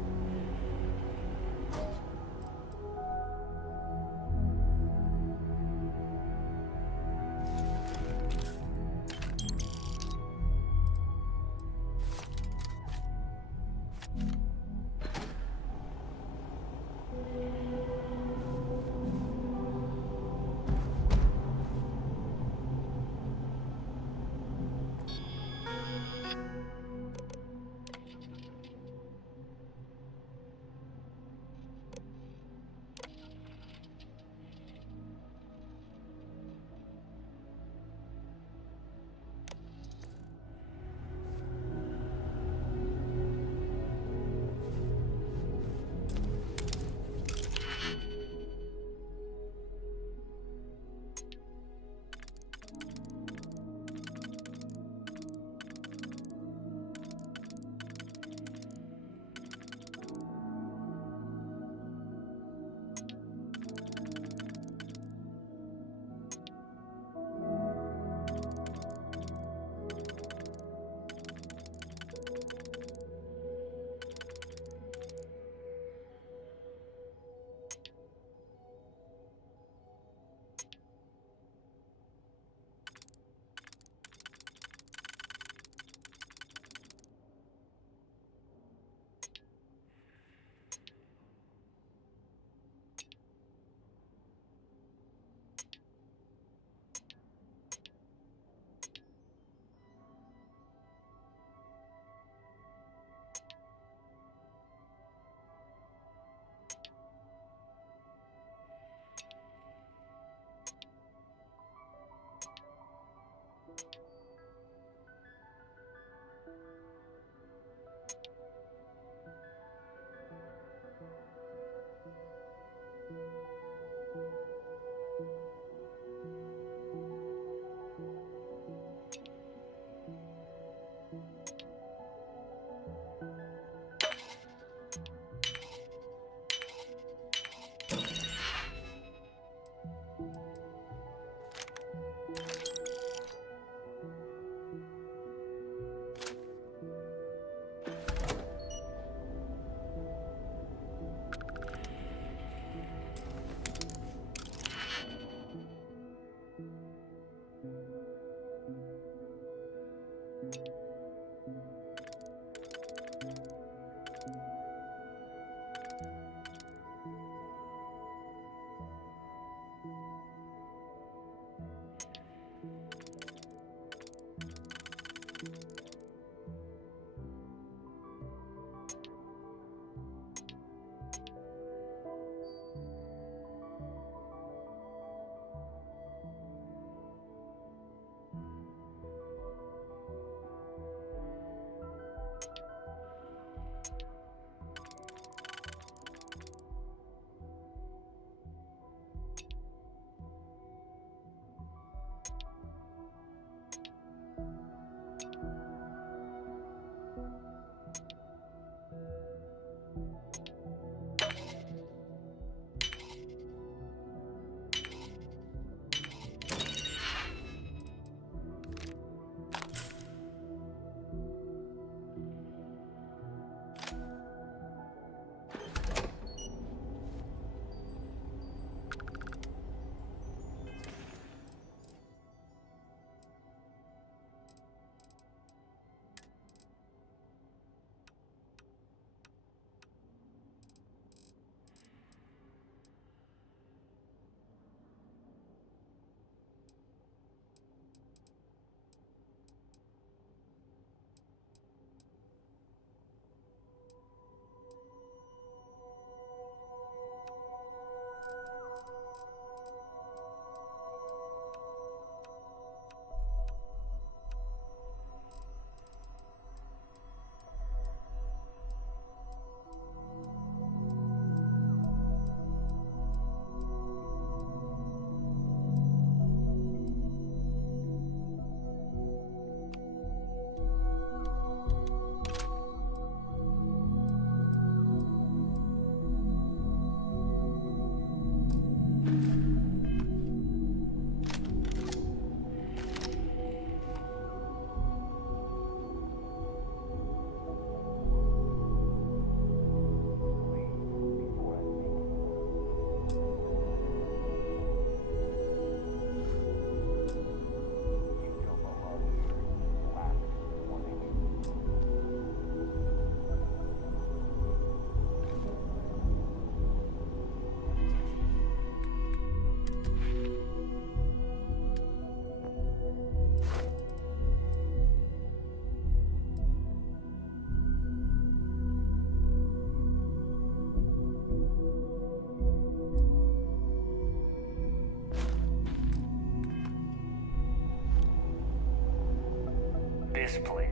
this place.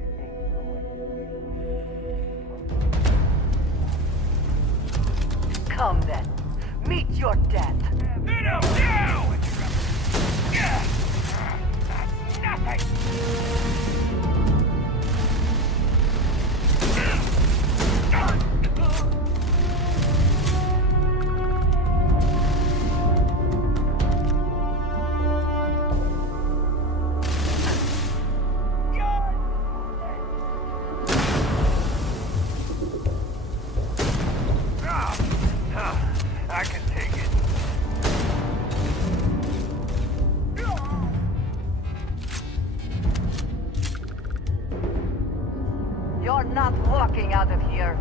Come then. Meet your death. No! Nothing! I can take it. You're not walking out of here.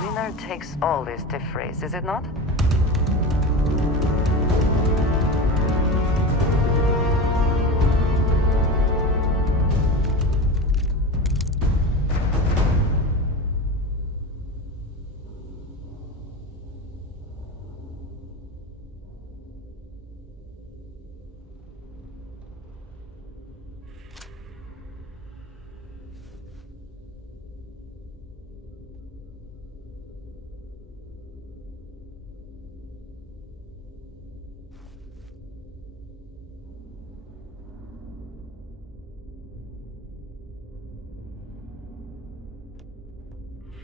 Winner takes all is the phrase, is it not?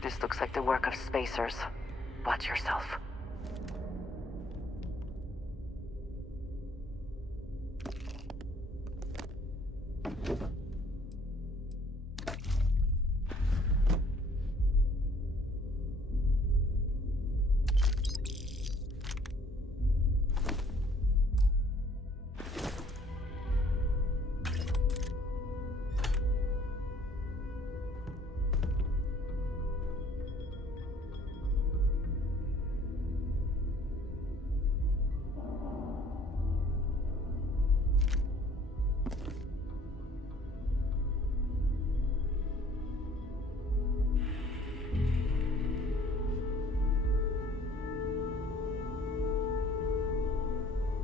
This looks like the work of spacers. Watch yourself.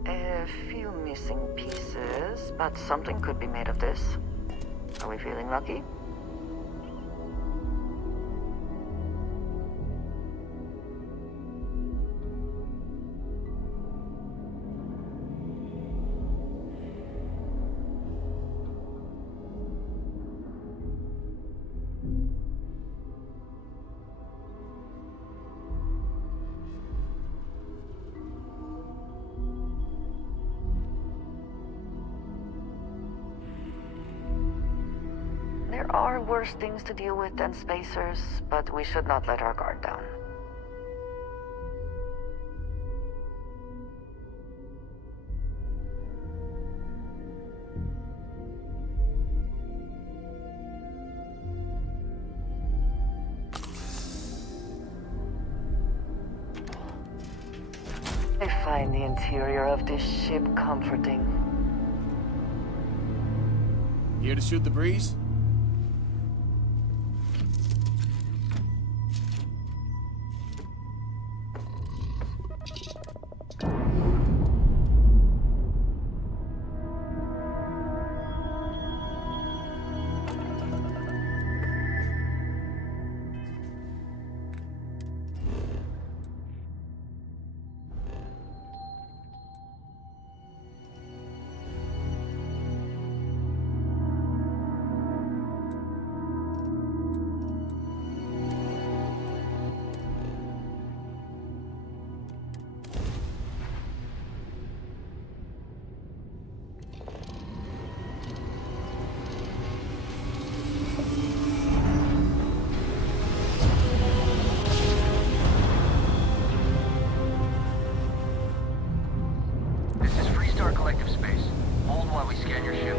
A few missing pieces, but something could be made of this. Are we feeling lucky? There are worse things to deal with than spacers, but we should not let our guard down. I find the interior of this ship comforting. Here to shoot the breeze? Collective space. Hold while we scan your ship.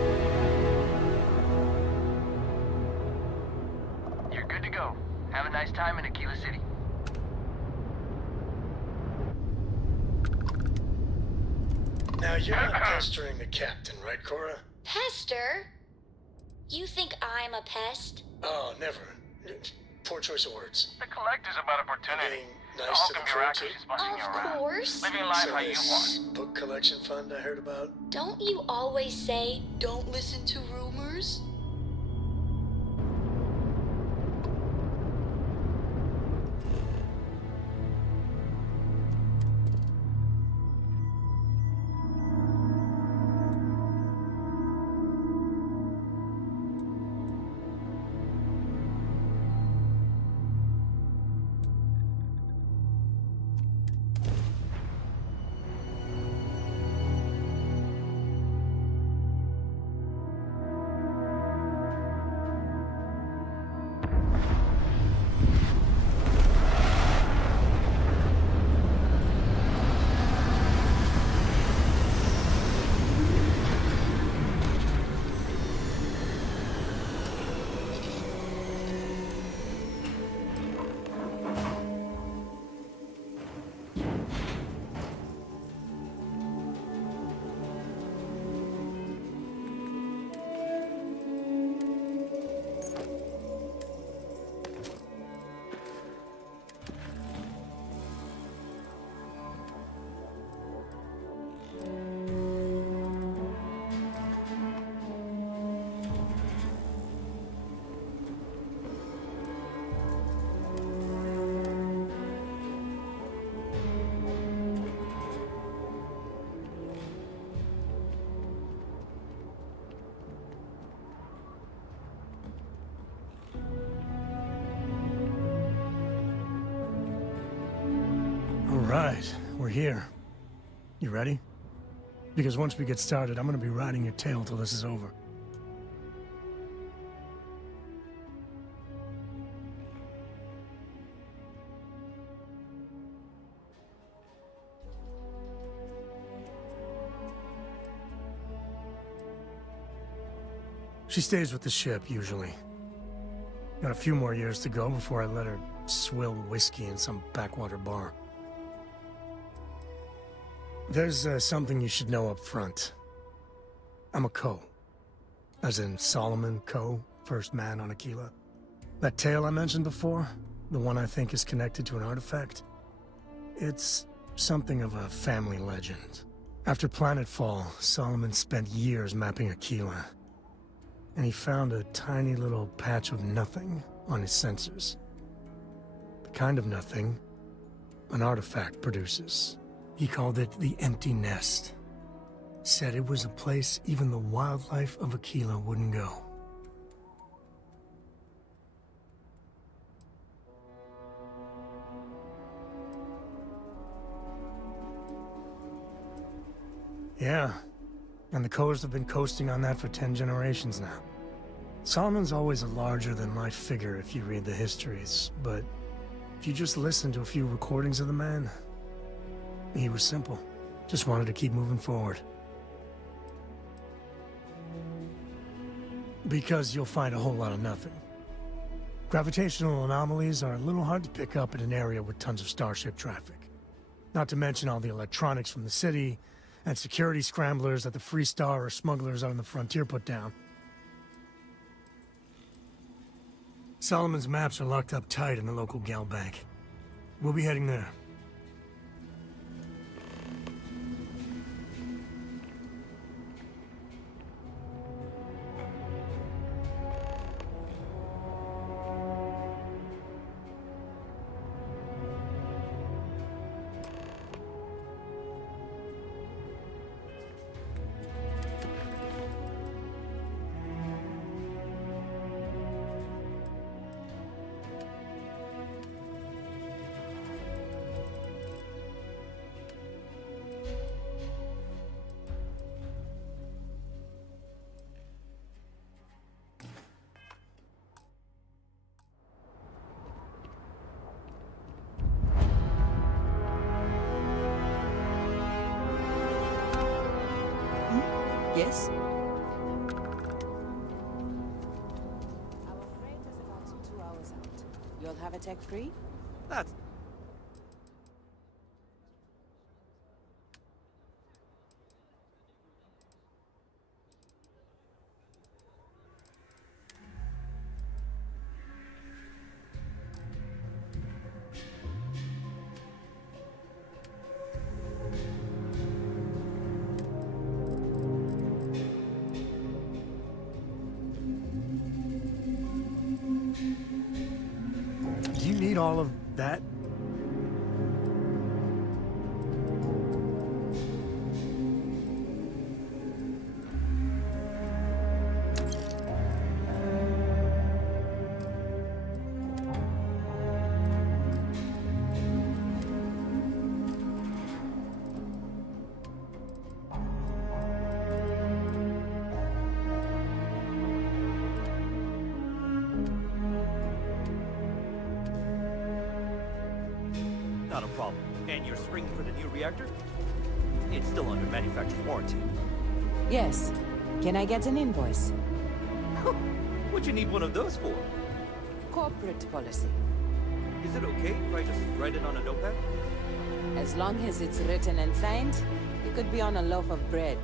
You're good to go. Have a nice time in Aquila City. Now, you're not pestering the captain, right, Cora? Pester? You think I'm a pest? Oh, never. Poor choice of words. The collect is about opportunity. Being nice to the bureaucracy's busting you around. Of course. Living life So how you this want. book collection fund I heard about? Don't you always say, don't listen to rumors? Right, we're here. You ready? Because once we get started, I'm gonna be riding your tail till this is over. She stays with the ship, usually. Got a few more years to go before I let her swill whiskey in some backwater bar. There's something you should know up front. I'm a Co. As in Solomon Co., first man on Aquila. That tale I mentioned before, the one I think is connected to an artifact, it's something of a family legend. After planetfall, Solomon spent years mapping Aquila, and he found a tiny little patch of nothing on his sensors. The kind of nothing an artifact produces. He called it the Empty Nest. Said it was a place even the wildlife of Aquila wouldn't go. Yeah, and the Coors have been coasting on that for 10 generations now. Solomon's always a larger-than-life figure if you read the histories, but if you just listen to a few recordings of the man, he was simple. Just wanted to keep moving forward. Because you'll find a whole lot of nothing. Gravitational anomalies are a little hard to pick up in an area with tons of starship traffic. Not to mention all the electronics from the city, and security scramblers that the Free Star or smugglers out on the frontier put down. Solomon's maps are locked up tight in the local gal bank. We'll be heading there. Yes? Our freight is about 2 hours out. You'll have a tech free? That's... need all of that? Not a problem. And your spring for the new reactor? It's still under manufacturer's warranty. Yes. Can I get an invoice? What'd you need one of those for? Corporate policy. Is it okay if I just write it on a notepad? As long as it's written and signed, it could be on a loaf of bread.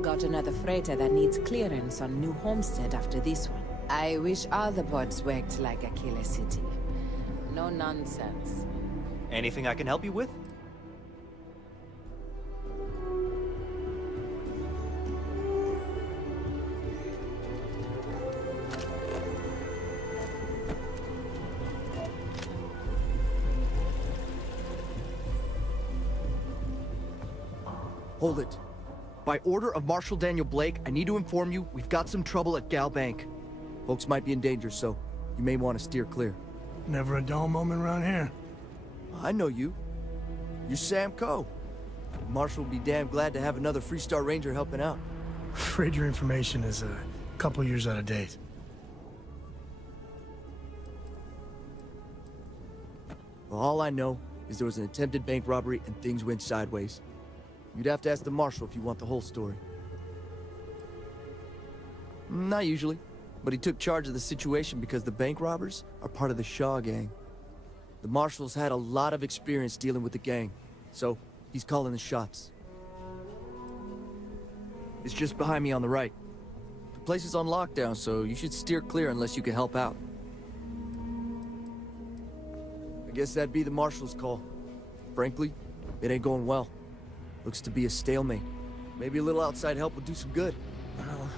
Got another freighter that needs clearance on New Homestead after this one. I wish all the ports worked like Aquila City. No nonsense. Anything I can help you with? Hold it. By order of Marshal Daniel Blake, I need to inform you we've got some trouble at Gal Bank. Folks might be in danger, so you may want to steer clear. Never a dull moment around here. I know you. You're Sam Coe. Marshal will be damn glad to have another Freestar Ranger helping out. Afraid your information is a couple years out of date. Well, all I know is there was an attempted bank robbery and things went sideways. You'd have to ask the Marshal if you want the whole story. Not usually, but he took charge of the situation because the bank robbers are part of the Shaw gang. The Marshal's had a lot of experience dealing with the gang, so he's calling the shots. It's just behind me on the right. The place is on lockdown, so you should steer clear unless you can help out. I guess that'd be the Marshal's call. Frankly, it ain't going well. Looks to be a stalemate. Maybe a little outside help would do some good. Well,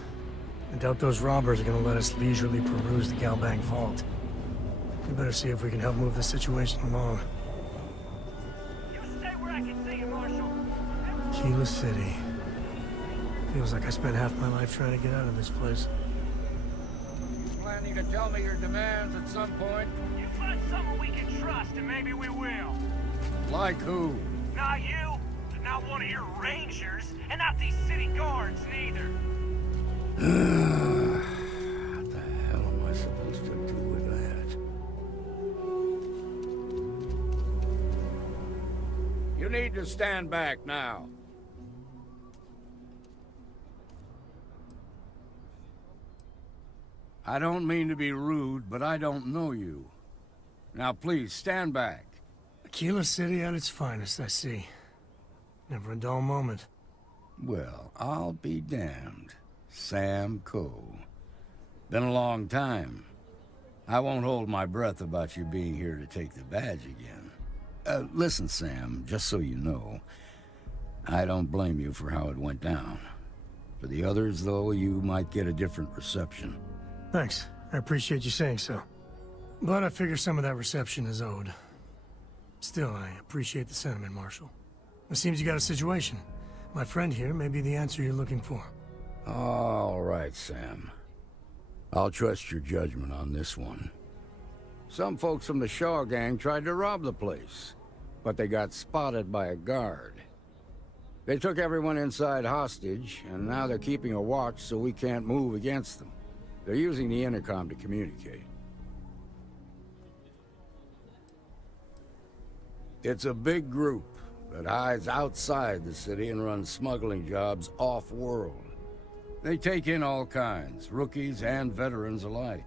I doubt those robbers are gonna let us leisurely peruse the Gal Bank vault. We better see if we can help move the situation along. You stay where I can see you, Marshal. Aquila City. Feels like I spent half my life trying to get out of this place. Planning to tell me your demands at some point? You find someone we can trust, and maybe we will. Like who? Not you. Not one of your rangers, and not these city guards, neither. What the hell am I supposed to do with that? You need to stand back now. I don't mean to be rude, but I don't know you. Now please, stand back. Aquila City at its finest, I see. Never a dull moment. Well, I'll be damned. Sam Coe. Been a long time. I won't hold my breath about you being here to take the badge again. Listen, Sam, just so you know, I don't blame you for how it went down. For the others, though, you might get a different reception. Thanks. I appreciate you saying so. But I figure some of that reception is owed. Still, I appreciate the sentiment, Marshal. It seems you got a situation. My friend here may be the answer you're looking for. All right, Sam. I'll trust your judgment on this one. Some folks from the Shaw gang tried to rob the place, but they got spotted by a guard. They took everyone inside hostage, and now they're keeping a watch so we can't move against them. They're using the intercom to communicate. It's a big group that hides outside the city and runs smuggling jobs off-world. They take in all kinds, rookies and veterans alike.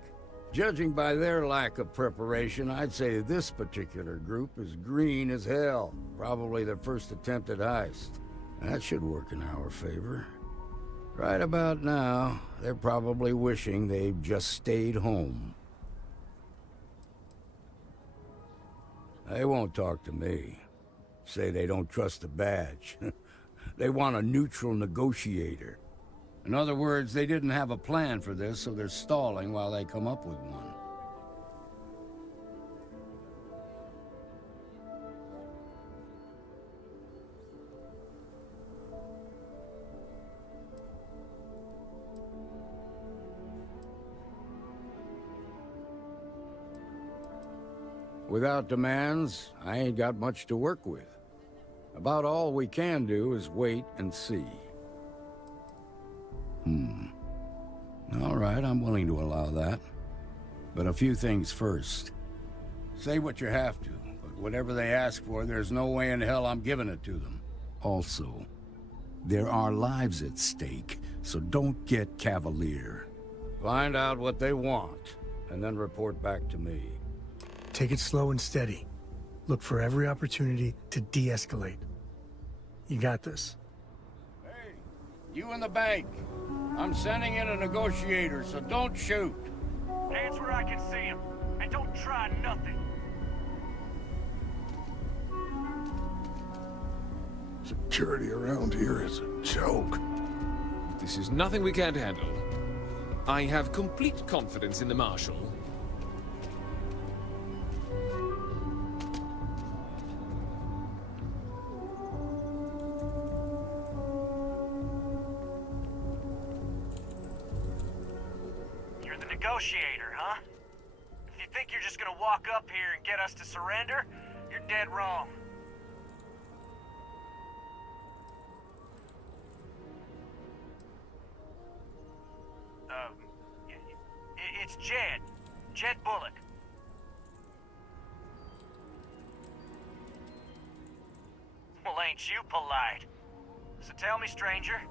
Judging by their lack of preparation, I'd say this particular group is green as hell. Probably their first attempt at heist. That should work in our favor. Right about now, they're probably wishing they'd just stayed home. They won't talk to me. Say they don't trust the badge. They want a neutral negotiator. In other words, they didn't have a plan for this, so they're stalling while they come up with one. Without demands, I ain't got much to work with. About all we can do is wait and see. All right, I'm willing to allow that. But a few things first. Say what you have to, but whatever they ask for, there's no way in hell I'm giving it to them. Also, there are lives at stake, so don't get cavalier. Find out what they want, and then report back to me. Take it slow and steady. Look for every opportunity to de-escalate. You got this. Hey, you in the bank. I'm sending in a negotiator, so don't shoot. Hands where I can see him, and don't try nothing. Security around here is a joke. This is nothing we can't handle. I have complete confidence in the Marshal. You're the negotiator, huh? If you think you're just gonna walk up here and get us to surrender, you're dead wrong. It's Jed. Jed Bullock. Well, ain't you polite? So tell me, stranger,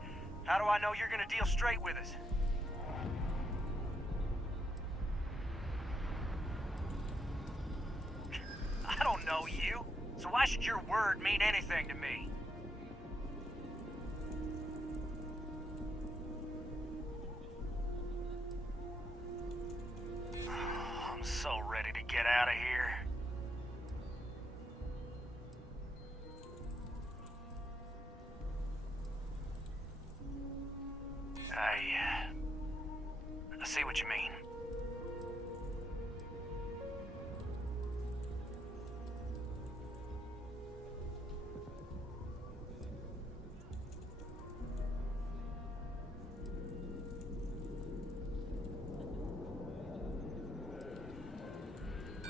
how do I know you're gonna deal straight with us? I don't know you, so why should your word mean anything to me? I'm so ready to get out of here. I see what you mean.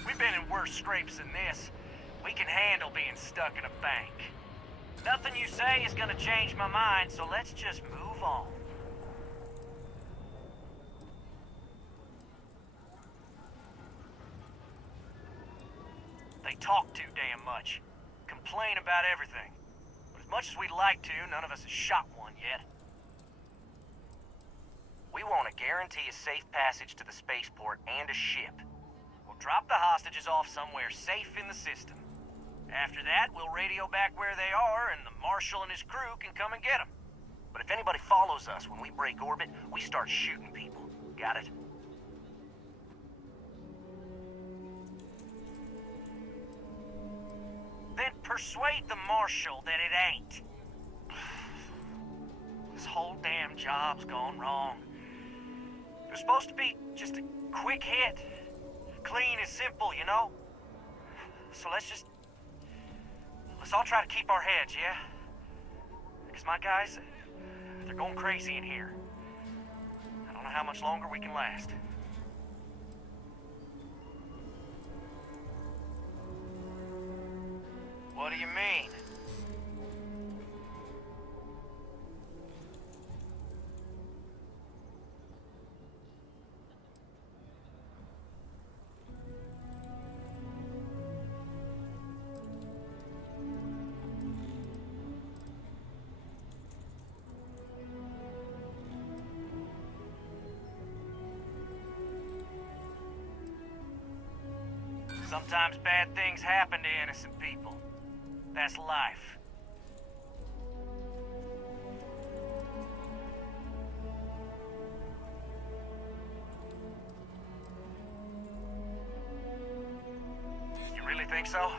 We've been in worse scrapes than this. We can handle being stuck in a bank. Nothing you say is gonna change my mind, so let's just move on. They talk too damn much. Complain about everything. But as much as we'd like to, none of us has shot one yet. We want to guarantee a safe passage to the spaceport and a ship. We'll drop the hostages off somewhere safe in the system. After that, we'll radio back where they are, and the Marshal and his crew can come and get them. But if anybody follows us when we break orbit, we start shooting people. Got it? Then persuade the Marshal that it ain't. This whole damn job's gone wrong. It was supposed to be just a quick hit. Clean and simple, you know? So let's all try to keep our heads, yeah? Because my guys, they're going crazy in here. I don't know how much longer we can last. What do you mean? Sometimes bad things happen to innocent people. That's life. You really think so?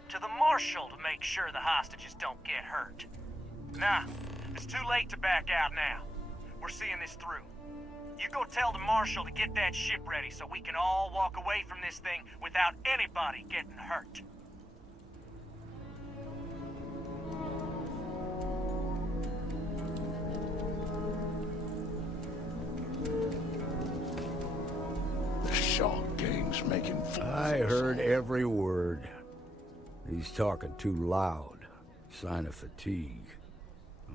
up to the Marshal to make sure the hostages don't get hurt. Nah, it's too late to back out now. We're seeing this through. You go tell the Marshal to get that ship ready so we can all walk away from this thing without anybody getting hurt. The Shaw gang's making fools. I heard every word. He's talking too loud. Sign of fatigue.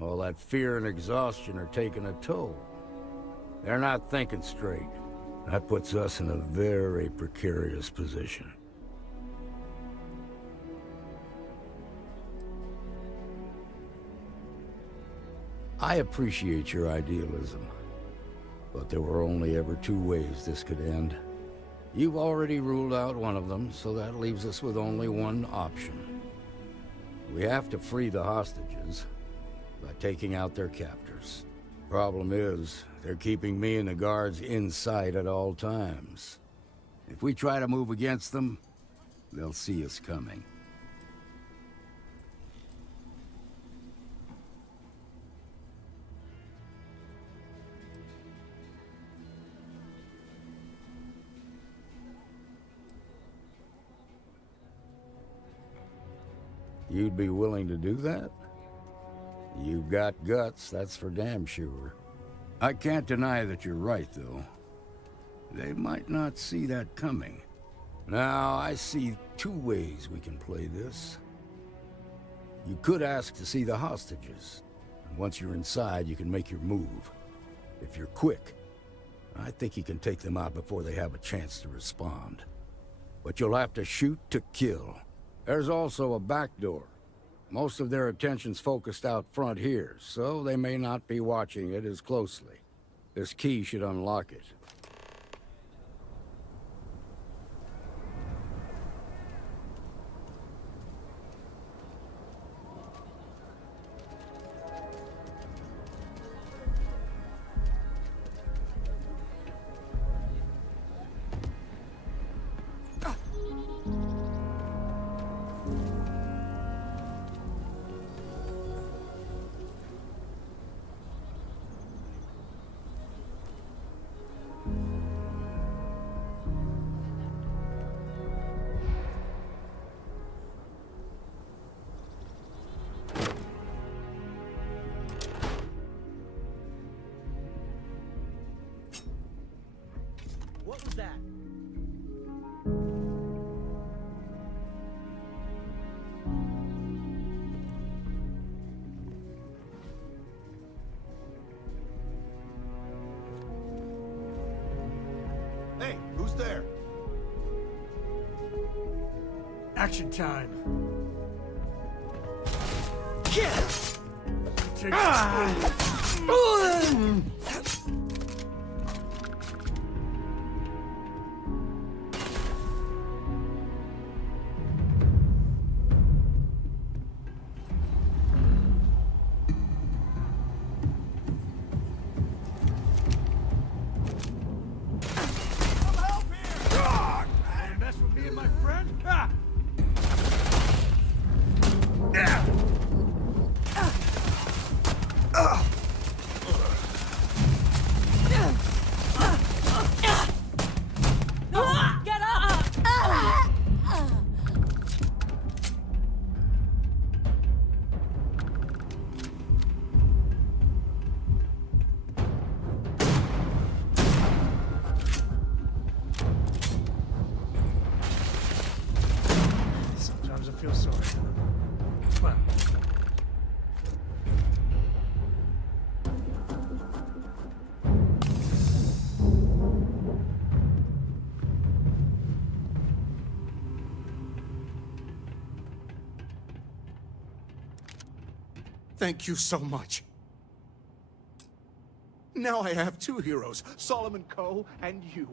All that fear and exhaustion are taking a toll. They're not thinking straight. That puts us in a very precarious position. I appreciate your idealism, but there were only ever two ways this could end. You've already ruled out one of them, so that leaves us with only one option. We have to free the hostages by taking out their captors. Problem is, they're keeping me and the guards in sight at all times. If we try to move against them, they'll see us coming. You'd be willing to do that? You've got guts, that's for damn sure. I can't deny that you're right, though. They might not see that coming. Now, I see two ways we can play this. You could ask to see the hostages. And once you're inside, you can make your move. If you're quick, I think you can take them out before they have a chance to respond. But you'll have to shoot to kill. There's also a back door. Most of their attention's focused out front here, so they may not be watching it as closely. This key should unlock it. What was that? Hey, who's there? Action time. Feel sorry for them. Well. Thank you so much. Now I have two heroes, Solomon Coe and you.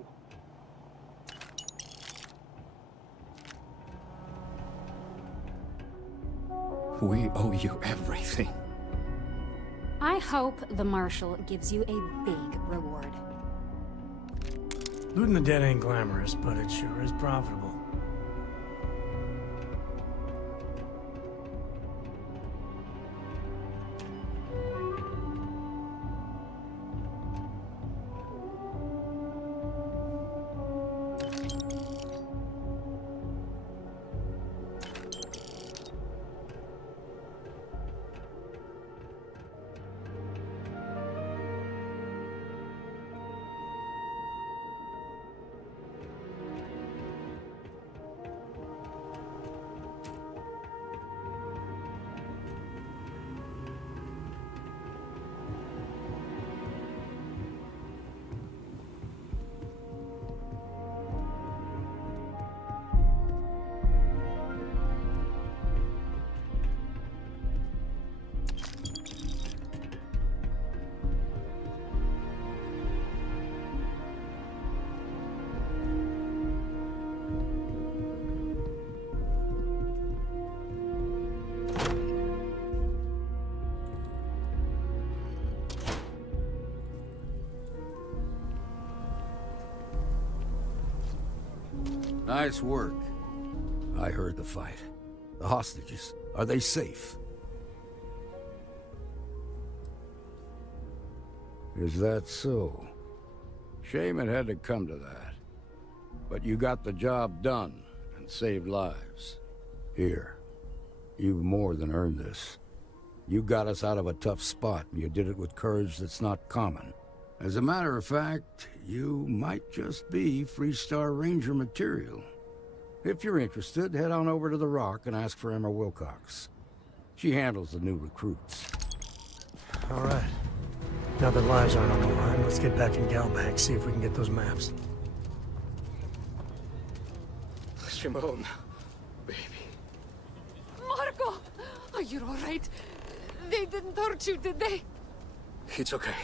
We owe you everything. I hope the Marshal gives you a big reward. Looting the dead ain't glamorous, but it sure is profitable. Nice work. I heard the fight. The hostages, are they safe? Is that so? Shame it had to come to that. But you got the job done and saved lives. Here, you've more than earned this. You got us out of a tough spot, and you did it with courage that's not common. As a matter of fact, you might just be Freestar Ranger material. If you're interested, head on over to the Rock and ask for Emma Wilcox. She handles the new recruits. All right. Now that lives aren't on the line, let's get back in Galbank, see if we can get those maps. Shimon, baby. Marco! Are you all right? They didn't hurt you, did they? It's okay.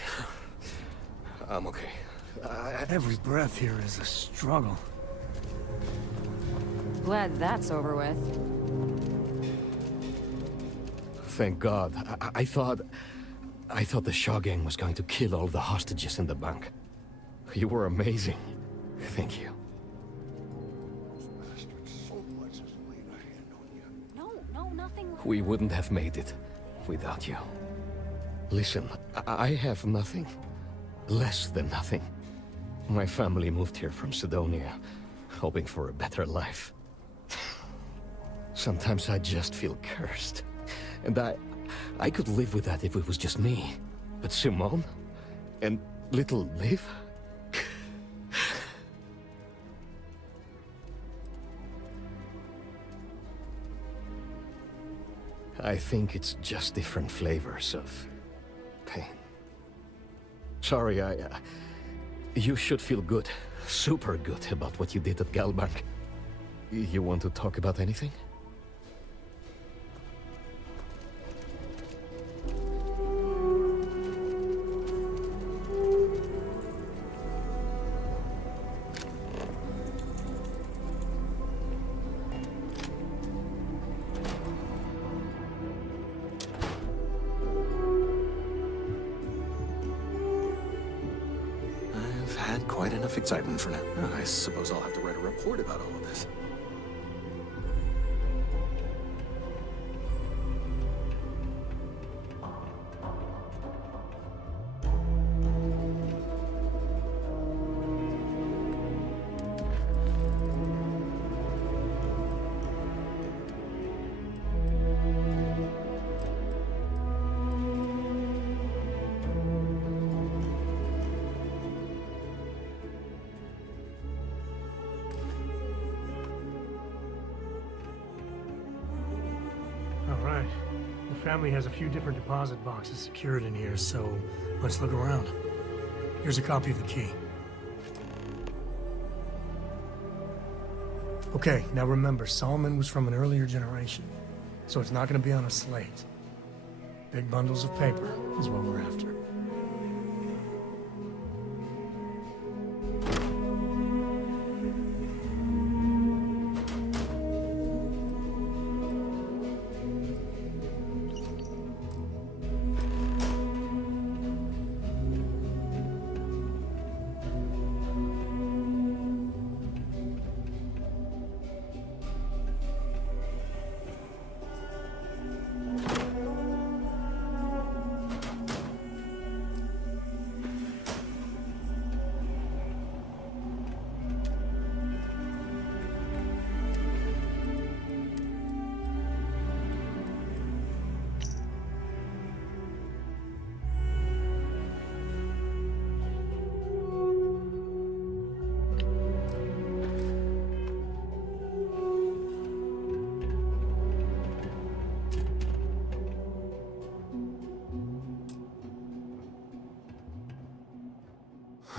I'm okay. Every breath here is a struggle. Glad that's over with. Thank God. I thought the Shaw gang was going to kill all the hostages in the bank. You were amazing. Thank you. No, nothing. We wouldn't have made it without you. Listen, I have nothing. Less than nothing. My family moved here from Sidonia, hoping for a better life. Sometimes I just feel cursed. And I could live with that if it was just me. But Simone? And little Liv? I think it's just different flavors of pain. Sorry, you should feel good. Super good about what you did at Galbank. You want to talk about anything? Quite enough excitement for now. I suppose I'll have to write a report about all of this. Family has a few different deposit boxes secured in here, so let's look around. Here's a copy of the key. Okay, now remember, Solomon was from an earlier generation, so it's not going to be on a slate. Big bundles of paper is what we're after.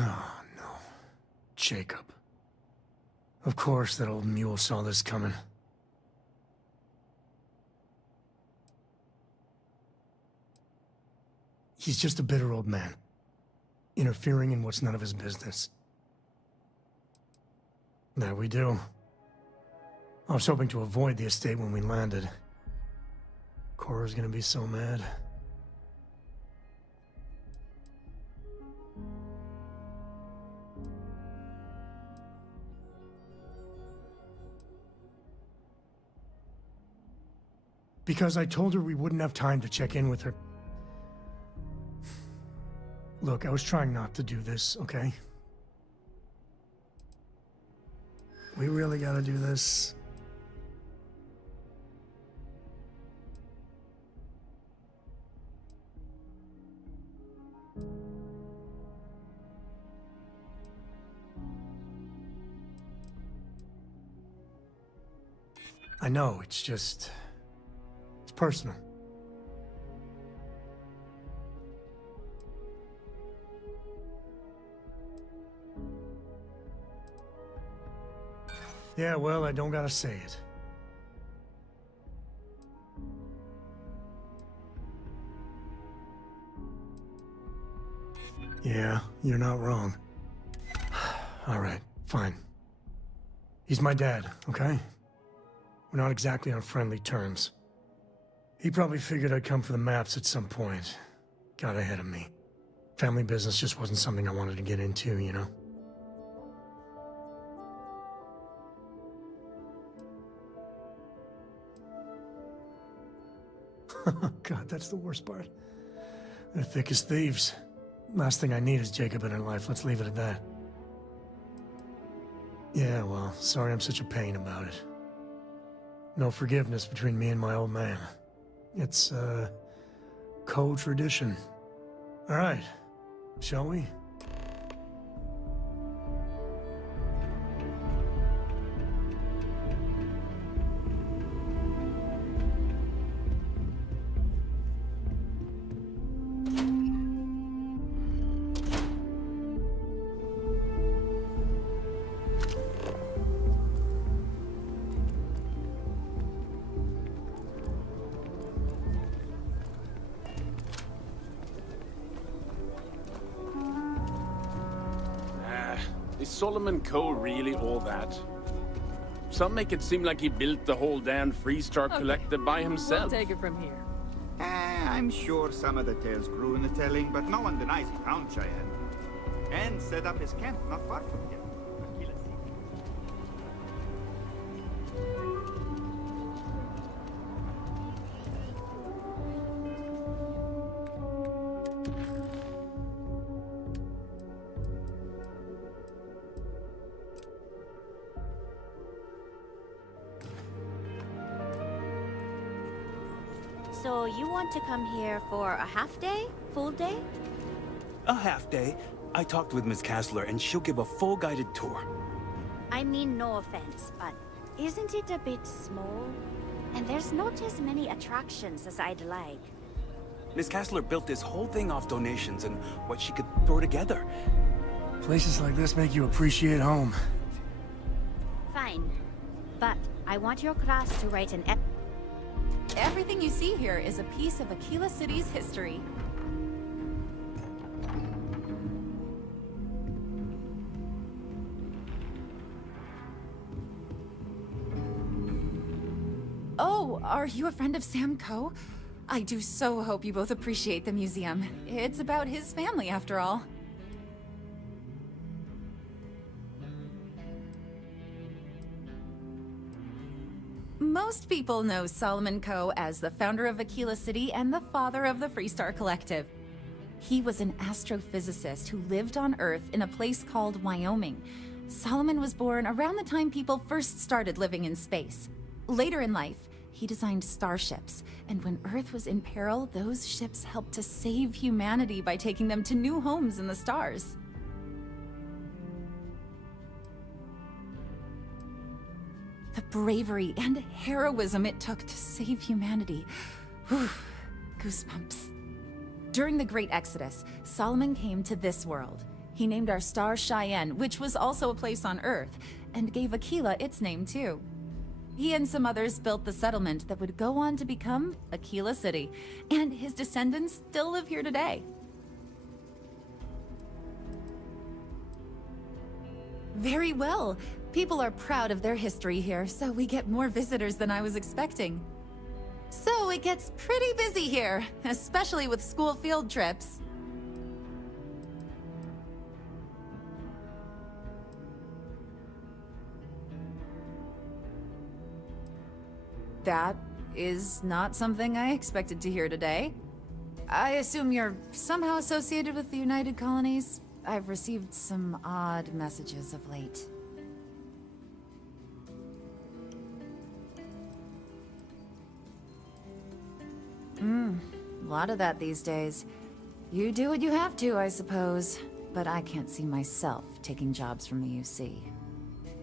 Oh, no. Jacob. Of course that old mule saw this coming. He's just a bitter old man, interfering in what's none of his business. There we do. I was hoping to avoid the estate when we landed. Cora's gonna be so mad. Because I told her we wouldn't have time to check in with her. Look, I was trying not to do this, okay? We really gotta do this. I know, it's just... it's personal. Yeah, well, I don't gotta say it. Yeah, you're not wrong. All right, fine. He's my dad, okay? We're not exactly on friendly terms. He probably figured I'd come for the maps at some point. Got ahead of me. Family business just wasn't something I wanted to get into, you know? God, that's the worst part. They're thick as thieves. Last thing I need is Jacob in her life. Let's leave it at that. Yeah, well, sorry I'm such a pain about it. No forgiveness between me and my old man. It's, co-tradition. All right, shall we? Is Solomon Coe really all that? Some make it seem like he built the whole damn Freestar Collective by himself. We'll take it from here. I'm sure some of the tales grew in the telling, but no one denies he found Cheyenne. And set up his camp not far from here. So you want to come here for a half day? Full day? A half day. I talked with Miss Kassler and she'll give a full guided tour. I mean, no offense, but isn't it a bit small? And there's not as many attractions as I'd like. Miss Kassler built this whole thing off donations and what she could throw together. Places like this make you appreciate home. Fine. But I want your class to write an Everything you see here is a piece of Aquila City's history. Oh, are you a friend of Sam Coe? I do so hope you both appreciate the museum. It's about his family, after all. Most people know Solomon Coe as the founder of Aquila City and the father of the Freestar Collective. He was an astrophysicist who lived on Earth in a place called Wyoming. Solomon was born around the time people first started living in space. Later in life, he designed starships, and when Earth was in peril, those ships helped to save humanity by taking them to new homes in the stars. The bravery and heroism it took to save humanity. Whew, goosebumps. During the Great Exodus, Solomon came to this world. He named our star Cheyenne, which was also a place on Earth, and gave Aquila its name too. He and some others built the settlement that would go on to become Aquila City, and his descendants still live here today. Very well. People are proud of their history here, so we get more visitors than I was expecting. So it gets pretty busy here, especially with school field trips. That is not something I expected to hear today. I assume you're somehow associated with the United Colonies? I've received some odd messages of late. A lot of that these days. You do what you have to, I suppose. But I can't see myself taking jobs from the UC.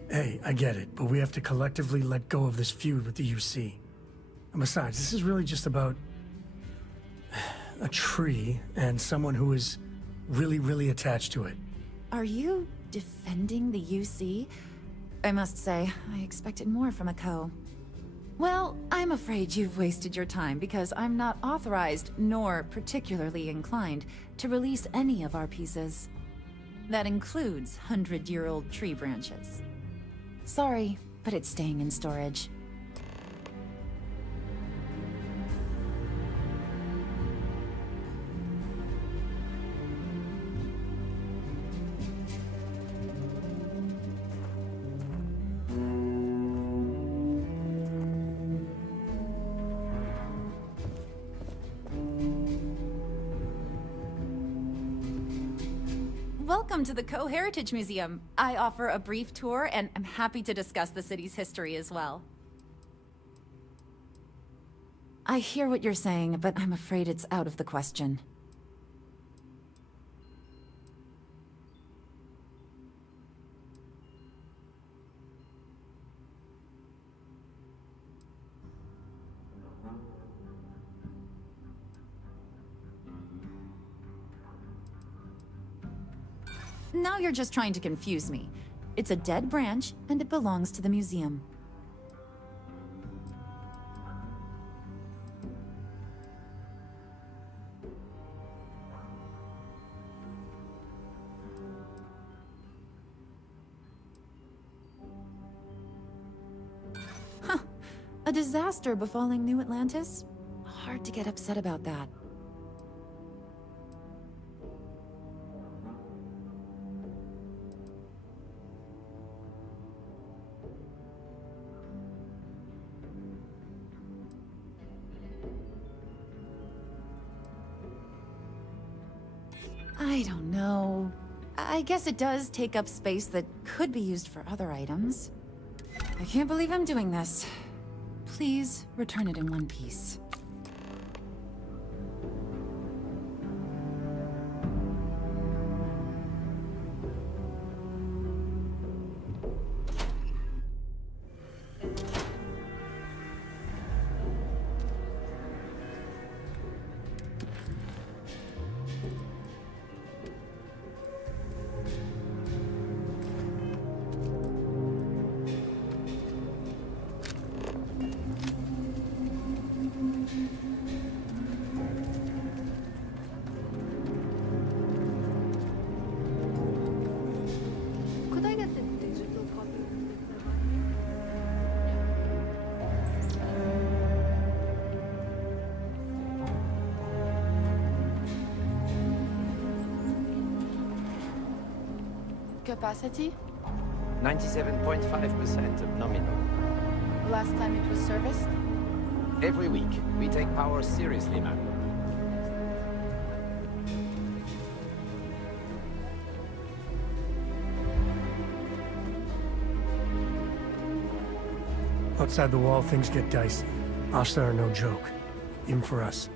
Hey, I get it, but we have to collectively let go of this feud with the UC. And besides, this is really just about a tree and someone who is really, really attached to it. Are you defending the UC? I must say, I expected more from a co. Well, I'm afraid you've wasted your time because I'm not authorized, nor particularly inclined, to release any of our pieces. That includes 100-year-old tree branches. Sorry, but it's staying in storage. Welcome to the Co-Heritage Museum. I offer a brief tour, and I'm happy to discuss the city's history as well. I hear what you're saying, but I'm afraid it's out of the question. Now you're just trying to confuse me. It's a dead branch, and it belongs to the museum. Huh. A disaster befalling New Atlantis? Hard to get upset about that. I don't know. I guess it does take up space that could be used for other items. I can't believe I'm doing this. Please return it in one piece. Capacity? 97.5% of nominal. Last time it was serviced? Every week, we take power seriously, man. Outside the wall, things get dicey. Ashta are no joke, even for us.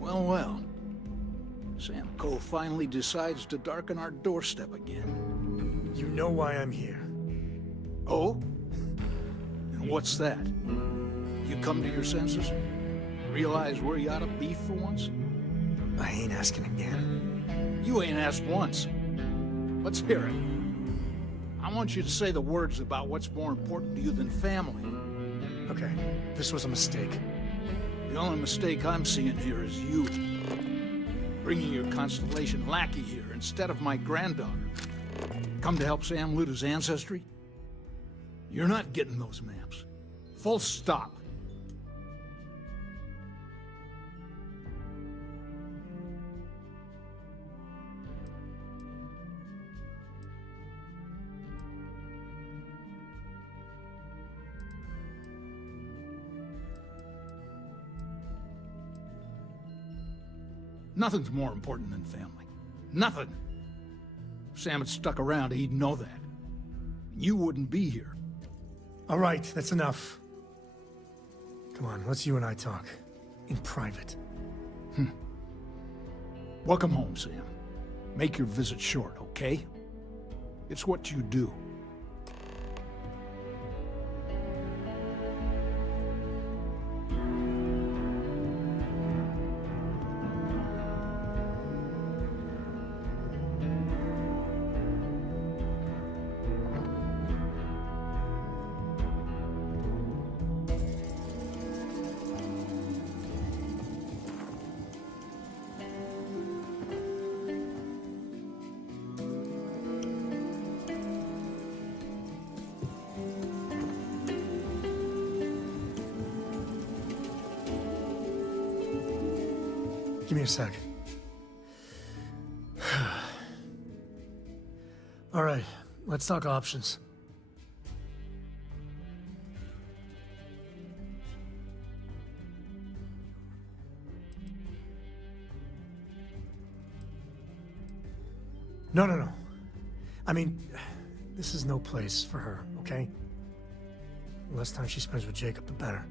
Well. Sam Cole finally decides to darken our doorstep again. You know why I'm here. Oh? And what's that? You come to your senses? Realize where you ought to be for once? I ain't asking again. You ain't asked once. Let's hear it. I want you to say the words about what's more important to you than family. Okay, this was a mistake. The only mistake I'm seeing here is you. Bringing your Constellation lackey here instead of my granddaughter. Come to help Sam loot his ancestry? You're not getting those maps. Full stop. Nothing's more important than family. Nothing. If Sam had stuck around, he'd know that. You wouldn't be here. All right, that's enough. Come on, let's you and I talk. In private. Welcome home, Sam. Make your visit short, okay? It's what you do. Give me a sec. All right, let's talk options. No. I mean, this is no place for her, okay? The less time she spends with Jacob, the better.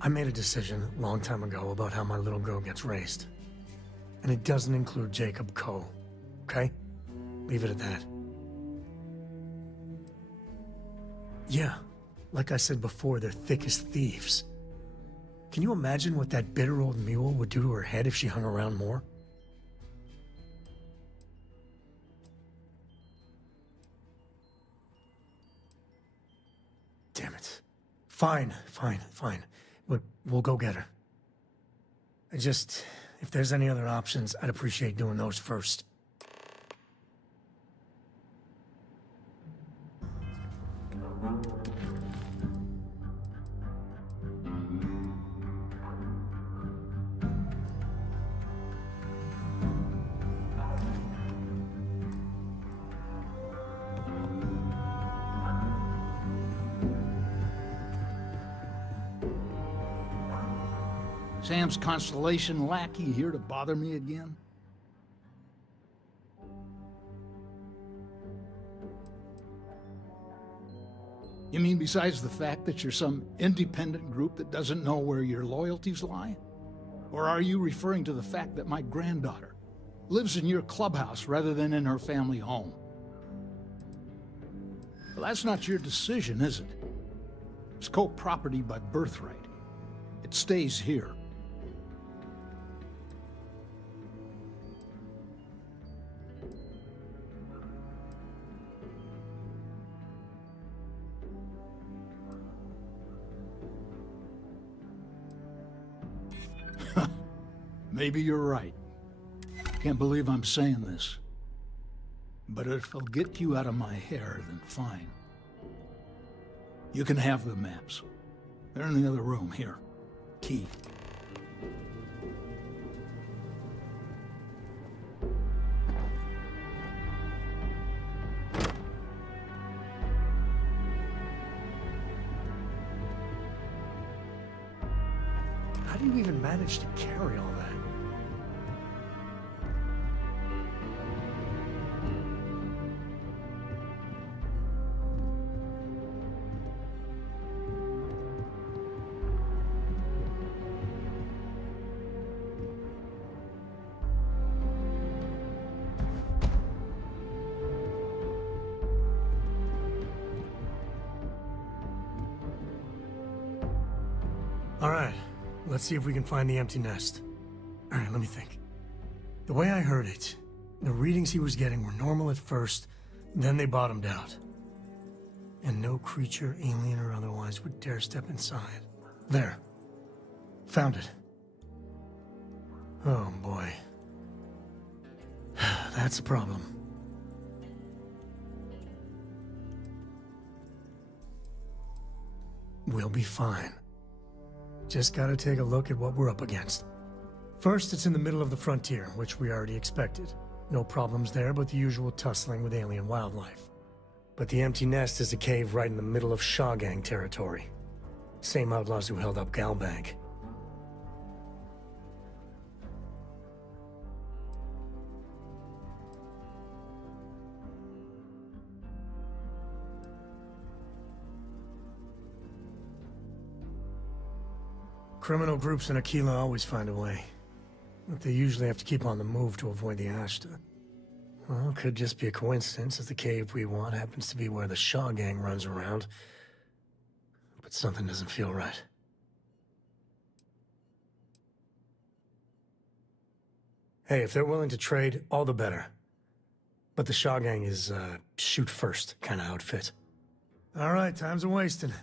I made a decision a long time ago about how my little girl gets raised. And it doesn't include Jacob Coe, okay? Leave it at that. Yeah, like I said before, they're thick as thieves. Can you imagine what that bitter old mule would do to her head if she hung around more? Damn it. Fine. We'll go get her. If there's any other options, I'd appreciate doing those first. Sam's constellation lackey here to bother me again? You mean besides the fact that you're some independent group that doesn't know where your loyalties lie? Or are you referring to the fact that my granddaughter lives in your clubhouse rather than in her family home? Well, that's not your decision, is it? It's co-property by birthright. It stays here. Maybe you're right. Can't believe I'm saying this. But if it'll get you out of my hair, then fine. You can have the maps. They're in the other room. Here. Key. How do you even manage to carry all that? All right, let's see if we can find the empty nest. All right, let me think. The way I heard it, the readings he was getting were normal at first, then they bottomed out. and no creature, alien or otherwise, would dare step inside. There. Found it. Oh boy. That's a problem. We'll be fine. Just gotta take a look at what we're up against. First, it's in the middle of the frontier, which we already expected. No problems there, but the usual tussling with alien wildlife. But the empty nest is a cave right in the middle of Shaw Gang territory. Same outlaws who held up Galbank. Criminal groups in Aquila always find a way. But they usually have to keep on the move to avoid the Ashta. Well, it could just be a coincidence that the cave we want happens to be where the Shaw Gang runs around. But something doesn't feel right. Hey, if they're willing to trade, all the better. But the Shaw Gang is, shoot first kind of outfit. All right, time's a-wasting.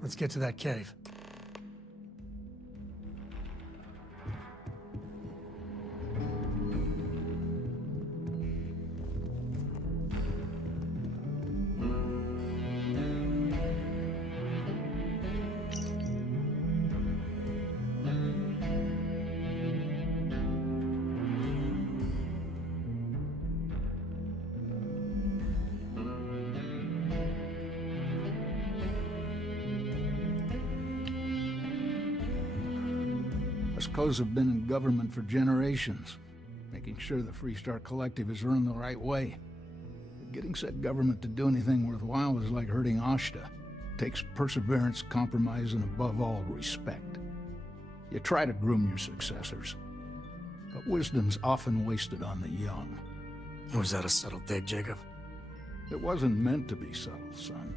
Let's get to that cave. Co's have been in government for generations, making sure the Freestar Collective is run the right way. But getting said government to do anything worthwhile is like hurting Ashta. It takes perseverance, compromise, and above all, respect. You try to groom your successors, but wisdom's often wasted on the young. Was that a subtle dig, Jacob? It wasn't meant to be subtle, son.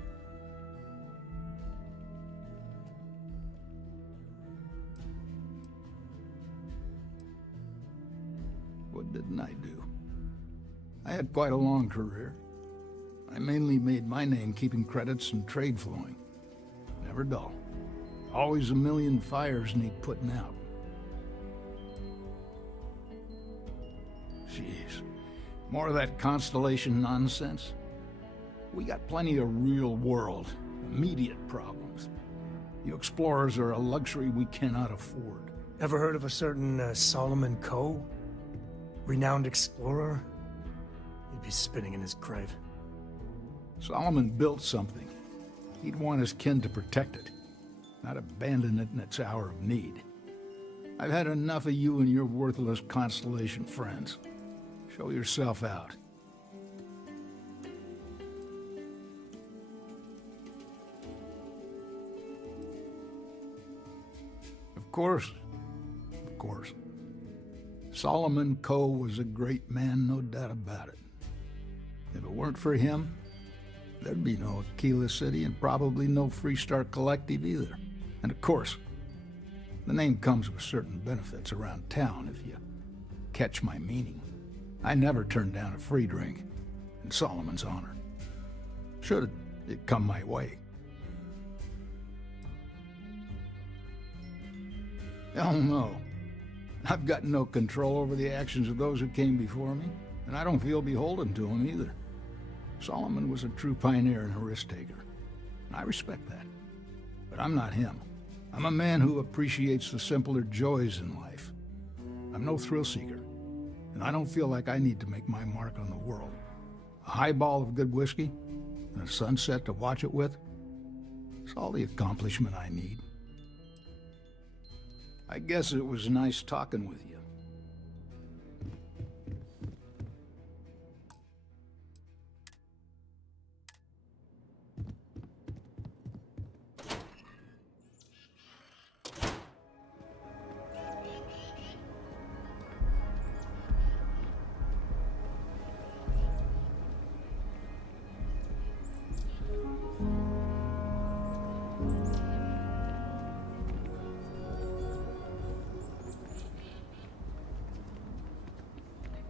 What didn't I do? I had quite a long career. I mainly made my name keeping credits and trade flowing. Never dull. Always a million fires need putting out. Jeez. More of that Constellation nonsense? We got plenty of real-world, immediate problems. You explorers are a luxury we cannot afford. Ever heard of a certain Solomon Coe? Renowned explorer? He'd be spinning in his grave. Solomon built something. He'd want his kin to protect it, not abandon it in its hour of need. I've had enough of you and your worthless Constellation friends. Show yourself out. Of course. Of course. Solomon Coe was a great man, no doubt about it. If it weren't for him, there'd be no Aquila City and probably no Freestar Collective either. And of course, the name comes with certain benefits around town, if you catch my meaning. I never turned down a free drink, in Solomon's honor. Should it come my way. Hell no. I've got no control over the actions of those who came before me, and I don't feel beholden to them either. Solomon was a true pioneer and a risk-taker, and I respect that. But I'm not him. I'm a man who appreciates the simpler joys in life. I'm no thrill-seeker, and I don't feel like I need to make my mark on the world. A highball of good whiskey, and a sunset to watch it with, it's all the accomplishment I need. I guess it was nice talking with you.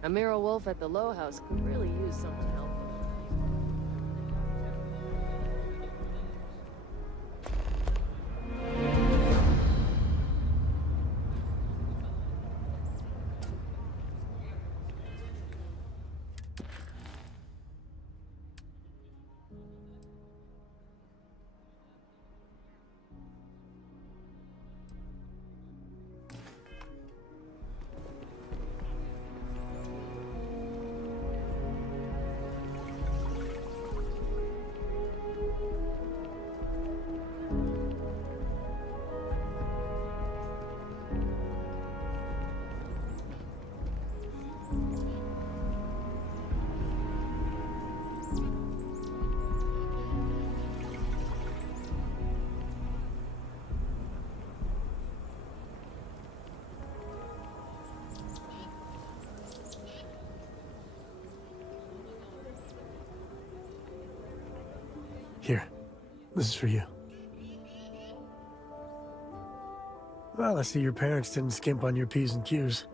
Amira Wolf at the Low House could really use someone helpful. Here, this is for you. Well, I see your parents didn't skimp on your P's and Q's.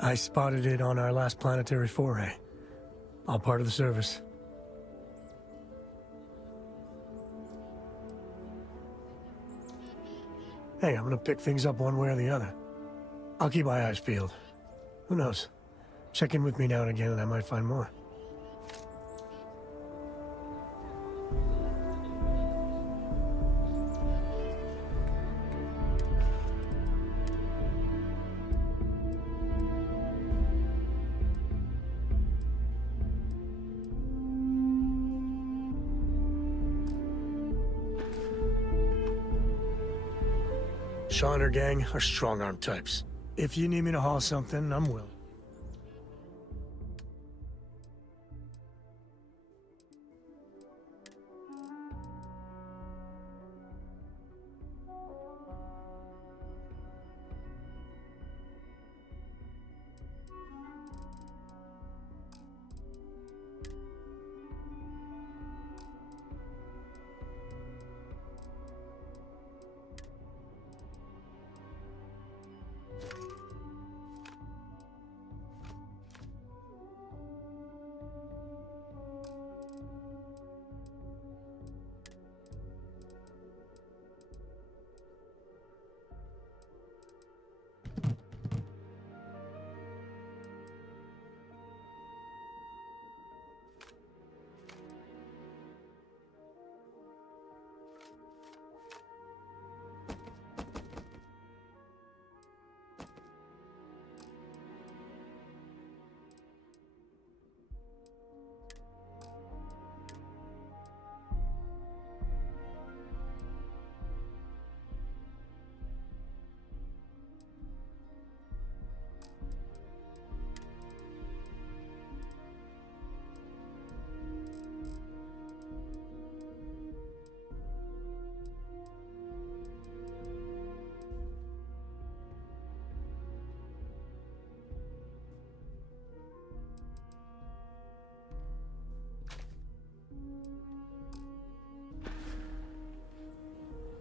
I spotted it on our last planetary foray. All part of the service. Hey, I'm gonna pick things up one way or the other. I'll keep my eyes peeled. Who knows? Check in with me now and again and I might find more. Shaw and her gang are strong-arm types. If you need me to haul something, I'm willing.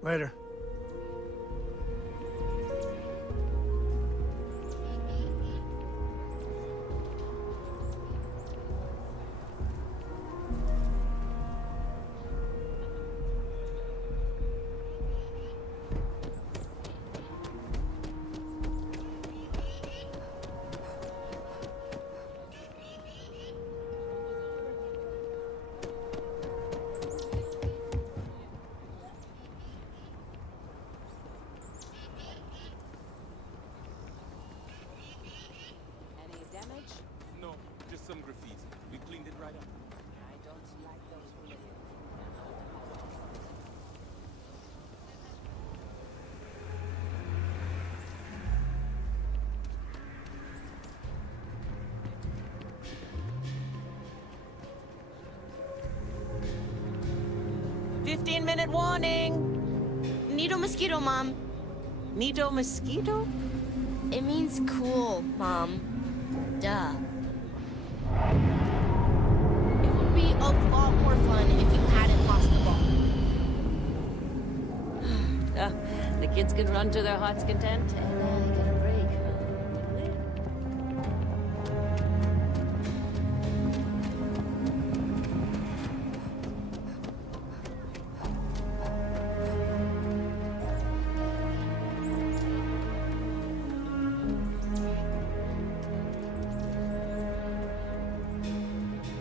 Later. No, just some graffiti. We cleaned it right up. I don't like those bullets. 15-minute warning! Neato mosquito, Mom. Neato mosquito? It means cool, Mom. Duh. It would be a lot more fun if you hadn't lost the ball. The kids can run to their heart's content and get a break.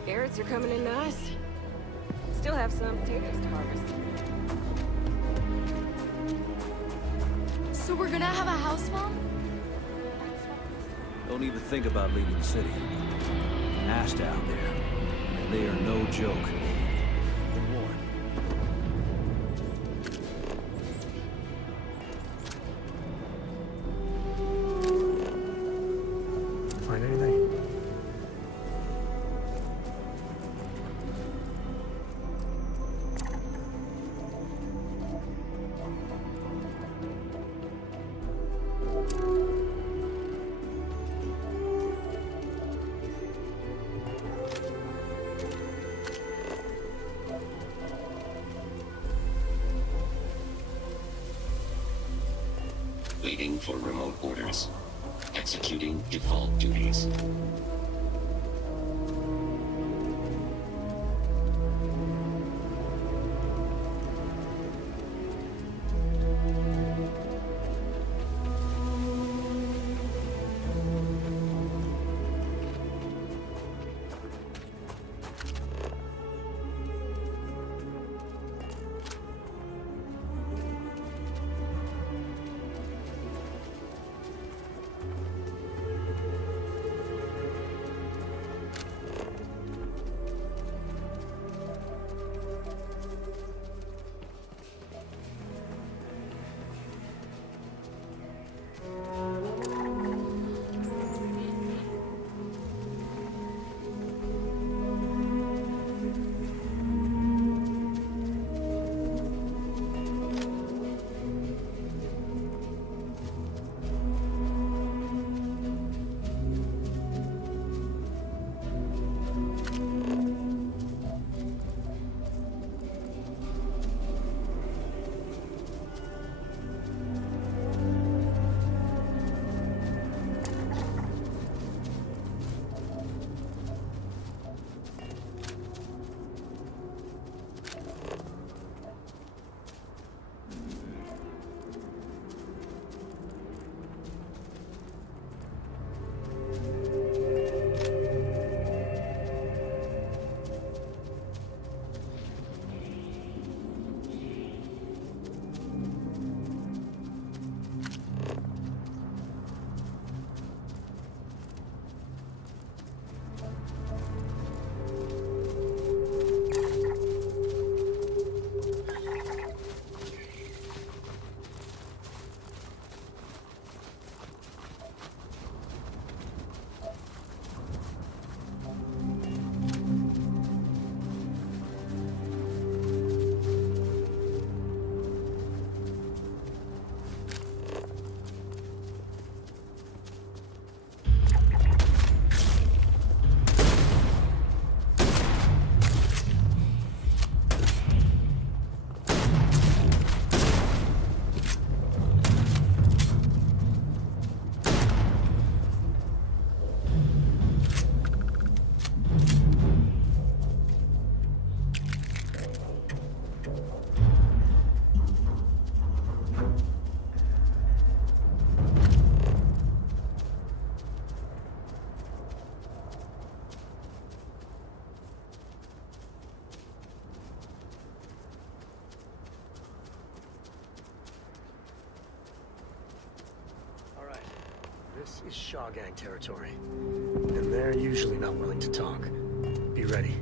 Carrots are coming in nice. Still have some potatoes to harvest. So we're gonna have a house, Mom? Don't even think about leaving the city. Ash down there, and they are no joke. Been warned. Find anything? Waiting for remote orders. Executing default duties. This is Shaw Gang territory, and they're usually not willing to talk. Be ready.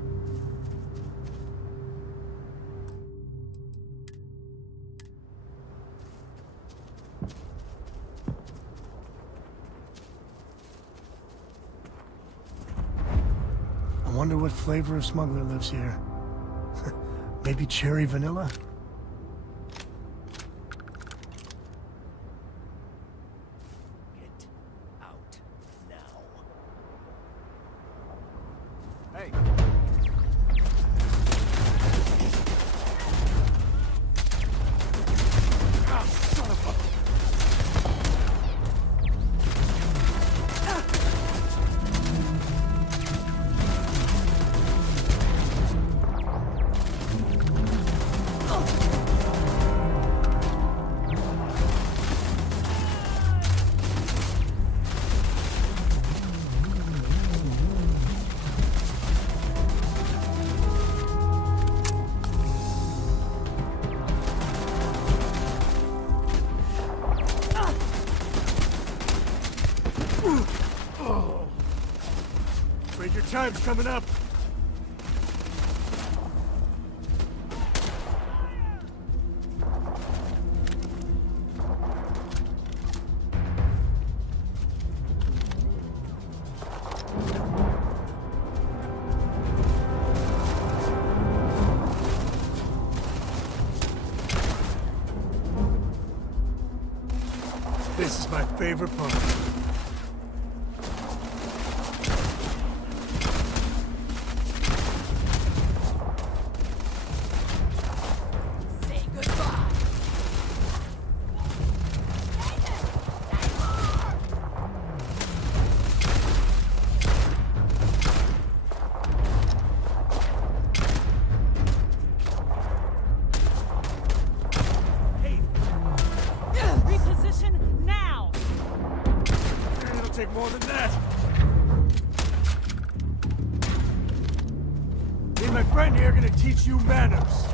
I wonder what flavor of smuggler lives here. Maybe cherry vanilla? Afraid your time's coming up. This is my favorite part. Say goodbye. take more than that. Me and my friend here are gonna teach you manners.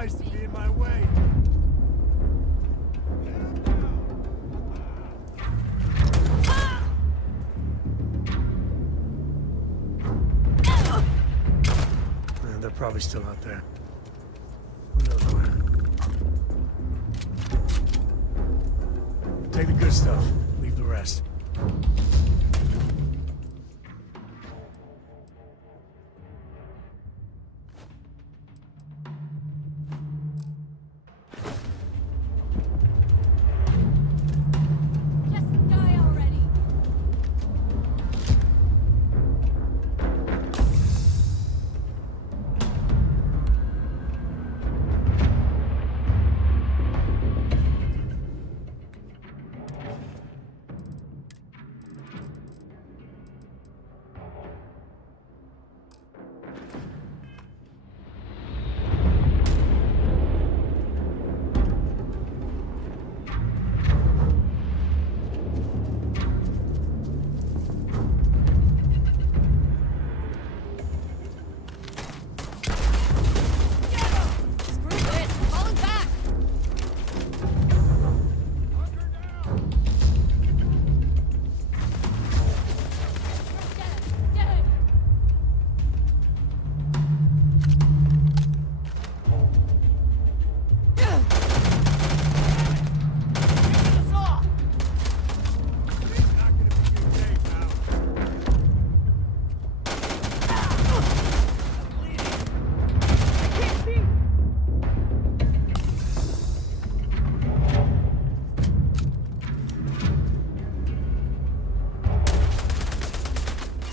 To be in my way. They're probably still out there. Who knows where? Take the good stuff, leave the rest.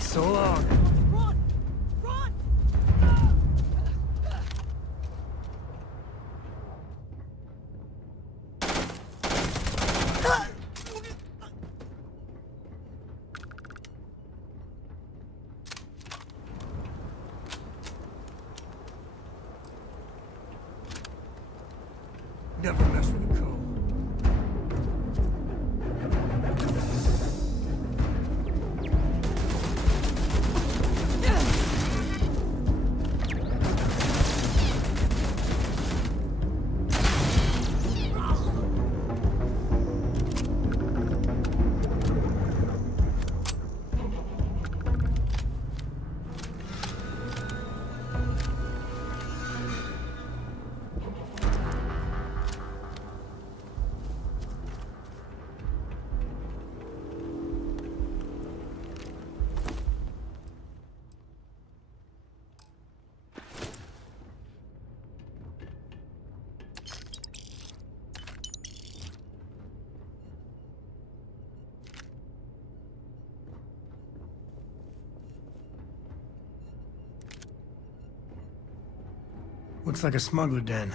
So long. Never mess with a code. Looks like a smuggler den.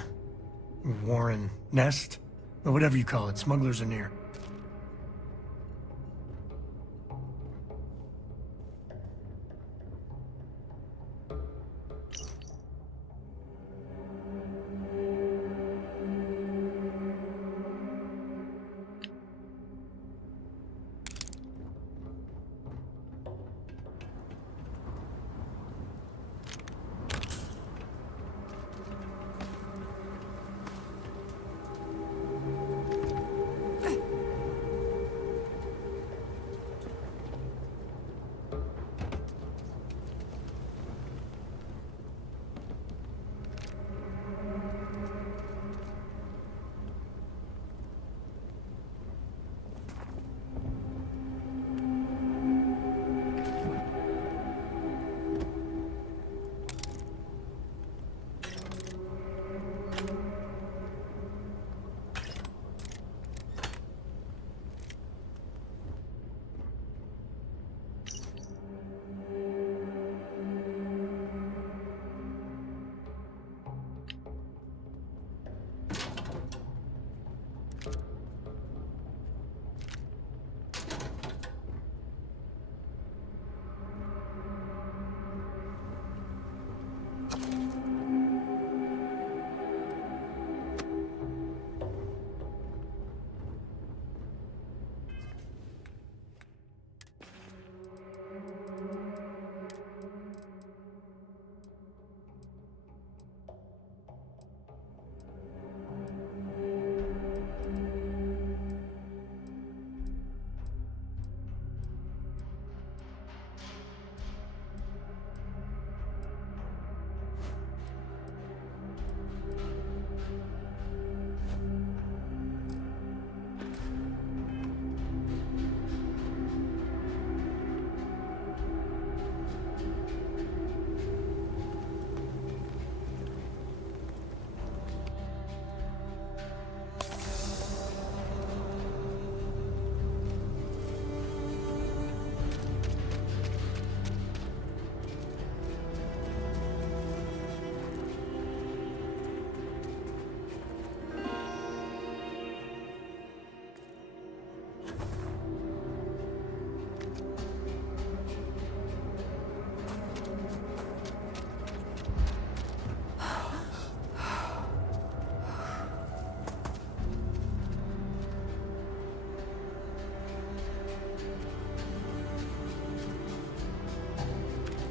Warren nest? Or whatever you call it. Smugglers are near.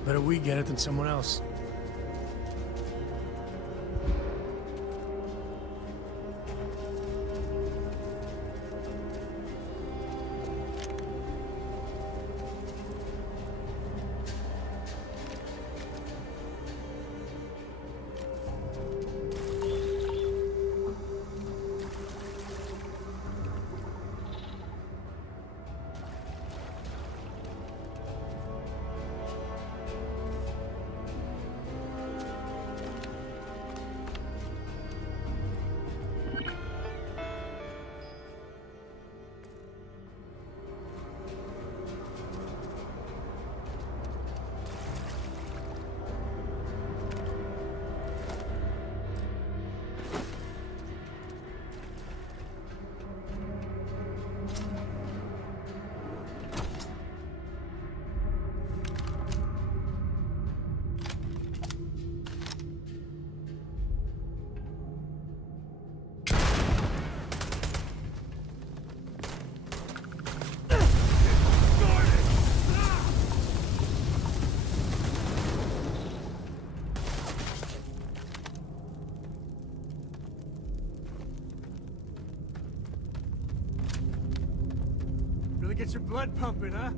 Better we get it than someone else. Get your blood pumping, huh?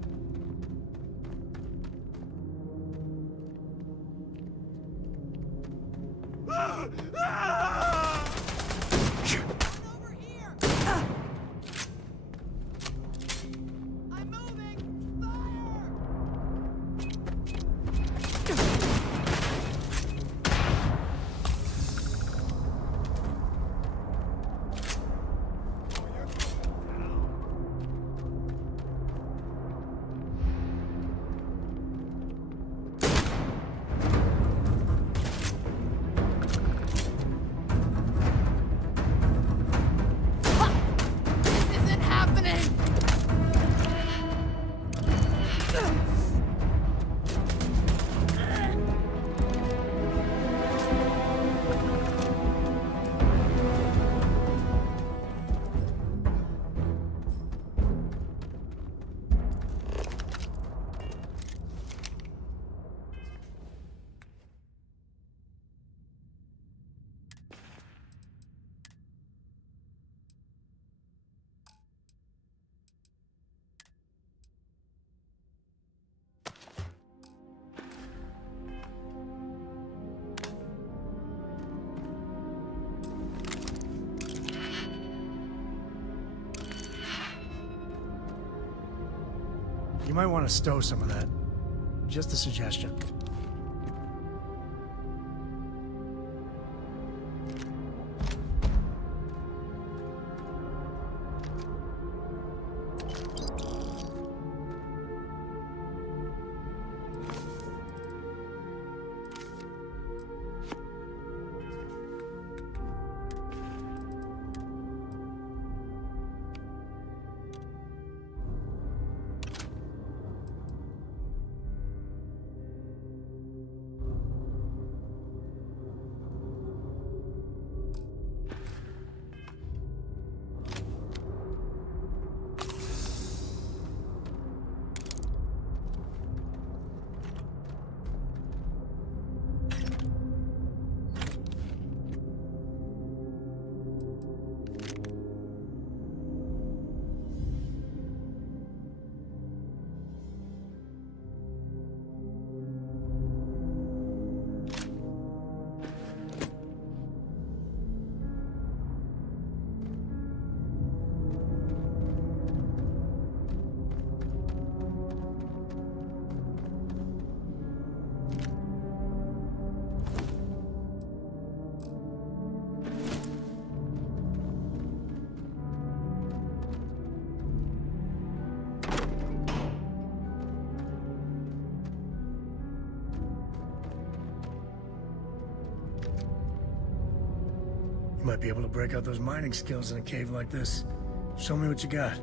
You might want to stow some of that. Just a suggestion. You might be able to break out those mining skills in a cave like this. Show me what you got.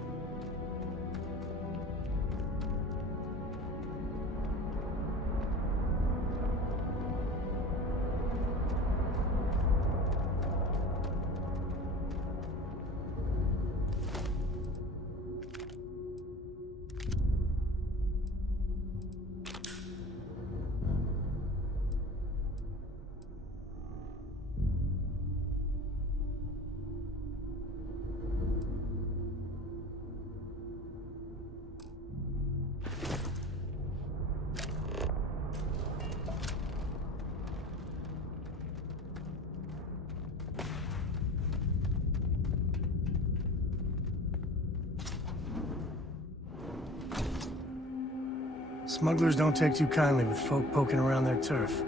Smugglers don't take too kindly with folk poking around their turf.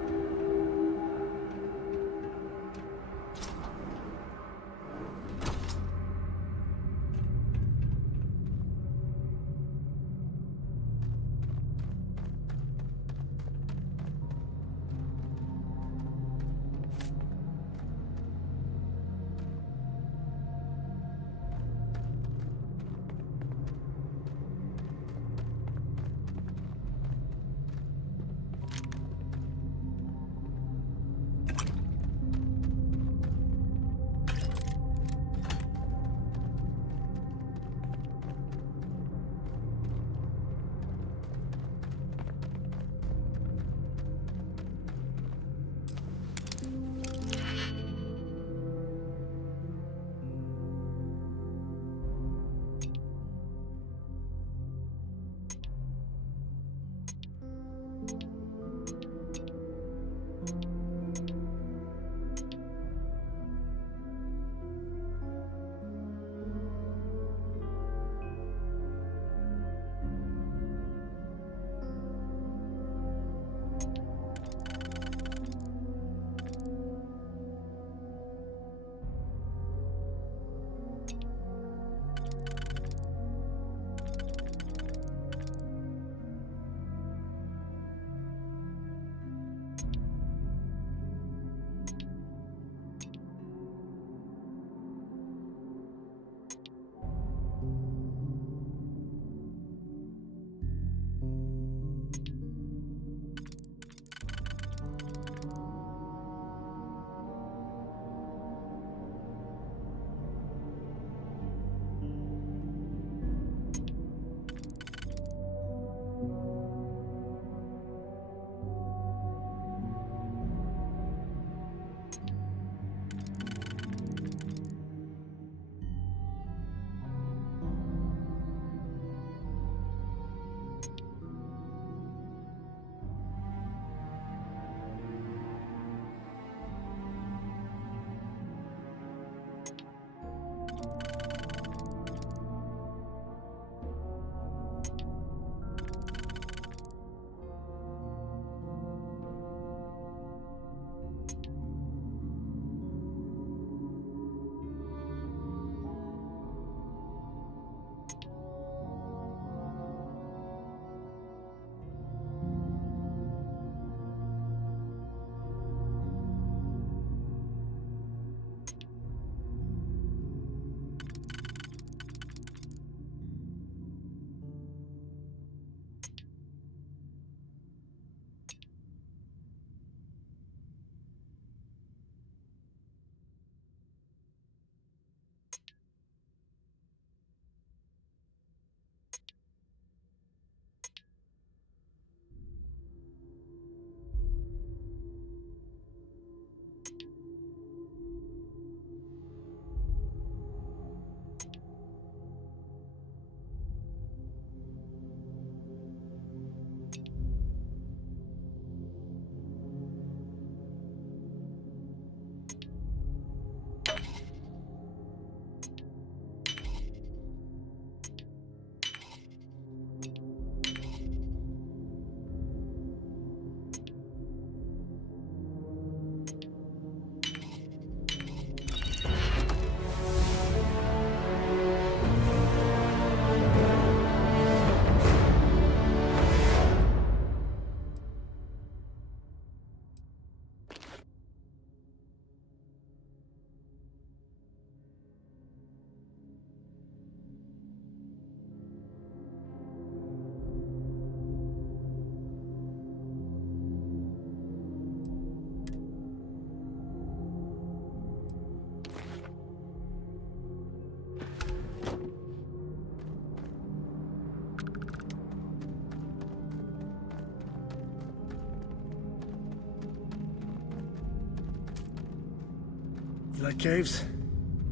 You like caves?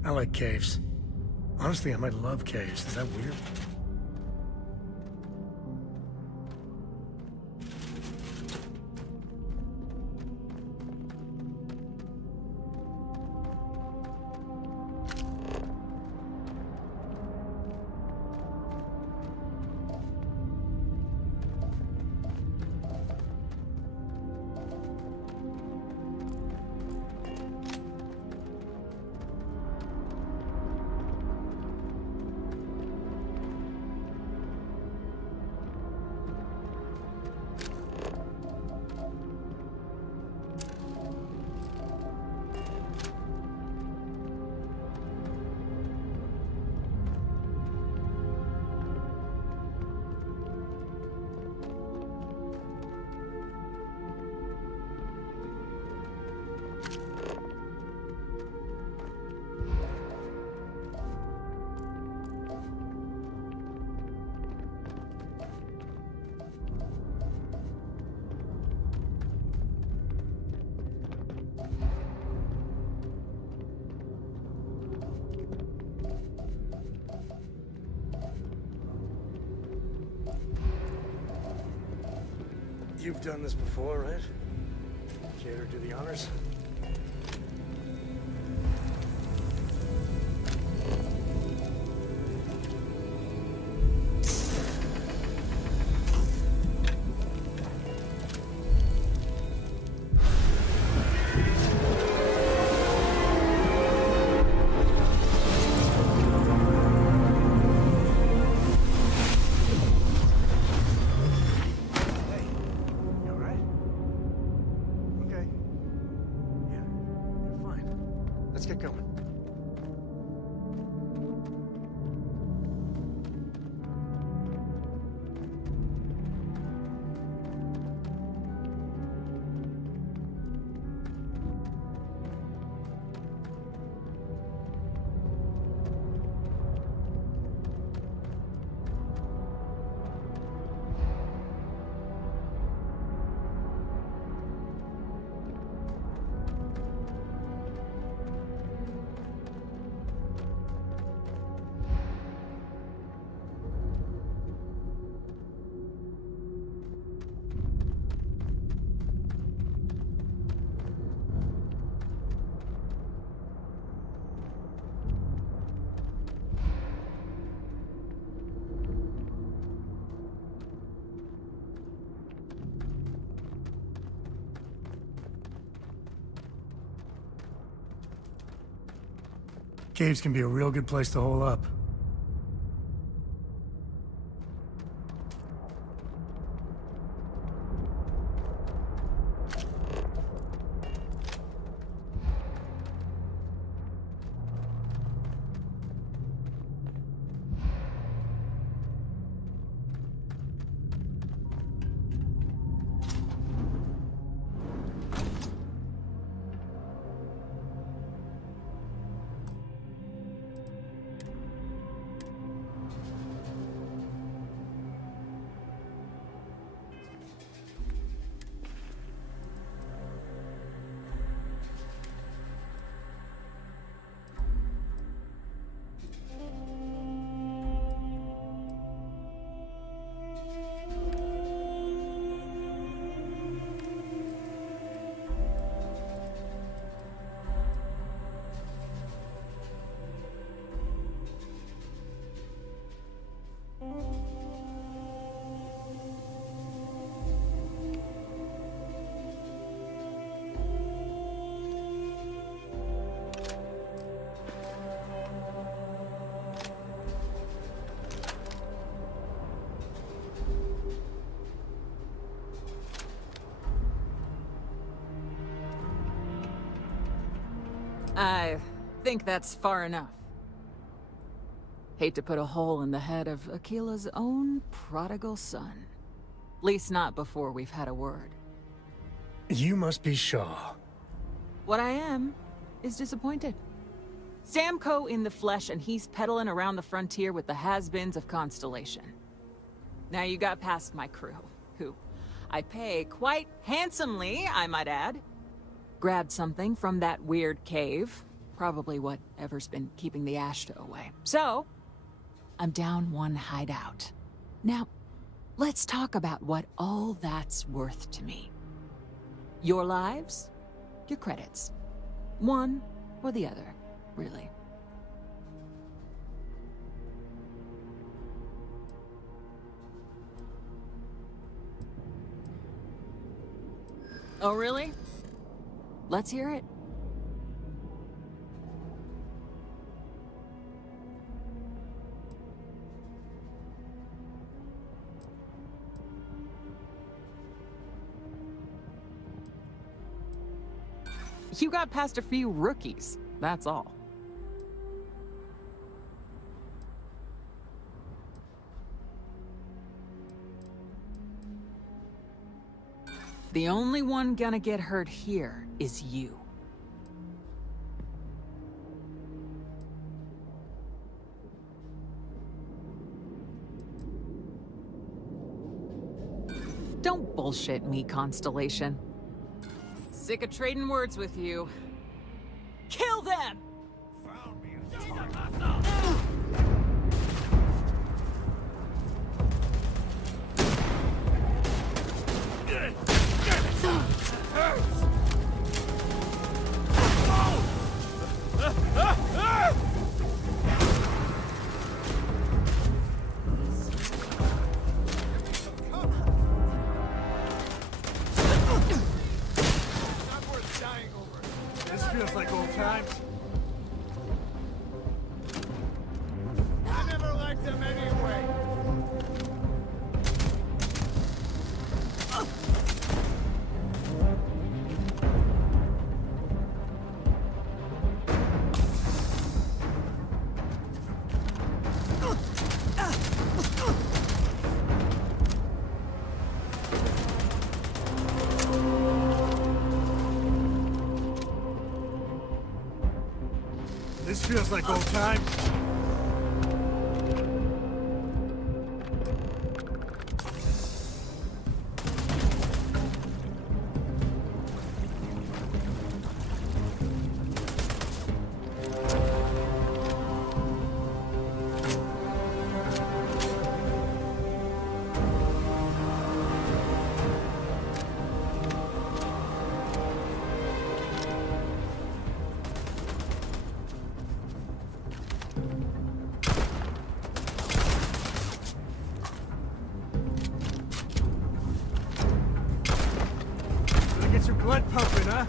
I like caves. Honestly, I might love caves. Is that weird? You've done this before, right? Care to do the honors? Let's get going. Caves can be a real good place to hole up. I think that's far enough. Hate to put a hole in the head of Akila's own prodigal son. At least not before we've had a word. You must be Shaw. What I am is disappointed. Samco in the flesh, and he's peddling around the frontier with the has-beens of Constellation. Now you got past my crew, who I pay quite handsomely, I might add. Grabbed something from that weird cave. Probably whatever's been keeping the Ashta away. So, I'm down one hideout. Now, let's talk about what all that's worth to me. Your lives, your credits. One or the other, really. Oh, really? Let's hear it. You got past a few rookies, that's all. The only one gonna get hurt here is you. Don't bullshit me, Constellation. Sick of trading words with you. Kill them! times. I never liked them anyway. This feels like old times. Get some blood pumping, huh?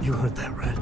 You heard that, right?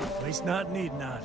At least not need not.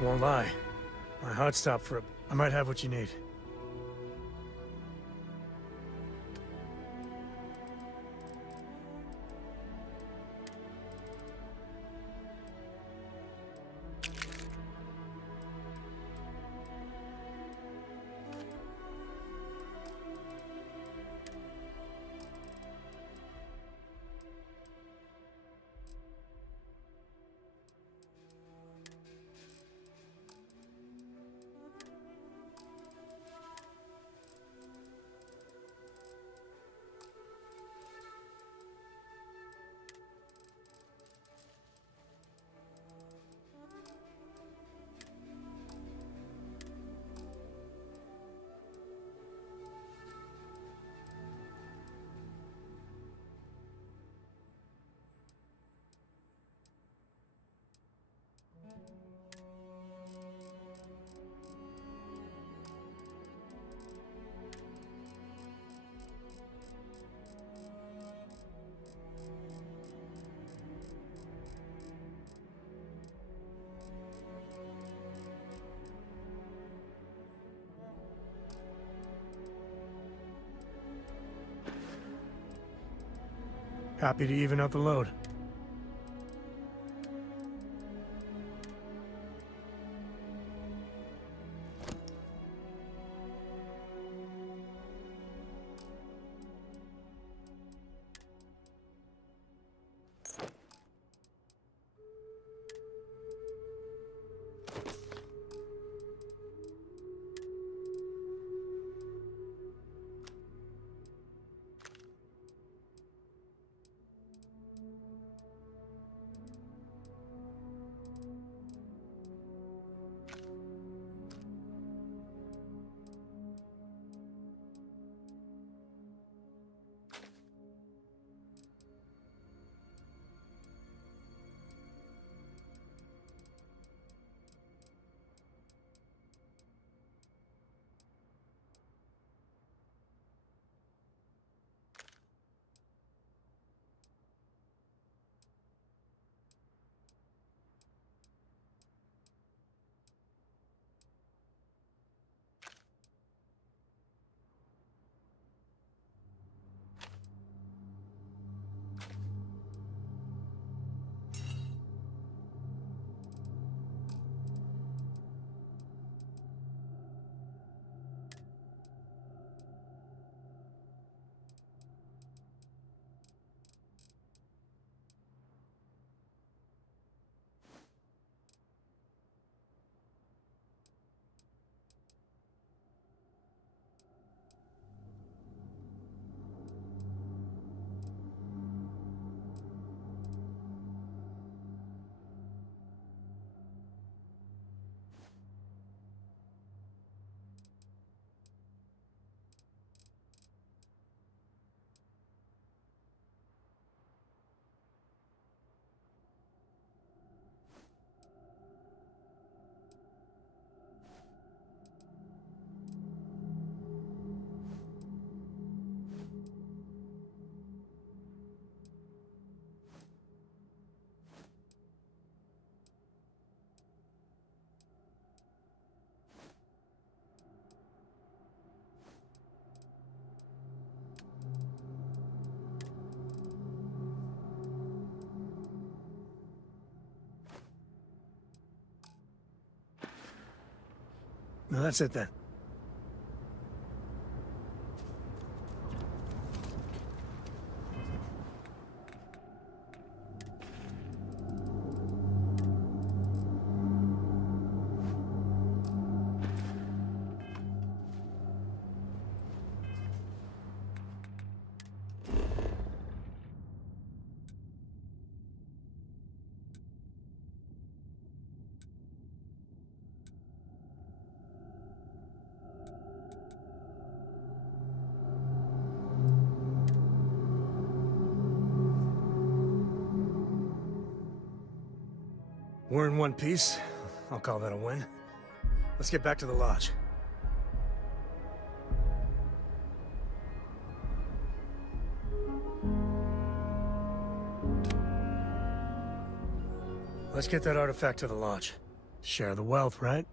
Won't lie. My heart stopped for a... I might have what you need. Happy to even out the load. No, that's it then. We're in one piece. I'll call that a win. Let's get back to the lodge. Let's get that artifact to the lodge. Share the wealth, right?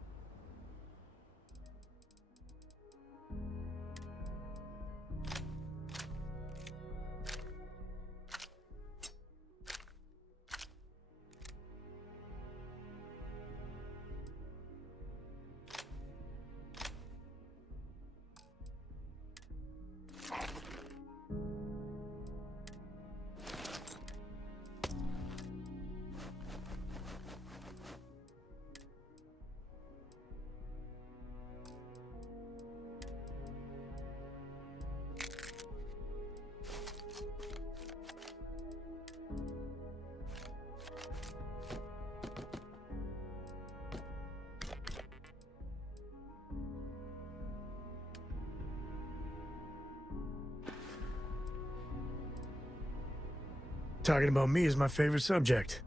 Talking about me is my favorite subject.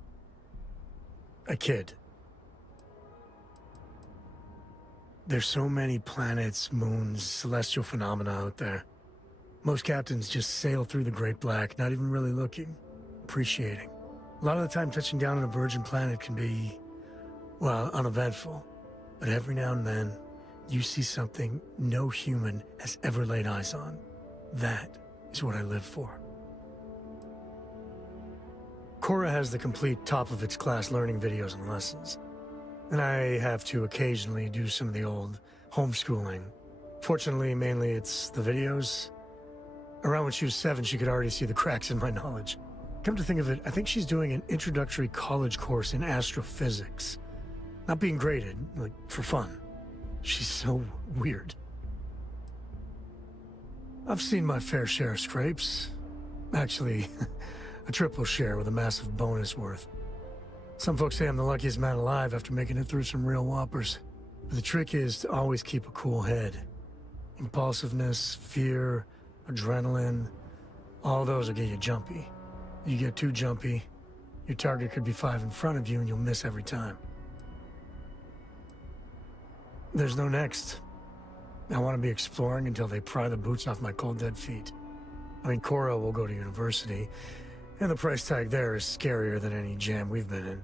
A kid. There's so many planets, moons, celestial phenomena out there. Most captains just sail through the Great Black, not even really looking, appreciating. A lot of the time touching down on a virgin planet can be, well, uneventful. But every now and then, you see something no human has ever laid eyes on. That is what I live for. Cora has the complete top-of-its-class learning videos and lessons. And I have to occasionally do some of the old homeschooling. Fortunately, mainly it's the videos. Around when she was 7, she could already see the cracks in my knowledge. Come to think of it, I think she's doing an introductory college course in astrophysics. Not being graded, like, for fun. She's so weird. I've seen my fair share of scrapes. Actually, a triple share with a massive bonus worth. Some folks say I'm the luckiest man alive after making it through some real whoppers. But the trick is to always keep a cool head. Impulsiveness, fear, adrenaline, all those will get you jumpy. You get too jumpy, your target could be 5 in front of you and you'll miss every time. There's no next. I want to be exploring until they pry the boots off my cold dead feet. I mean, Cora will go to university, and the price tag there is scarier than any jam we've been in.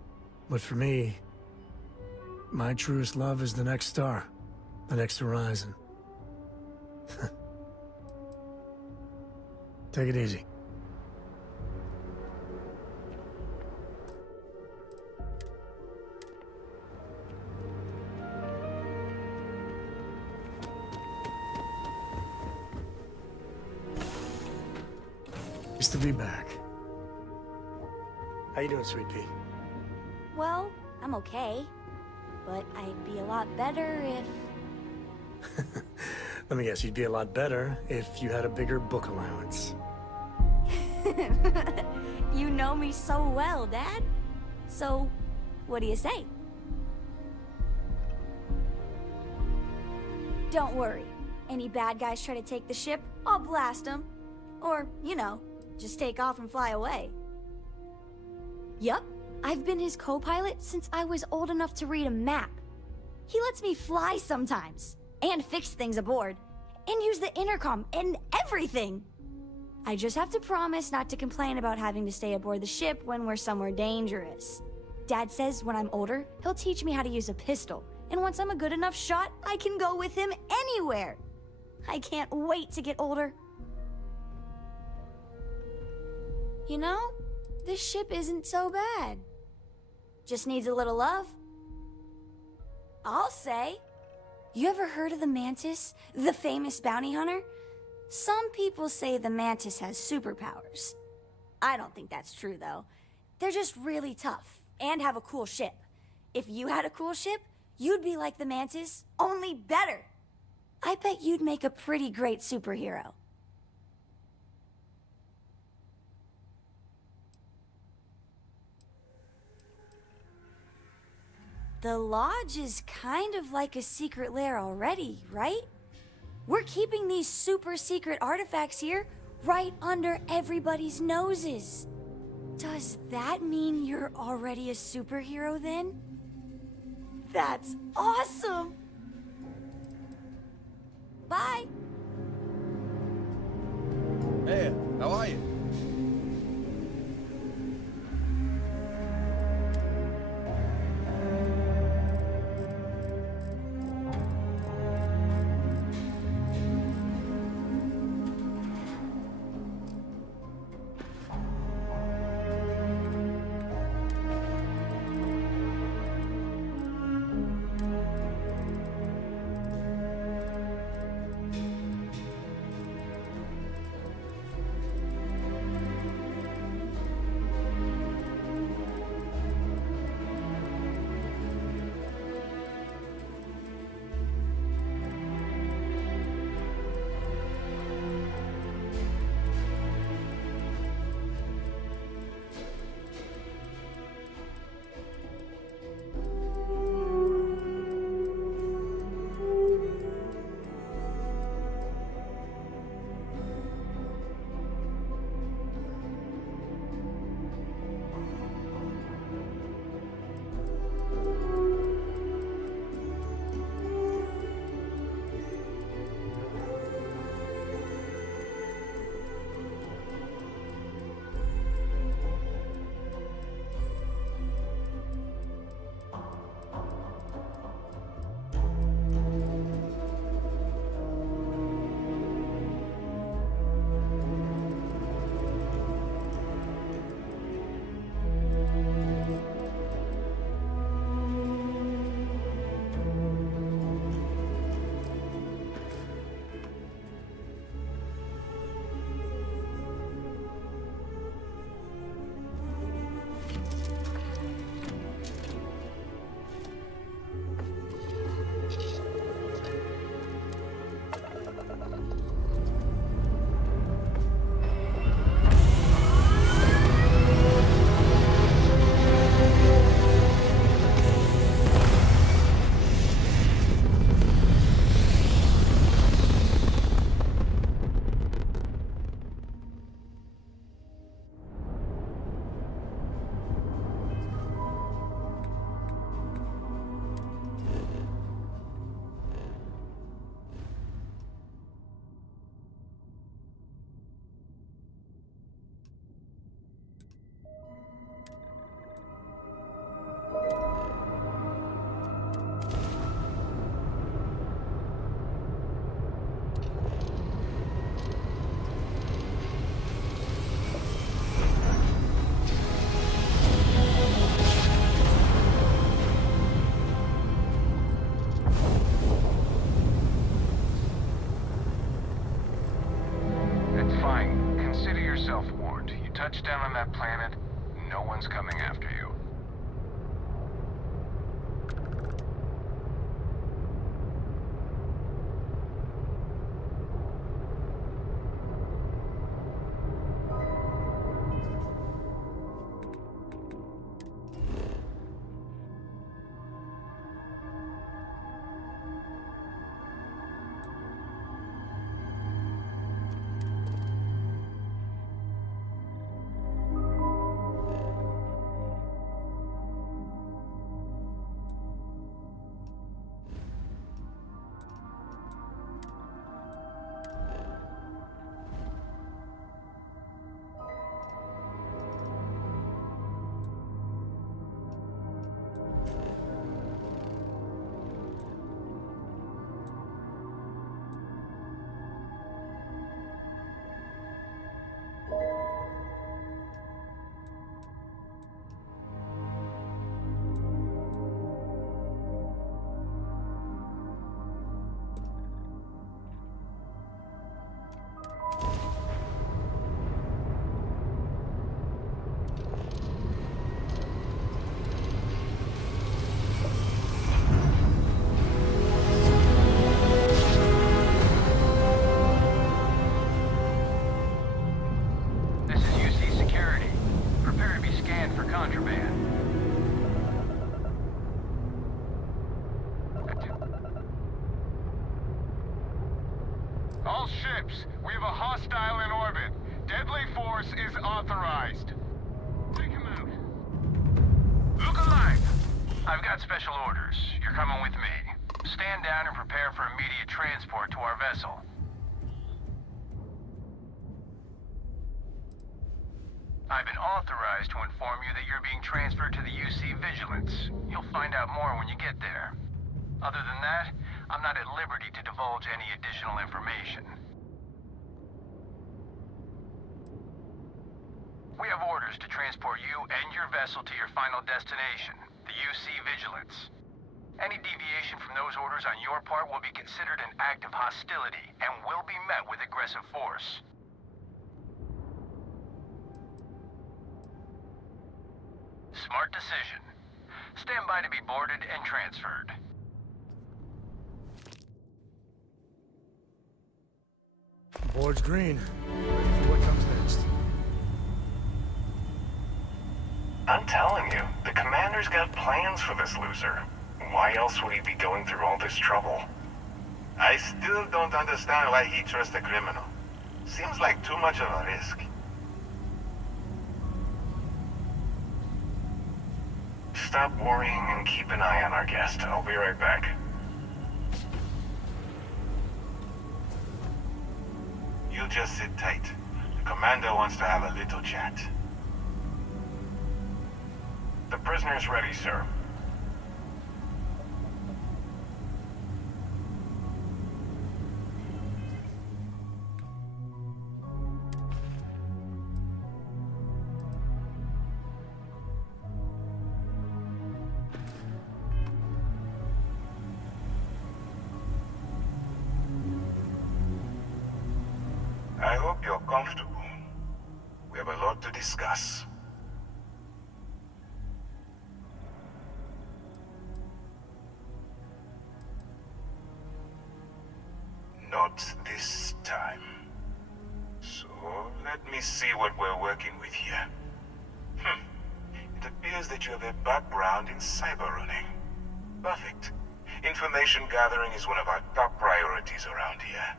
But for me, my truest love is the next star, the next horizon. Take it easy. Nice to be back. How you doing, Sweet Pea? Well, I'm okay. But I'd be a lot better if... Let me guess, you'd be a lot better if you had a bigger book allowance. You know me so well, Dad. So, what do you say? Don't worry. Any bad guys try to take the ship, I'll blast them. Or, you know, just take off and fly away. Yup, I've been his co-pilot since I was old enough to read a map. He lets me fly sometimes, and fix things aboard, and use the intercom and everything. I just have to promise not to complain about having to stay aboard the ship when we're somewhere dangerous. Dad says when I'm older, he'll teach me how to use a pistol, and once I'm a good enough shot, I can go with him anywhere. I can't wait to get older. You know, this ship isn't so bad. Just needs a little love. I'll say. You ever heard of the Mantis, the famous bounty hunter? Some people say the Mantis has superpowers. I don't think that's true, though. They're just really tough and have a cool ship. If you had a cool ship, you'd be like the Mantis, only better. I bet you'd make a pretty great superhero. The Lodge is kind of like a secret lair already, right? We're keeping these super secret artifacts here right under everybody's noses. Does that mean you're already a superhero then? That's awesome! Bye! Hey, how are you? warned. You touch down on that planet, no one's coming after you. All ships, we have a hostile in orbit. Deadly force is authorized. Take him out. Look alive! I've got special orders. You're coming with me. Stand down and prepare for immediate transport to our vessel. I've been authorized to inform you that you're being transferred to the UC Vigilance. You'll find out more when you get there. Other than that, I'm not at liberty to divulge any additional information. We have orders to transport you and your vessel to your final destination, the UC Vigilance. Any deviation from those orders on your part will be considered an act of hostility and will be met with aggressive force. Smart decision. Stand by to be boarded and transferred. Board's green. Ready for what comes next. I'm telling you, the commander's got plans for this loser. Why else would he be going through all this trouble? I still don't understand why he trusts a criminal. Seems like too much of a risk. Stop worrying and keep an eye on our guest. I'll be right back. You just sit tight. The commander wants to have a little chat. The prisoner's ready, sir. I hope you're comfortable. We have a lot to discuss. Not this time. So, let me see what we're working with here. It appears that you have a background in cyber running. Perfect. Information gathering is one of our top priorities around here.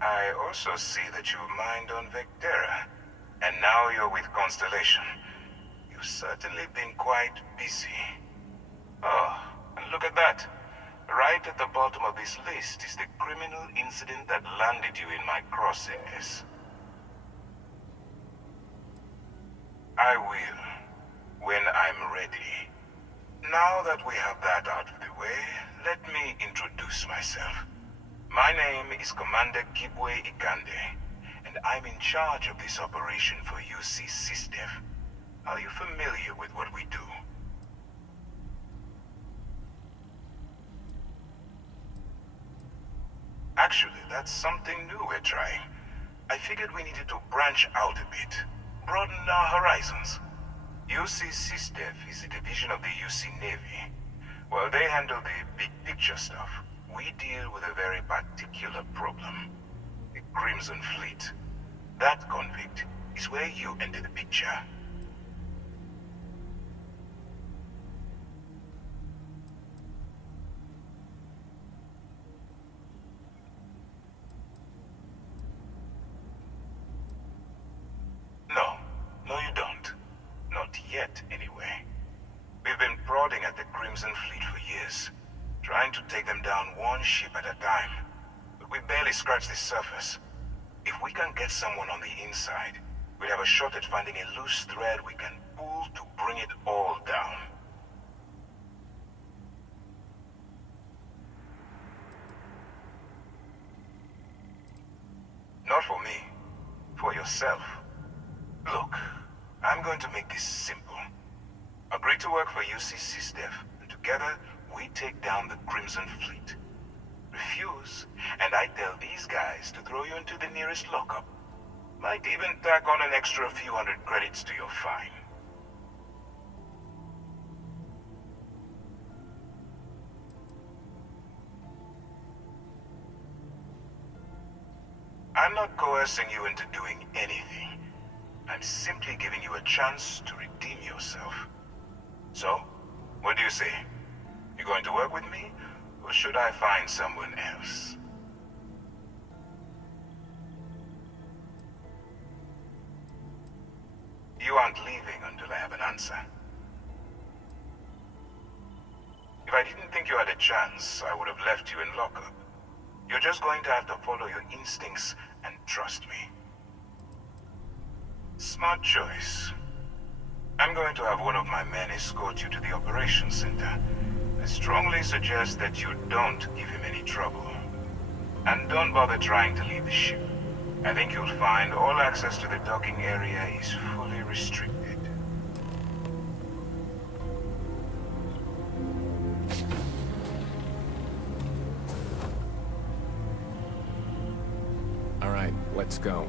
I also see that you mined on Vectera, and now you're with Constellation. You've certainly been quite busy. Oh, and look at that. Right at the bottom of this list is the criminal incident that landed you in my crosshairs. I will, when I'm ready. Now that we have that out of the way, let me introduce myself. My name is Commander Kibwe Ikande, and I'm in charge of this operation for UC SysDev. Are you familiar with what we do? Actually, that's something new we're trying. I figured we needed to branch out a bit. broaden our horizons. UC SysDev is a division of the UC Navy. While they handle the big picture stuff, we deal with a very particular problem. The Crimson Fleet. That convict is where you enter the picture. No, you don't. Not yet, anyway. We've been prodding at the Crimson Fleet for years, trying to take them down one ship at a time. But we barely scratched the surface. If we can get someone on the inside, we'd have a shot at finding a loose thread we can pull to bring it all down. Not for me. For yourself. Look, I'm going to make this simple. Agree to work for UC SysDev, and together we take down the Crimson Fleet. Refuse, and I tell these guys to throw you into the nearest lockup. Might even tack on an extra few hundred credits to your fine. I'm not coercing you into doing anything. I'm simply giving you a chance to redeem yourself. So, what do you say? You going to work with me, or should I find someone else? You aren't leaving until I have an answer. If I didn't think you had a chance, I would have left you in lockup. You're just going to have to follow your instincts and trust me. Smart choice. I'm going to have one of my men escort you to the operations center. I strongly suggest that you don't give him any trouble. And don't bother trying to leave the ship. I think you'll find all access to the docking area is fully restricted. All right, let's go.